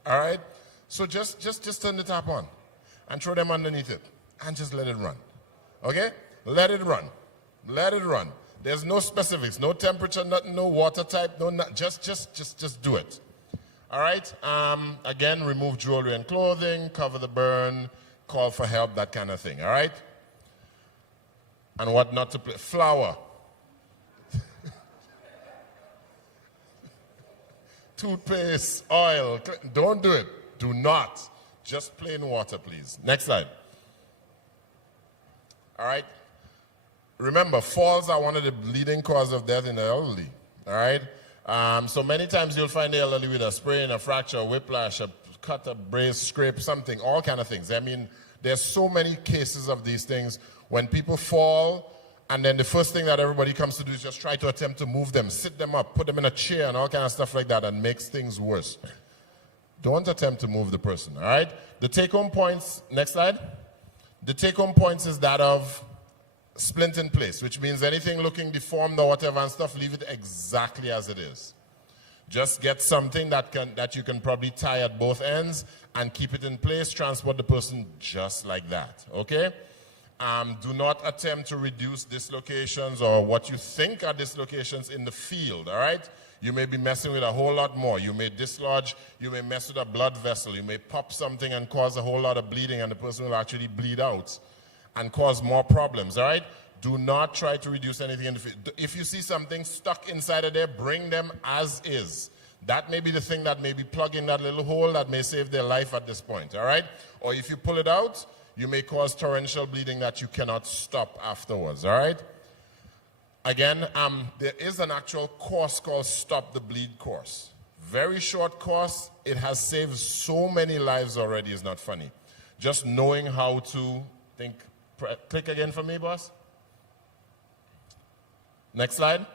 All right? So just turn the tap on and throw them underneath it and just let it run. Okay? Let it run. Let it run. There's no specifics, no temperature, nothing, no water type, just do it. All right? Again, remove jewelry and clothing, cover the burn, call for help, that kind of thing. All right? And what not to play? Flour. Toothpaste, oil. Don't do it. Do not. Just plain water, please. Next slide. All right? Remember, falls are one of the leading causes of death in the elderly. All right? So many times you'll find the elderly with a sprain, a fracture, a whiplash, a cut, a brace, scrape, something, all kind of things. I mean, there's so many cases of these things. When people fall, and then the first thing that everybody comes to do is just try to attempt to move them, sit them up, put them in a chair, and all kind of stuff like that, and makes things worse. Don't attempt to move the person, all right? The take-home points, next slide. The take-home points is that of splint in place, which means anything looking deformed or whatever and stuff, leave it exactly as it is. Just get something that you can probably tie at both ends and keep it in place, transport the person just like that, okay? Do not attempt to reduce dislocations or what you think are dislocations in the field, all right? You may be messing with a whole lot more. You may dislodge, you may mess with a blood vessel, you may pop something and cause a whole lot of bleeding and the person will actually bleed out and cause more problems, all right? Do not try to reduce anything in the field. If you see something stuck inside of there, bring them as is. That may be the thing that may be plugging that little hole that may save their life at this point, all right? Or if you pull it out, you may cause torrential bleeding that you cannot stop afterwards, all right? Again, there is an actual course called Stop the Bleed course. Very short course. It has saved so many lives already. It's not funny. Just knowing how to think. Click again for me, boss. Next slide.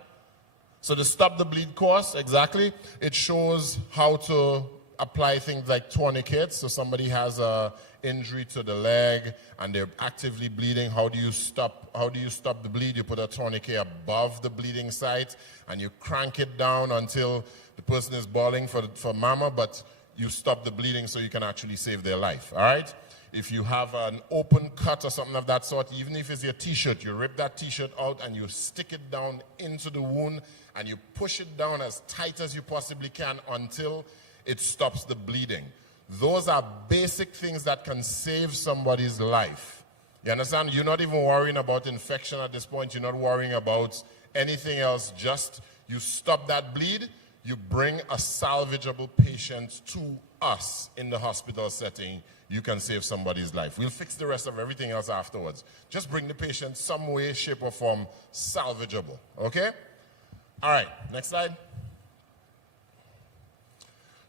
So the Stop the Bleed course, exactly. It shows how to apply things like tourniquets. So somebody has a injury to the leg and they're actively bleeding. How do you stop the bleed? You put a tourniquet above the bleeding site and you crank it down until the person is bawling for mama, but you stop the bleeding so you can actually save their life, all right? If you have an open cut or something of that sort, even if it's your t-shirt, you rip that t-shirt out and you stick it down into the wound and you push it down as tight as you possibly can until it stops the bleeding. Those are basic things that can save somebody's life. You understand? You're not even worrying about infection at this point. You're not worrying about anything else. Just you stop that bleed, you bring a salvageable patient to us in the hospital setting. You can save somebody's life. We'll fix the rest of everything else afterwards. Just bring the patient some way, shape, or form salvageable. Okay? All right, next slide.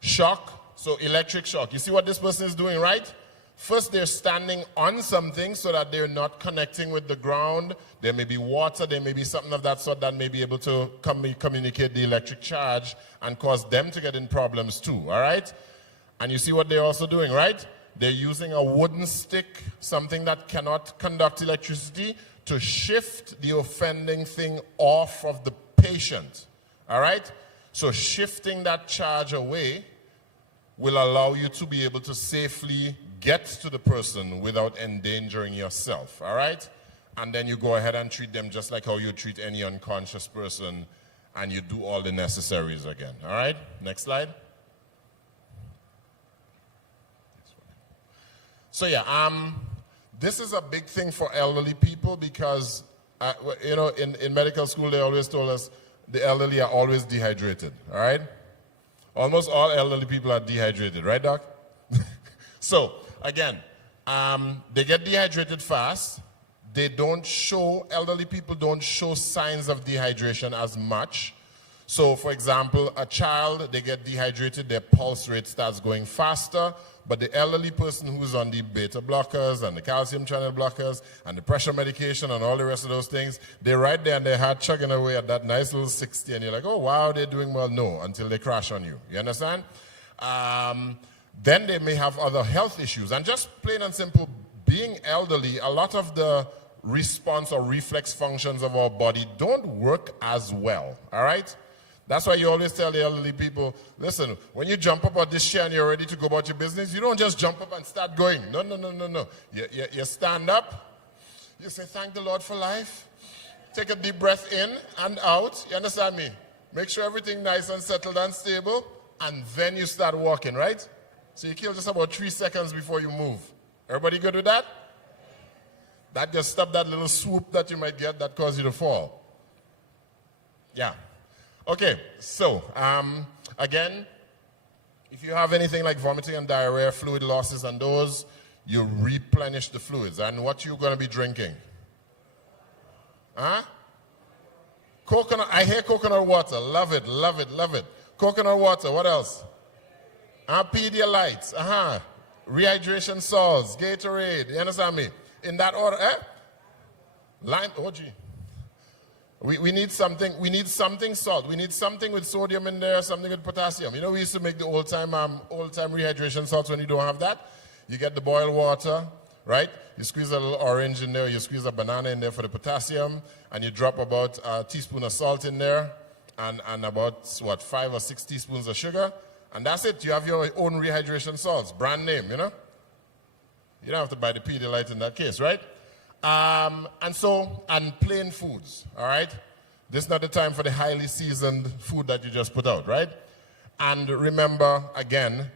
Shock. So electric shock. You see what this person is doing, right? First, they're standing on something so that they're not connecting with the ground. There may be water, there may be something of that sort that may be able to communicate the electric charge and cause them to get in problems too, all right? And you see what they're also doing, right? They're using a wooden stick, something that cannot conduct electricity, to shift the offending thing off of the patient, all right? So shifting that charge away will allow you to be able to safely get to the person without endangering yourself, all right? And then you go ahead and treat them just like how you treat any unconscious person, and you do all the necessaries again, all right? Next slide. So yeah, this is a big thing for elderly people because, you know, in medical school they always told us the elderly are always dehydrated, all right? Almost all elderly people are dehydrated, right, Doc? So, again, they get dehydrated fast. They don't show, elderly people don't show signs of dehydration as much. So, for example, a child, they get dehydrated, their pulse rate starts going faster, but the elderly person who's on the beta blockers and the calcium channel blockers and the pressure medication and all the rest of those things, they're right there and their heart chugging away at that nice little 60 and you're like, oh, wow, they're doing well. No, until they crash on you. You understand? Then they may have other health issues. And just plain and simple, being elderly, a lot of the response or reflex functions of our body don't work as well, all right? That's why you always tell the elderly people, listen, when you jump up on this chair and you're ready to go about your business, you don't just jump up and start going. No, no, no, no, no. You stand up, you say, thank the Lord for life. Take a deep breath in and out. You understand me? Make sure everything nice and settled and stable, and then you start walking, right? So you kill just about 3 seconds before you move. Everybody good with that? That just stop that little swoop that you might get that causes you to fall. Yeah. Okay, so again, if you have anything like vomiting and diarrhea, fluid losses and those, you replenish the fluids. And what you going to be drinking? Huh? Coconut, I hear coconut water. Love it, love it, love it. Coconut water, what else? Pedialyte, rehydration salts, Gatorade, you understand me? In that order, Lime, oh gee. We need something salt. We need something with sodium in there, something with potassium. You know, we used to make the old-time rehydration salts when you don't have that. You get the boiled water, right? You squeeze a little orange in there, you squeeze a banana in there for the potassium, and you drop about a teaspoon of salt in there, and about, 5 or 6 teaspoons of sugar, and that's it. You have your own rehydration salts, brand name, you know? You don't have to buy the Pedialyte in that case, right? And plain foods, all right? This is not the time for the highly seasoned food that you just put out, right? And remember, again,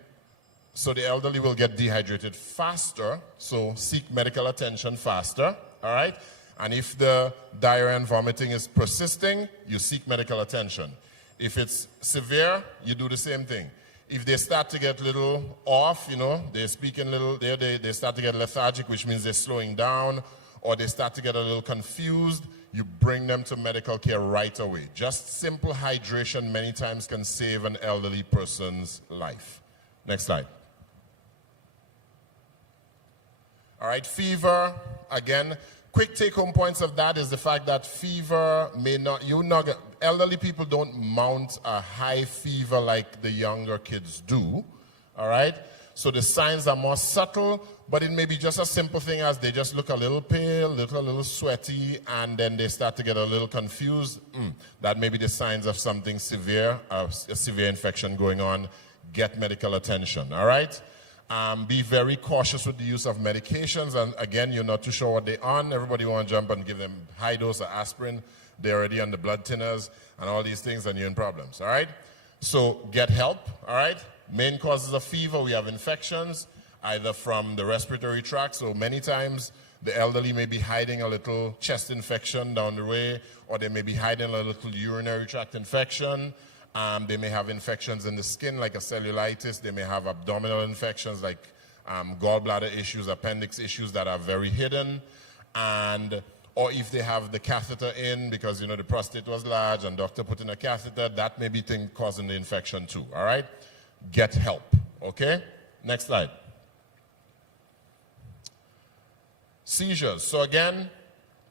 so the elderly will get dehydrated faster, so seek medical attention faster, all right? And if the diarrhea and vomiting is persisting, you seek medical attention. If it's severe, you do the same thing. If they start to get a little off, you know, they're speaking a little, they start to get lethargic, which means they're slowing down, or they start to get a little confused, you bring them to medical care right away. Just simple hydration many times can save an elderly person's life. Next slide. All right, fever, again, quick take-home points of that is the fact that fever may not, elderly people don't mount a high fever like the younger kids do, all right? So the signs are more subtle, but it may be just a simple thing as they just look a little pale, look a little sweaty, and then they start to get a little confused. That may be the signs of something severe, a severe infection going on. Get medical attention, all right? Be very cautious with the use of medications, and again, you're not too sure what they're on. Everybody want to jump and give them high dose of aspirin. They're already on the blood thinners and all these things, and you're in problems, all right? So get help, all right? Main causes of fever, we have infections, either from the respiratory tract. So many times the elderly may be hiding a little chest infection down the way, or they may be hiding a little urinary tract infection. They may have infections in the skin like a cellulitis. They may have abdominal infections like gallbladder issues, appendix issues that are very hidden. Or if they have the catheter in because, you know, the prostate was large and doctor put in a catheter, that may be thing causing the infection too, all right? Get help, okay? Next slide. Seizures. So again,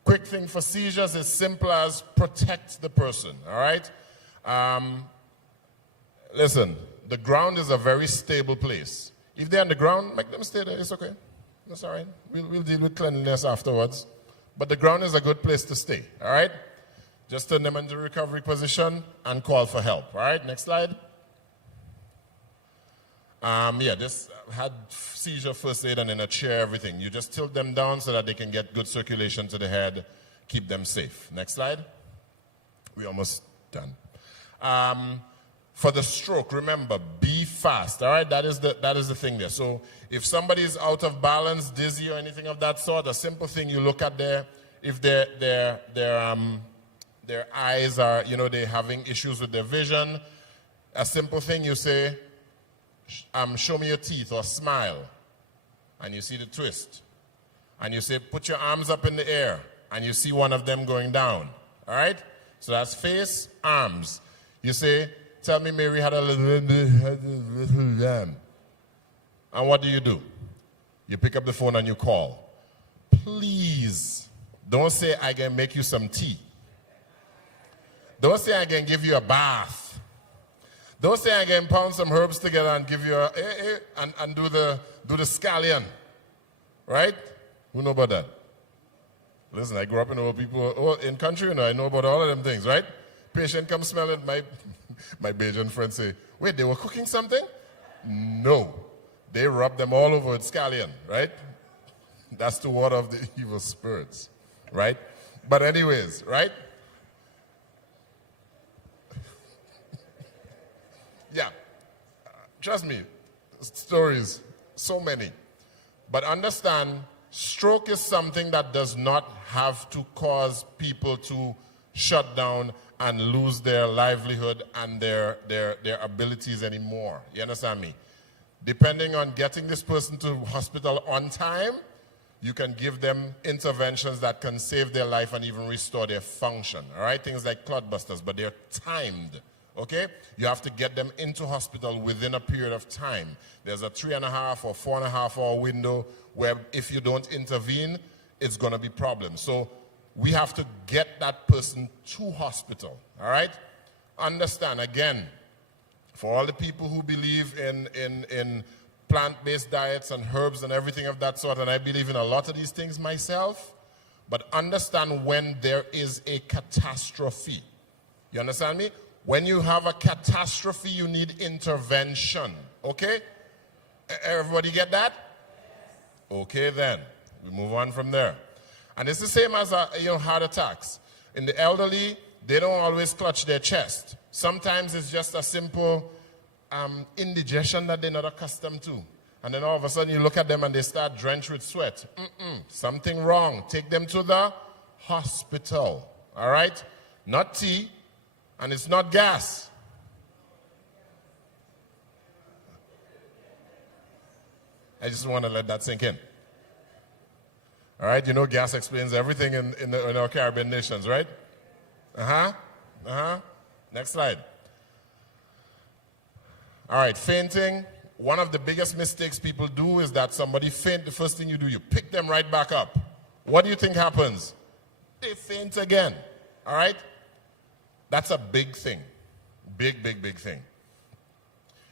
quick thing for seizures is simple as protect the person, all right? Listen, the ground is a very stable place. If they're on the ground, make them stay there. It's okay. That's all right. We'll deal with cleanliness afterwards. But the ground is a good place to stay, all right? Just turn them into recovery position and call for help, all right? Next slide. This had seizure first aid and in a chair, everything. You just tilt them down so that they can get good circulation to the head, keep them safe. Next slide. We're almost done. For the stroke, remember, be fast, all right? That is the thing there. So if somebody is out of balance, dizzy or anything of that sort, a simple thing you look at if their eyes are, you know, they're having issues with their vision, a simple thing you say, show me your teeth or smile, and you see the twist. And you say, put your arms up in the air, and you see one of them going down, all right? So that's face, arms. You say, tell me Mary had a little lamb. And what do? You pick up the phone and you call. Please, don't say I can make you some tea. Don't say I can give you a bath. Don't say I can pound some herbs together and give you and do the scallion. Right? Who know about that? Listen, I grew up in old people, in country, you know, I know about all of them things, right? Patient come smell it, my Bajan friend say, wait, they were cooking something? No. They rub them all over with scallion, right? That's the water of the evil spirits, right? But anyways, right? Yeah. Trust me, stories, so many. But understand, stroke is something that does not have to cause people to shut down and lose their livelihood and their abilities anymore. You understand me? Depending on getting this person to hospital on time, you can give them interventions that can save their life and even restore their function. All right? Things like clotbusters, but they're timed. Okay? You have to get them into hospital within a period of time. There's a 3.5 or 4.5 hour window where if you don't intervene, it's going to be problems. So we have to get that person to hospital. All right? Understand, again, for all the people who believe in plant-based diets and herbs and everything of that sort, and I believe in a lot of these things myself, but understand when there is a catastrophe. You understand me? When you have a catastrophe, you need intervention. Okay? Everybody get that? Okay, then. We move on from there. And it's the same as heart attacks. In the elderly, they don't always clutch their chest. Sometimes it's just a simple indigestion that they're not accustomed to. And then all of a sudden you look at them and they start drenched with sweat. Something wrong. Take them to the hospital. All right? Not tea, and it's not gas. I just want to let that sink in. All right? You know gas explains everything in our Caribbean nations, right? Next slide. All right, fainting. One of the biggest mistakes people do is that somebody faint, the first thing you do, you pick them right back up. What do you think happens? They faint again. All right? That's a big thing. Big, big, big thing.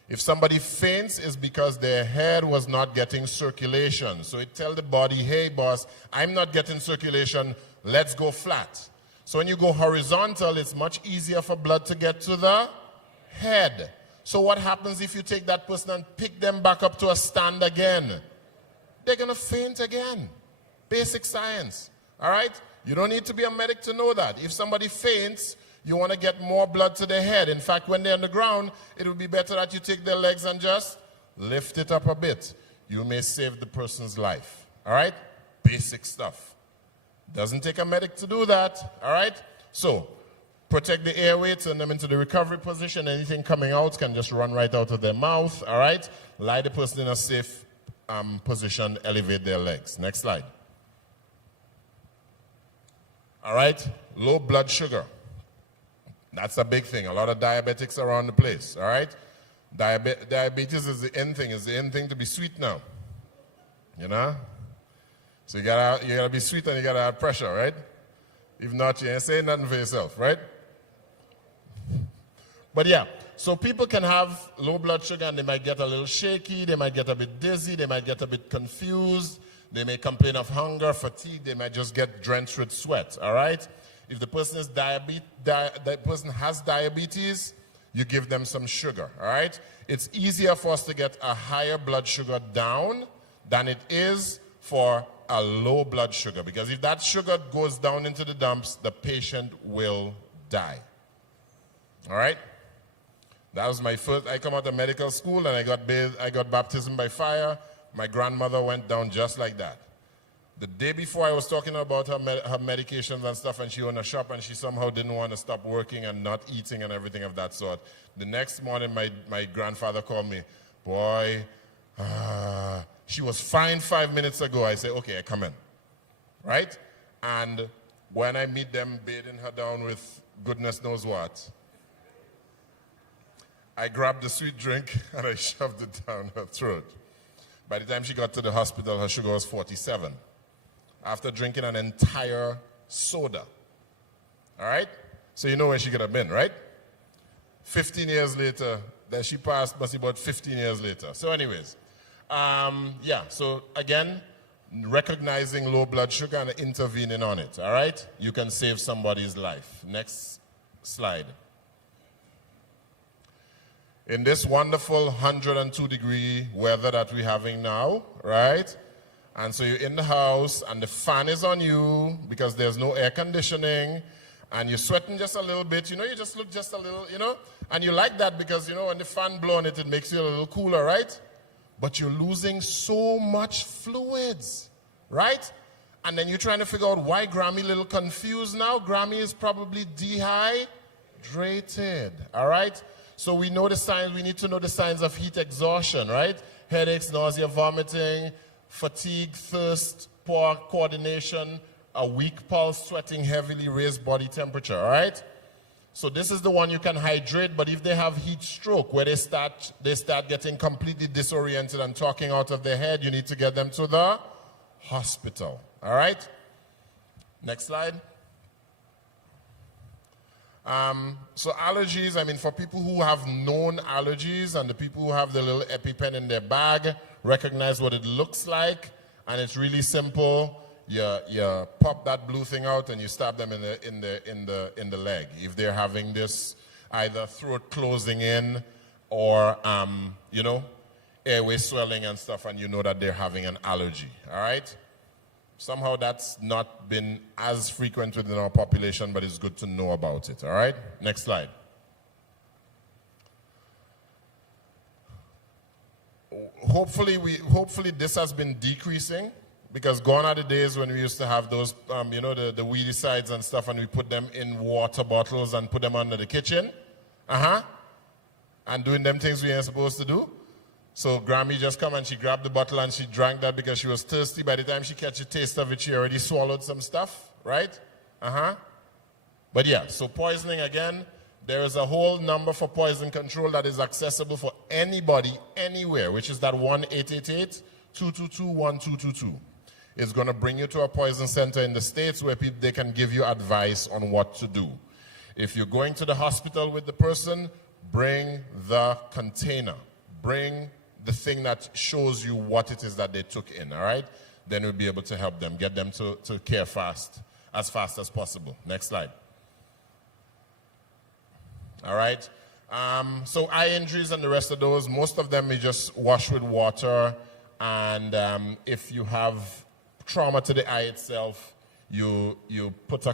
If somebody faints, it's because their head was not getting circulation. So it tells the body, hey boss, I'm not getting circulation, let's go flat. So when you go horizontal, it's much easier for blood to get to the head. So what happens if you take that person and pick them back up to a stand again? They're going to faint again. Basic science. All right? You don't need to be a medic to know that. If somebody faints, you want to get more blood to their head. In fact, when they're on the ground, it would be better that you take their legs and just lift it up a bit. You may save the person's life. All right? Basic stuff. Doesn't take a medic to do that. All right? So, protect the airway, turn them into the recovery position. Anything coming out can just run right out of their mouth. All right? Lie the person in a safe position, elevate their legs. Next slide. All right? Low blood sugar. That's a big thing. A lot of diabetics around the place. All right? Diabetes is the end thing. It's the end thing to be sweet now. You know? So you gotta be sweet and you gotta have pressure, right? If not, you ain't saying nothing for yourself, right? But yeah, so people can have low blood sugar and they might get a little shaky, they might get a bit dizzy, they might get a bit confused, they may complain of hunger, fatigue, they might just get drenched with sweat, all right? If the person has diabetes, you give them some sugar, all right? It's easier for us to get a higher blood sugar down than it is for a low blood sugar, because if that sugar goes down into the dumps, the patient will die. All right? That was my first. I come out of medical school and I got baptism by fire. My grandmother went down just like that. The day before, I was talking about her medications and stuff, and she owned a shop, and she somehow didn't want to stop working and not eating and everything of that sort. The next morning, my grandfather called me, boy, she was fine 5 minutes ago. I say, okay, I come in, right? And when I meet them, bathing her down with goodness knows what, I grabbed the sweet drink and I shoved it down her throat. By the time she got to the hospital, her sugar was 47. After drinking an entire soda. All right? So you know where she could have been, right? 15 years later, then she passed, must be about 15 years later. So anyways, yeah, so again, recognizing low blood sugar and intervening on it, all right? You can save somebody's life. Next slide. In this wonderful 102-degree weather that we're having now, right? And so you're in the house and the fan is on you because there's no air conditioning and you're sweating just a little bit, you know, you just look just a little, you know, and you like that because, you know, when the fan blows on it, it makes you a little cooler, right? But you're losing so much fluids, right? And then you're trying to figure out why Grammy a little confused now. Grammy is probably dehydrated, all right? So we know the signs, we need to know the signs of heat exhaustion, right? Headaches, nausea, vomiting, fatigue, thirst, poor coordination, a weak pulse, sweating heavily, raised body temperature, all right? So this is the one you can hydrate, but if they have heat stroke where they start getting completely disoriented and talking out of their head, you need to get them to the hospital, all right? Next slide. So allergies, I mean, for people who have known allergies and the people who have the little EpiPen in their bag, recognize what it looks like, and it's really simple. You pop that blue thing out and you stab them in the leg. If they're having this either throat closing in or airway swelling and stuff, and you know that they're having an allergy. All right. Somehow that's not been as frequent within our population, but it's good to know about it. All right. Next slide. Hopefully this has been decreasing, because gone are the days when we used to have those, the weedy sides and stuff, and we put them in water bottles and put them under the kitchen, and doing them things we ain't supposed to do. So Grammy just come and she grabbed the bottle and she drank that because she was thirsty. By the time she catch a taste of it, she already swallowed some stuff, right? But yeah, so poisoning again. There is a whole number for poison control that is accessible for anybody, anywhere, which is that 1-888-222-1222. It's going to bring you to a poison center in the States where they can give you advice on what to do. If you're going to the hospital with the person, bring the container. Bring the thing that shows you what it is that they took in, all right? Then we'll be able to help them, get them to care fast as possible. Next slide. All right. So eye injuries and the rest of those, most of them we just wash with water. And if you have trauma to the eye itself, you put a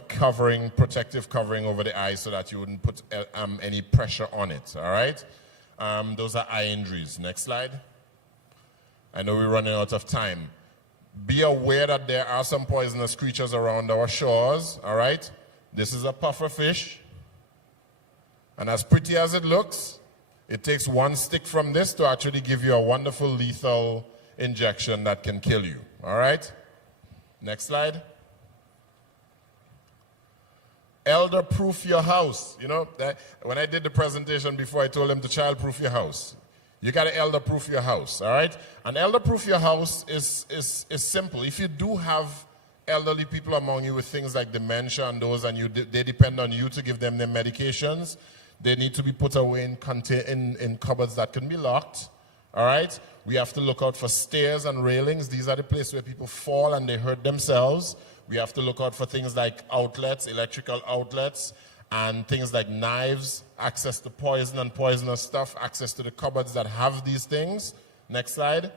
protective covering over the eye so that you wouldn't put any pressure on it. All right. Those are eye injuries. Next slide. I know we're running out of time. Be aware that there are some poisonous creatures around our shores. All right. This is a puffer fish. And as pretty as it looks, it takes one stick from this to actually give you a wonderful lethal injection that can kill you. All right? Next slide. Elder-proof your house. You know, when I did the presentation before, I told them to child-proof your house. You got to elder-proof your house, all right? And elder-proof your house is simple. If you do have elderly people among you with things like dementia and those, and they depend on you to give them their medications, they need to be put away in cupboards that can be locked, all right? We have to look out for stairs and railings. These are the places where people fall and they hurt themselves. We have to look out for things like outlets, electrical outlets, and things like knives, access to poison and poisonous stuff, access to the cupboards that have these things. Next slide.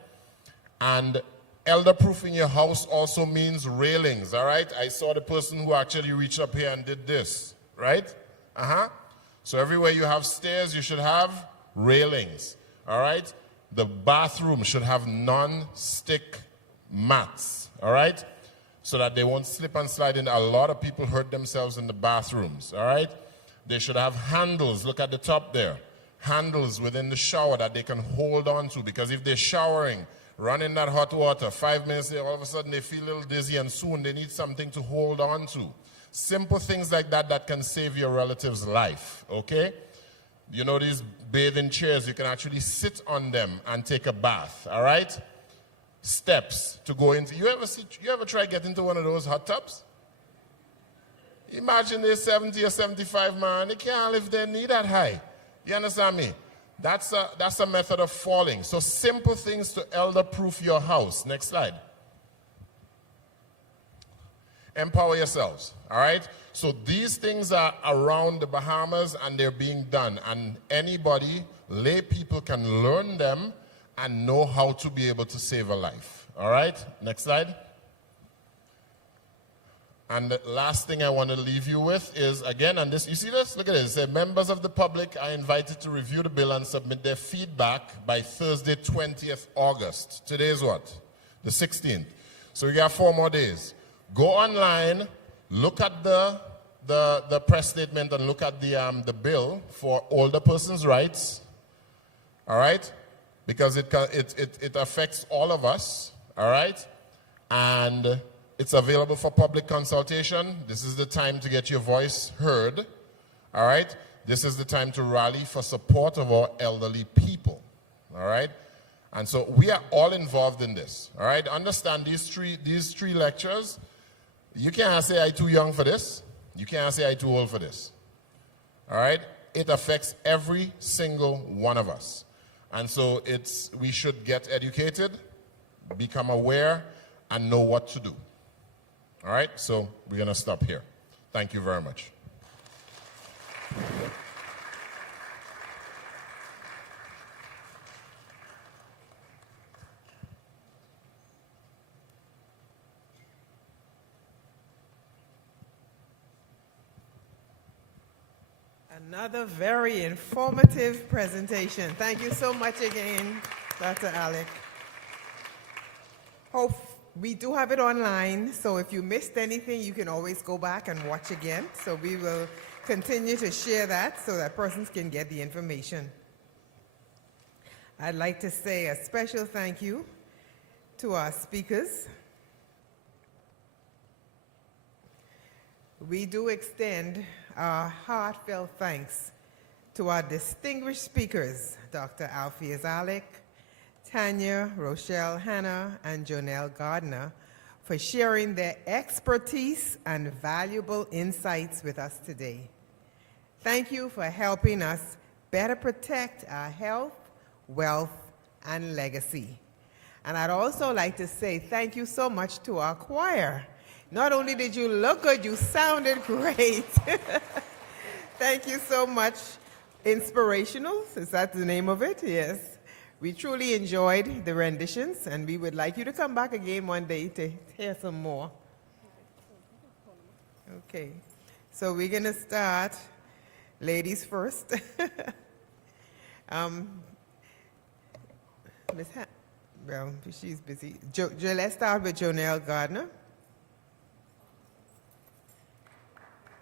And elder-proofing your house also means railings, all right? I saw the person who actually reached up here and did this, right? So everywhere you have stairs, you should have railings, all right? The bathroom should have non-stick mats, all right? So that they won't slip and slide in. A lot of people hurt themselves in the bathrooms, all right? They should have handles. Look at the top there. Handles within the shower that they can hold on to, because if they're showering, running that hot water, 5 minutes later, all of a sudden they feel a little dizzy and soon they need something to hold on to. Simple things like that that can save your relative's life, okay? You know these bathing chairs, you can actually sit on them and take a bath, all right? Steps to go into. You ever try to get into one of those hot tubs? Imagine they're 70 or 75 man, they can't lift their knee that high. You understand me? That's a method of falling. So simple things to elder-proof your house. Next slide. Empower yourselves, all right? So these things are around the Bahamas and they're being done. And anybody, lay people, can learn them and know how to be able to save a life, all right? Next slide. And the last thing I want to leave you with is, again, and this, you see this? Look at this. It says, members of the public are invited to review the bill and submit their feedback by Thursday, 20th August. Today is what? The 16th. So we got 4 more days. Go online, look at the press statement and look at the bill for older persons' rights, all right? Because it affects all of us, all right? And it's available for public consultation. This is the time to get your voice heard, all right? This is the time to rally for support of our elderly people, all right? And so we are all involved in this, all right? Understand these three lectures. You can't say I'm too young for this. You can't say I'm too old for this, all right? It affects every single one of us. And so we should get educated, become aware, and know what to do. All right, so we're going to stop here. Thank you very much. Another very informative presentation. Thank you so much again, Dr. Alec. Hope we do have it online, so if you missed anything, you can always go back and watch again. So we will continue to share that so that persons can get the information. I'd like to say a special thank you to our speakers. We do extend our heartfelt thanks to our distinguished speakers, Dr. Alpheus Alec, Tanya, Rochelle Hanna, and Jonelle Gardner, for sharing their expertise and valuable insights with us today. Thank you for helping us better protect our health, wealth, and legacy. And I'd also like to say thank you so much to our choir. Not only did you look good, you sounded great. Thank you so much. Inspirational, is that the name of it? Yes. We truly enjoyed the renditions, and we would like you to come back again one day to hear some more. Okay, so we're going to start ladies first. Well, she's busy. Let's start with Jonelle Gardner.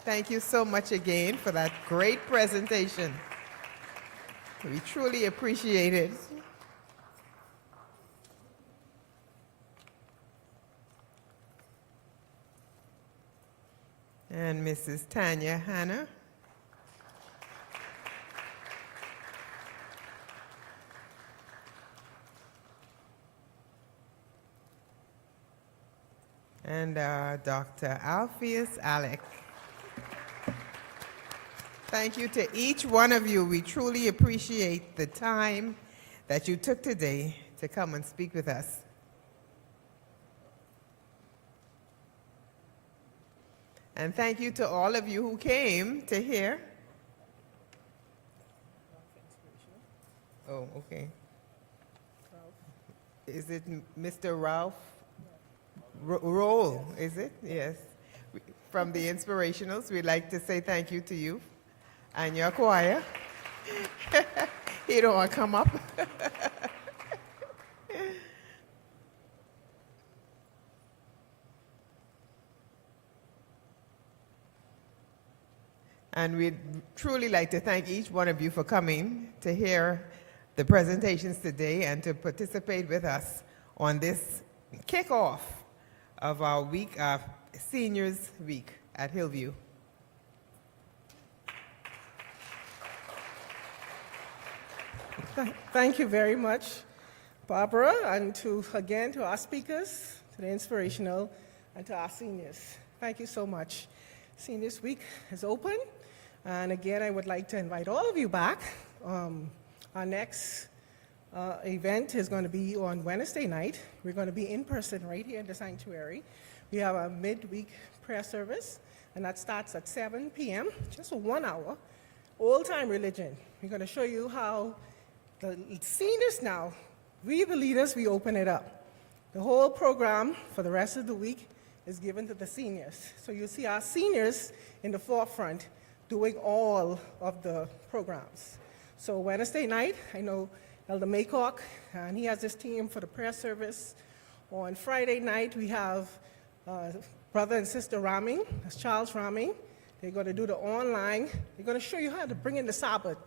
Thank you so much again for that great presentation. We truly appreciate it. And Mrs. Tanya Hanna. And Dr. Alpheus Alec. Thank you to each one of you. We truly appreciate the time that you took today to come and speak with us. And thank you to all of you who came to hear. Oh, okay. Is it Mr. Ralph Roll, is it? Yes. From the Inspirationals, we'd like to say thank you to you and your choir. You don't want to come up? And we'd truly like to thank each one of you for coming to hear the presentations today and to participate with us on this kickoff of our week, Seniors Week at Hillview. Thank you very much, Barbara, and again to our speakers, to the Inspirational, and to our seniors. Thank you so much. Seniors Week is open, and again, I would like to invite all of you back. Our next event is going to be on Wednesday night. We're going to be in person right here in the sanctuary. We have a midweek prayer service, and that starts at 7 p.m., just for 1 hour. Old-time religion. We're going to show you how the seniors now, we the leaders, we open it up. The whole program for the rest of the week is given to the seniors. So you see our seniors in the forefront doing all of the programs. So Wednesday night, I know Elder Maycock, and he has his team for the prayer service. On Friday night, we have Brother and Sister Raming, that's Charles Raming. They're going to do the online. They're going to show you how to bring in the Sabbath.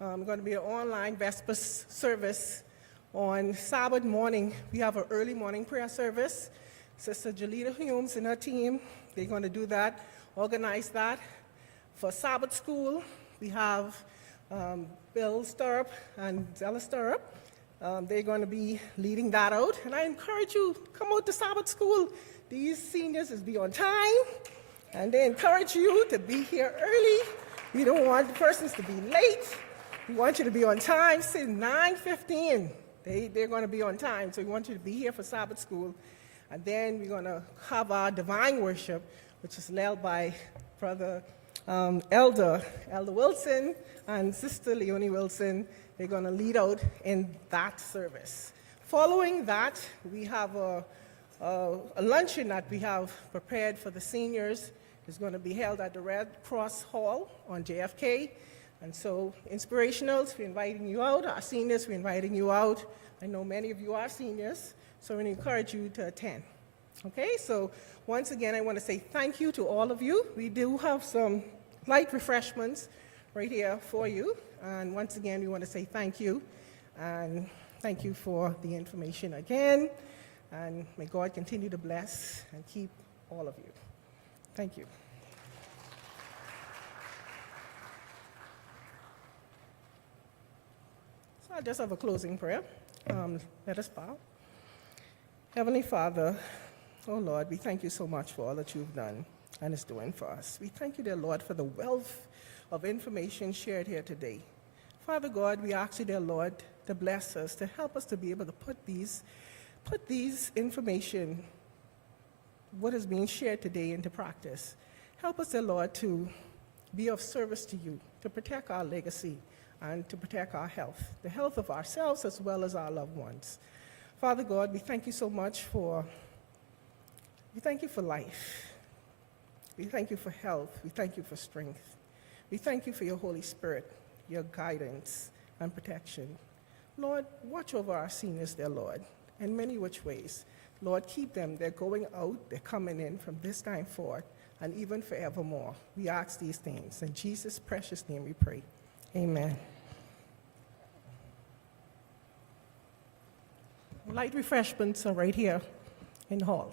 Going to be an online Vespers service. On Sabbath morning, we have an early morning prayer service. Sister Jelita Humes and her team, they're going to do that, organize that. For Sabbath school, we have Bill Stirrup and Zella Stirrup. They're going to be leading that out. And I encourage you, come out to Sabbath school. These seniors is be on time, and they encourage you to be here early. We don't want the persons to be late. We want you to be on time. Say 9:15. They're going to be on time, so we want you to be here for Sabbath school. And then we're going to have our divine worship, which is led by Brother Elder Wilson and Sister Leonie Wilson. They're going to lead out in that service. Following that, we have a luncheon that we have prepared for the seniors. It's going to be held at the Red Cross Hall on JFK. And so, inspirationals, we're inviting you out. Our seniors, we're inviting you out. I know many of you are seniors, so we encourage you to attend. Okay, so once again, I want to say thank you to all of you. We do have some light refreshments right here for you. And once again, we want to say thank you. And thank you for the information again. And may God continue to bless and keep all of you. Thank you. So I'll just have a closing prayer. Let us bow. Heavenly Father, oh Lord, we thank you so much for all that you've done and is doing for us. We thank you, dear Lord, for the wealth of information shared here today. Father God, we ask you, dear Lord, to bless us, to help us to be able to put these information, what is being shared today, into practice. Help us, dear Lord, to be of service to you, to protect our legacy, and to protect our health, the health of ourselves as well as our loved ones. Father God, we thank you so much we thank you for life. We thank you for health. We thank you for strength. We thank you for your Holy Spirit, your guidance and protection. Lord, watch over our seniors, dear Lord, in many which ways. Lord, keep them. They're going out, they're coming in from this time forward, and even forevermore. We ask these things. In Jesus' precious name we pray. Amen. Light refreshments are right here in the hall.